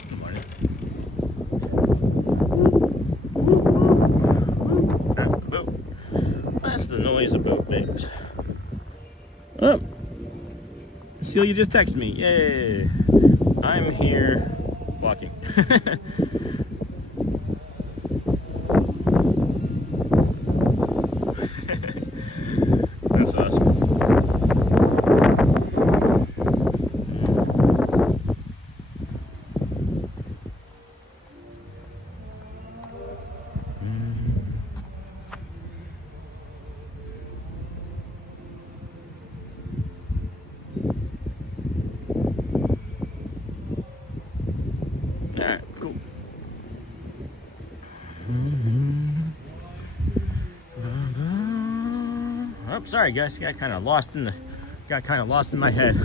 Good morning. That's the boat. That's the noise a boat makes. Oh, Celia just texted me. Yay! I'm here walking. That's awesome. Alright, cool. Oh, sorry guys, got kind of lost in my head.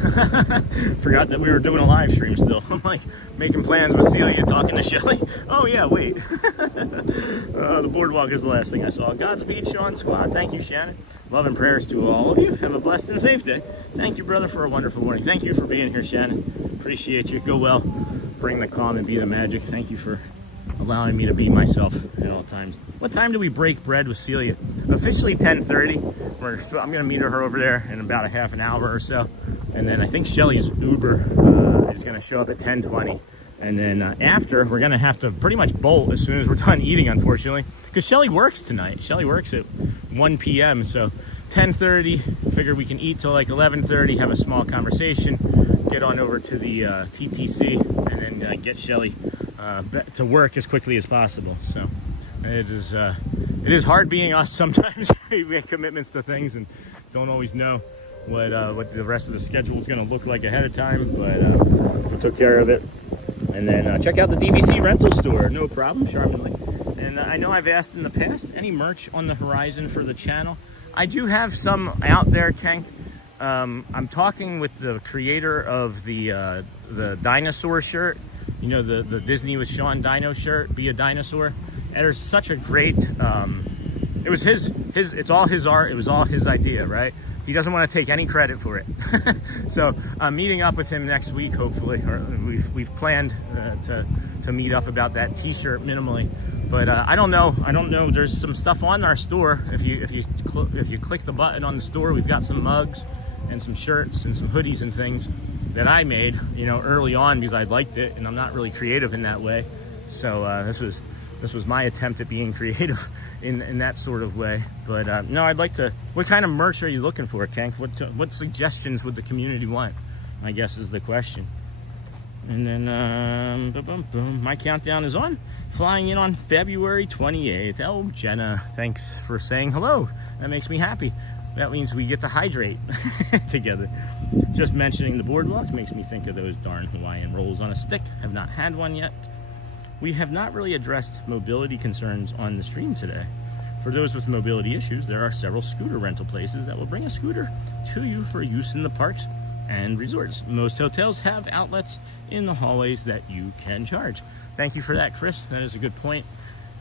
Forgot that we were doing a live stream still. I'm like making plans with Celia, talking to Shelly. Oh yeah, wait. The boardwalk is the last thing I saw. Godspeed, Sean Squad. Thank you, Shannon. Love and prayers to all of you. Have a blessed and safe day. Thank you, brother, for a wonderful morning. Thank you for being here, Shannon. Appreciate you. Go well. Bring the calm and be the magic. Thank you for allowing me to be myself at all times. What time do we break bread with Celia? Officially 10:30. I'm gonna meet her over there in about a half an hour or so, and then I think Shelly's Uber is gonna show up at 10:20, and then after we're gonna have to pretty much bolt as soon as we're done eating, unfortunately, because Shelly works tonight. Shelly works at 1 p.m. so 10:30. Figure we can eat till like 11:30, have a small conversation, get on over to the TTC, and then get Shelly to work as quickly as possible. So it is hard being us sometimes. We make commitments to things and don't always know what the rest of the schedule is going to look like ahead of time, but we took care of it. And then check out the DVC rental store, no problem, charmingly. And I know I've asked in the past, any merch on the horizon for the channel? I do have some out there, Tank. I'm talking with the creator of the dinosaur shirt. You know, the Disney with Sean Dino shirt, Be a Dinosaur. And there's such a great, it was it's all his art, it was all his idea, right? He doesn't want to take any credit for it. So I'm meeting up with him next week, hopefully, or we've planned to meet up about that t-shirt minimally. But I don't know, there's some stuff on our store. If you click the button on the store, we've got some mugs and some shirts and some hoodies and things that I made, you know, early on because I liked it, and I'm not really creative in that way. So this was my attempt at being creative in that sort of way. But no, I'd like to. What kind of merch are you looking for, Tank? What suggestions would the community want, I guess, is the question. And then my countdown is on, flying in on February 28th. Oh, Jenna, thanks for saying hello. That makes me happy. That means we get to hydrate together. Just mentioning the boardwalk makes me think of those darn Hawaiian rolls on a stick. Have not had one yet. We have not really addressed mobility concerns on the stream today. For those with mobility issues, there are several scooter rental places that will bring a scooter to you for use in the parks and resorts. Most hotels have outlets in the hallways that you can charge. Thank you for that, Chris. That is a good point.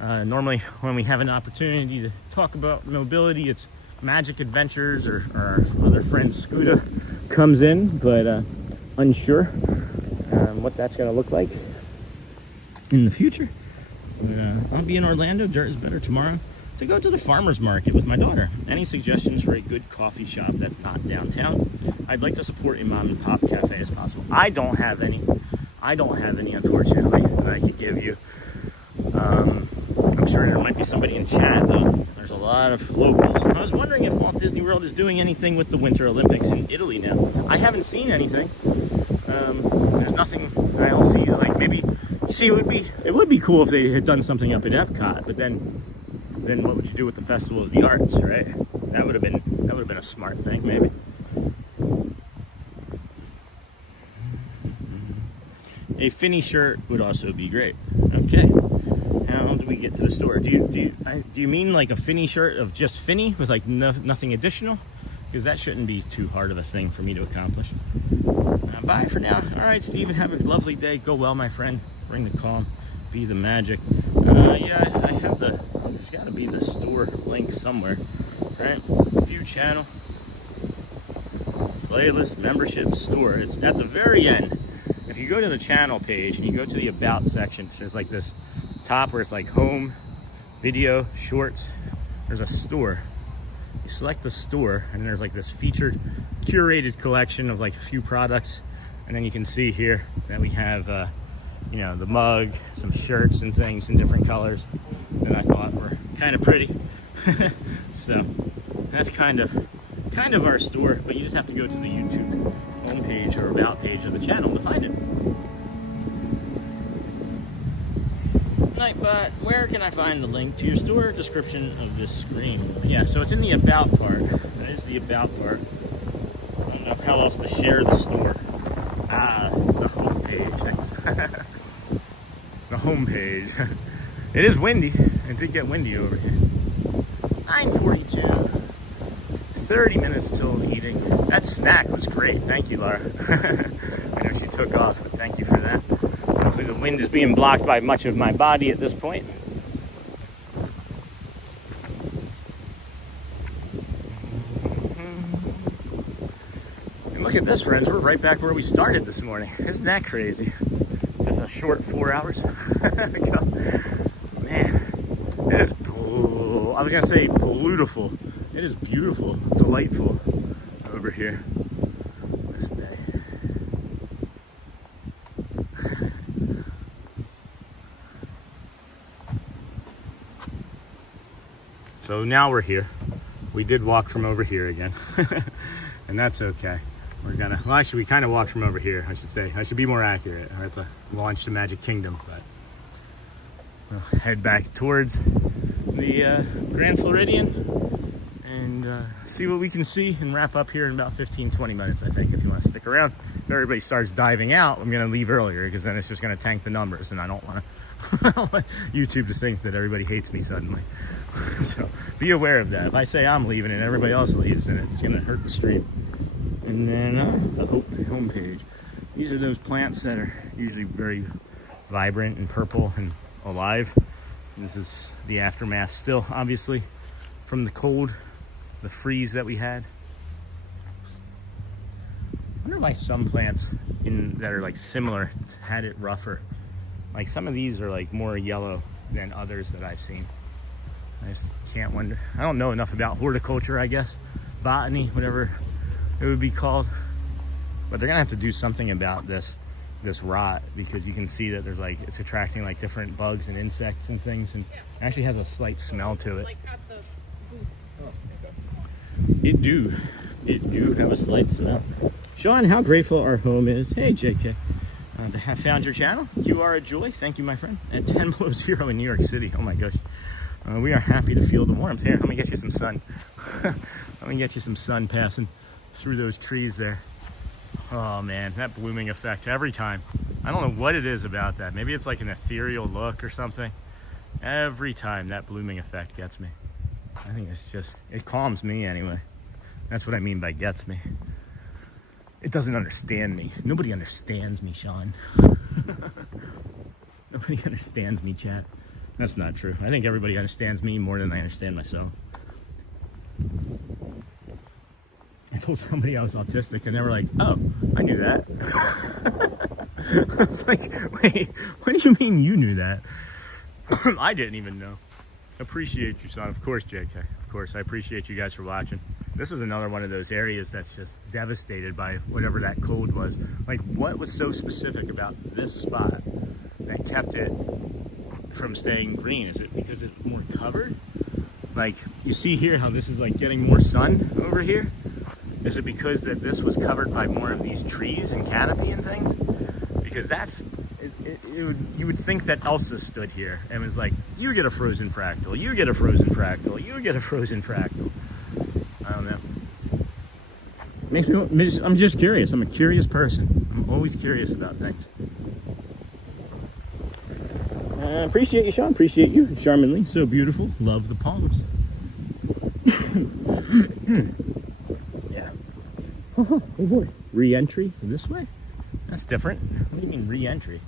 Normally, when we have an opportunity to talk about mobility, it's Magic Adventures or our other friend Scooter comes in, but unsure what that's going to look like in the future. I'll be in Orlando. Dirt is better tomorrow to go to the farmer's market with my daughter. Any suggestions for a good coffee shop that's not downtown? I'd like to support a mom and pop cafe as possible. I don't have any, unfortunately, that I could give you. I'm sure there might be somebody in chat though. There's a lot of locals. I was wondering if Walt Disney World is doing anything with the Winter Olympics in Italy now. I haven't seen anything. There's nothing I don't see. Like maybe, see, it would be cool if they had done something up at Epcot. But then what would you do with the Festival of the Arts, right? That would have been a smart thing, maybe. A Finny shirt would also be great. Okay. How do we get to the store? Do you mean like a Finny shirt of just Finny with like nothing additional? Because that shouldn't be too hard of a thing for me to accomplish. Bye for now. All right, Steven, have a lovely day. Go well, my friend. Bring the calm. Be the magic. Yeah, I have there's got to be the store link somewhere, right? View channel, playlist, membership, store. It's at the very end. If you go to the channel page and you go to the About section, there's like this top where it's like home, video, shorts. There's a store. You select the store, and there's like this featured, curated collection of like a few products. And then you can see here that we have, you know, the mug, some shirts and things in different colors that I thought were kind of pretty. So that's kind of our store, but you just have to go to the YouTube homepage or About page of the channel to find it. Nightbot, where can I find the link to your store? Description of this screen. Yeah, so it's in the About part. That is the About part. I don't know how else to share the store. The homepage. Thanks. homepage. It is windy. It did get windy over here. 9:42. 30 minutes till eating. That snack was great. Thank you, Laura. I know she took off, but thank you for that. Hopefully the wind is being blocked by much of my body at this point. And look at this, friends. We're right back where we started this morning. Isn't that crazy? Just a short 4 hours. Man, it is, I was gonna say beautiful. It is beautiful, delightful over here this day. So now we're here. We did walk from over here again, and that's okay. We're gonna, well, actually we kind of walked from over here, I should say. I should be more accurate. We're at the launch to Magic Kingdom, but we'll head back towards the Grand Floridian and see what we can see and wrap up here in about 15-20 minutes, I think, if you want to stick around. If everybody starts diving out, I'm going to leave earlier because then it's just going to tank the numbers, and I don't want YouTube to think that everybody hates me suddenly. So be aware of that. If I say I'm leaving and everybody else leaves, then it's going to hurt the stream. And then the homepage. These are those plants that are usually very vibrant and purple and alive. This is the aftermath still, obviously, from the cold, the freeze that we had. I wonder why some plants that are like similar had it rougher. Like some of these are like more yellow than others that I've seen. I just can't wonder. I don't know enough about horticulture, I guess. Botany, whatever it would be called. But they're gonna have to do something about this rot, because you can see that there's like, it's attracting like different bugs and insects and things, and it actually has a slight smell to it. Like at the It do have a slight smell. Sean, how grateful our home is. Hey, JK. To have found your channel. You are a joy. Thank you, my friend. At 10 below 0 in New York City. Oh my gosh. We are happy to feel the warmth. Here, let me get you some sun. Let me get you some sun passing through those trees there. Oh man, that blooming effect every time. I don't know what it is about that. Maybe it's like an ethereal look or something. Every time that blooming effect gets me. I think it's just, it calms me anyway. That's what I mean by gets me. It doesn't understand me. Nobody understands me, Sean. Nobody understands me, chat. That's not true. I think everybody understands me more than I understand myself. I told somebody I was autistic and they were like, oh, I knew that. I was like, wait, what do you mean you knew that? I didn't even know. Appreciate you, son. Of course, JK. Of course, I appreciate you guys for watching. This is another one of those areas that's just devastated by whatever that cold was. Like, what was so specific about this spot that kept it from staying green? Is it because it's more covered? Like, you see here how this is like getting more sun over here? Is it because that this was covered by more of these trees and canopy and things? Because that's, you would think that Elsa stood here and was like, you get a frozen fractal, you get a frozen fractal, you get a frozen fractal. I don't know. Makes me, I'm just curious. I'm a curious person. I'm always curious about things. Appreciate you, Sean. Appreciate you. Charmingly, so beautiful. Love the palms. Yeah. Oh boy. Re-entry this way? That's different. What do you mean re-entry?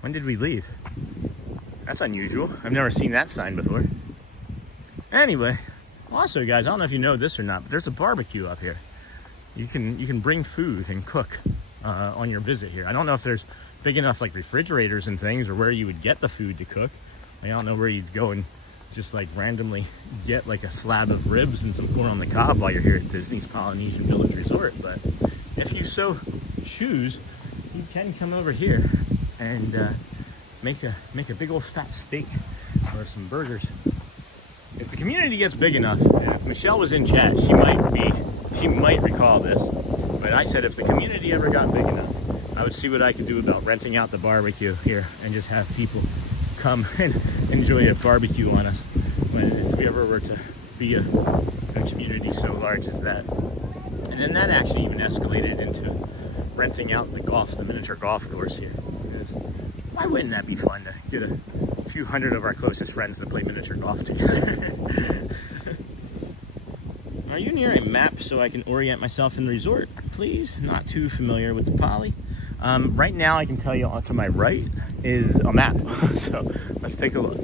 When did we leave? That's unusual. I've never seen that sign before. Anyway, also guys, I don't know if you know this or not, but there's a barbecue up here. You can bring food and cook on your visit here. I don't know if there's big enough like refrigerators and things, or where you would get the food to cook. I don't know where you'd go and just like randomly get like a slab of ribs and some corn on the cob while you're here at Disney's Polynesian Village Resort. But if you so choose, you can come over here and make a big old fat steak or some burgers. If the community gets big enough, and if Michelle was in chat, she might recall this, but I said if the community ever got big enough, I would see what I could do about renting out the barbecue here and just have people come and enjoy a barbecue on us if we ever were to be a community so large as that. And then that actually even escalated into renting out the miniature golf course here. Why wouldn't that be fun to get a few hundred of our closest friends to play miniature golf together? Are you near a map so I can orient myself in the resort, please? Not too familiar with the Poly. Right now I can tell you to my right is a map. So let's take a look.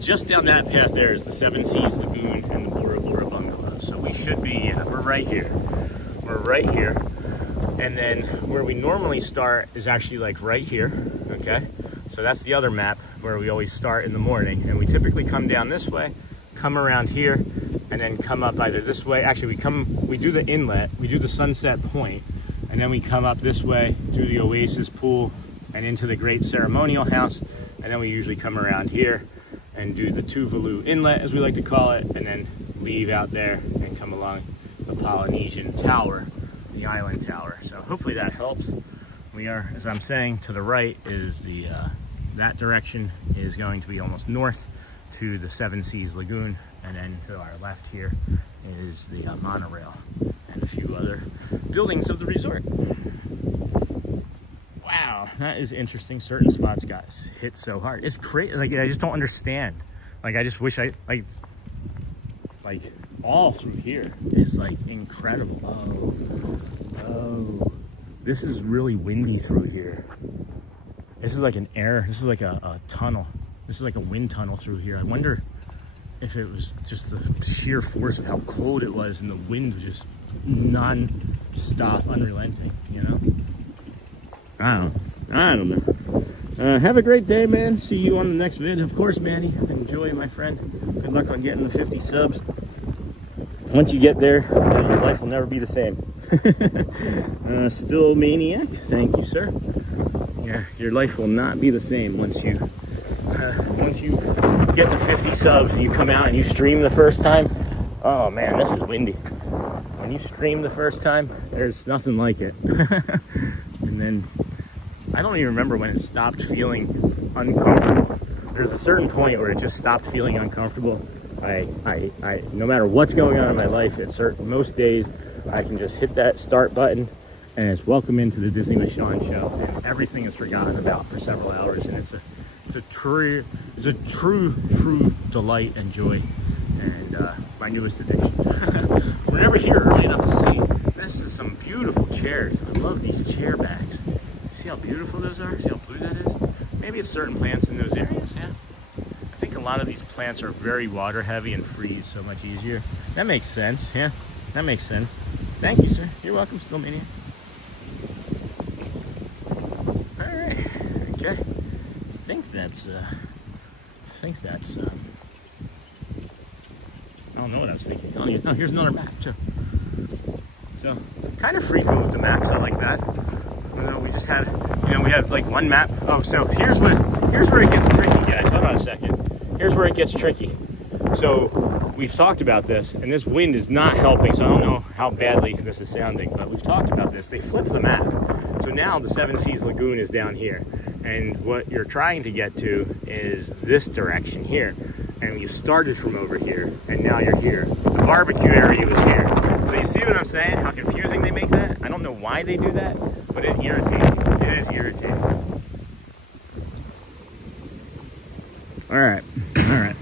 Just down that path there is the Seven Seas Lagoon and the Bora Bora Bungalow. So we should be, we're right here. We're right here. And then where we normally start is actually like right here, okay? So that's the other map where we always start in the morning. And we typically come down this way, come around here, and then come up either this way. Actually, we do the inlet, we do the Sunset Point, and then we come up this way, do the Oasis Pool, and into the Great Ceremonial House. And then we usually come around here and do the Tuvalu Inlet, as we like to call it, and then leave out there and come along the Polynesian Tower, the island tower. So hopefully that helps. We are, as I'm saying, to the right is the, that direction is going to be almost north to the Seven Seas Lagoon, and then to our left here is the monorail and a few other buildings of the resort. Wow, that is interesting. Certain spots got hit so hard. It's crazy. Like, I just don't understand. Like, I just wish I, like all through here is like incredible. Oh, this is really windy through here. This is like an air, this is like a tunnel. This is like a wind tunnel through here. I wonder if it was just the sheer force of how cold it was and the wind was just non-stop, unrelenting, you know? I don't know. Have a great day, man. See you on the next vid. Of course, Manny. Enjoy, my friend. Good luck on getting the 50 subs. Once you get there, your life will never be the same. Still Maniac. Thank you, sir. Yeah, your life will not be the same once you get the 50 subs and you come out and you stream the first time. Oh man, this is windy. When you stream the first time, there's nothing like it. And then I don't even remember when it stopped feeling uncomfortable. There's a certain point where it just stopped feeling uncomfortable. I no matter what's going on in my life, most days I can just hit that start button and it's welcome into the Disney with Sean show, and everything is forgotten about for several hours, and it's a true delight and joy, and my newest addiction. We're never here early enough to see. This is some beautiful chairs. I love these chair bags. See how beautiful those are? See how blue that is? Maybe it's certain plants in those areas, yeah. I think a lot of these plants are very water heavy and freeze so much easier. That makes sense, yeah. That makes sense. Thank you, sir. You're welcome, still Mania. Alright, okay. I think that's I don't know what I was thinking. Oh, here's another map too. So, kind of frequent with the maps. I like that. We just had, we had like one map. Oh, so here's where it gets tricky, guys. Hold on a second. Here's where it gets tricky. So we've talked about this, and this wind is not helping. So I don't know how badly this is sounding, but we've talked about this. They flipped the map. So now the Seven Seas Lagoon is down here, and what you're trying to get to is this direction here. And you started from over here, and now you're here. The barbecue area was here. So you see what I'm saying? How confusing they make that? I don't know why they do that, but it irritates me. It is irritating. All right.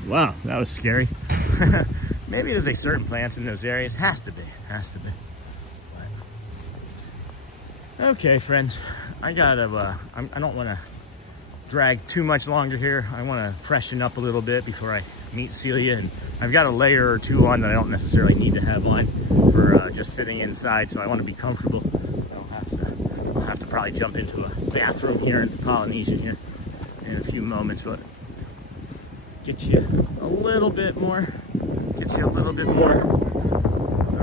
Wow, that was scary. Maybe there's like certain plants in those areas. Has to be. Okay, friends. I don't want to drag too much longer here. I want to freshen up a little bit before I meet Celia, and I've got a layer or two on that I don't necessarily need to have on for just sitting inside, so I want to be comfortable. I'll have to probably jump into a bathroom here at the Polynesian here in a few moments, but get you a little bit more. I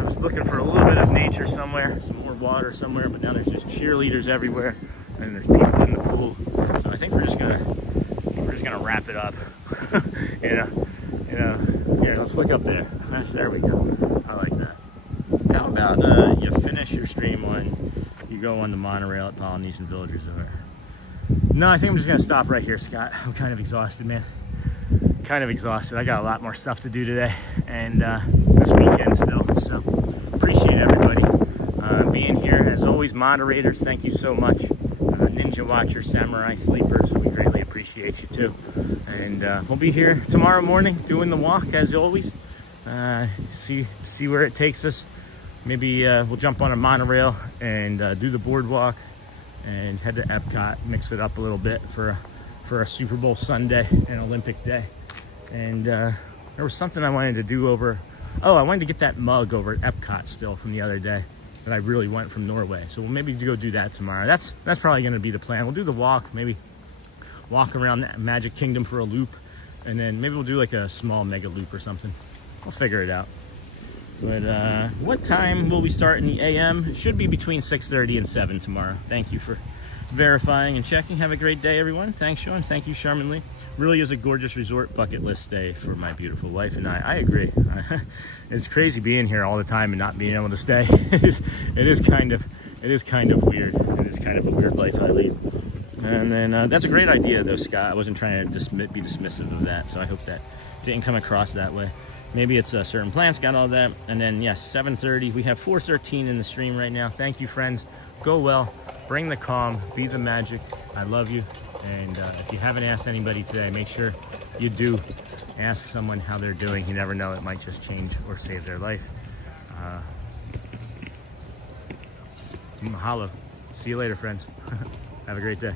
was looking for a little bit of nature somewhere, some more water somewhere, but now there's just cheerleaders everywhere, and there's people in the pool. So I think we're just gonna wrap it up. Here, let's look up there. There we go. I like that. How about you finish your stream you go on the monorail at Polynesian Village Resort? No, I think I'm just gonna stop right here, Scott. I'm kind of exhausted, man. I got a lot more stuff to do today, and this weekend still. So appreciate everybody being here as always. always, moderators, thank you so much. Ninja Watchers, Samurai Sleepers, we greatly appreciate you too. And we'll be here tomorrow morning doing the walk as always. See where it takes us. Maybe we'll jump on a monorail and do the boardwalk and head to Epcot, mix it up a little bit for a Super Bowl Sunday and Olympic Day. And there was something I wanted to do over. Oh, I wanted to get that mug over at Epcot still from the other day that I really want from Norway. So we'll maybe go do that tomorrow. That's probably going to be the plan. We'll do the walk, maybe walk around the Magic Kingdom for a loop, and then maybe we'll do like a small mega loop or something. We'll figure it out. But what time will we start in the AM? It should be between 6:30 and 7 tomorrow. Thank you for verifying and checking. Have a great day, everyone. Thanks, Sean. Thank you, Charmin Lee. Really is a gorgeous resort bucket list day for my beautiful wife and I agree. It's crazy being here all the time and not being able to stay. It is kind of weird. It is kind of a weird life I lead. And then that's a great idea, though, Scott. I wasn't trying to be dismissive of that, so I hope that didn't come across that way. Maybe it's certain plants got all that. And then, yes, 7:30. We have 4:13 in the stream right now. Thank you, friends. Go well. Bring the calm. Be the magic. I love you. And if you haven't asked anybody today, make sure you do ask someone how they're doing. You never know. It might just change or save their life. Mahalo. See you later, friends. Have a great day.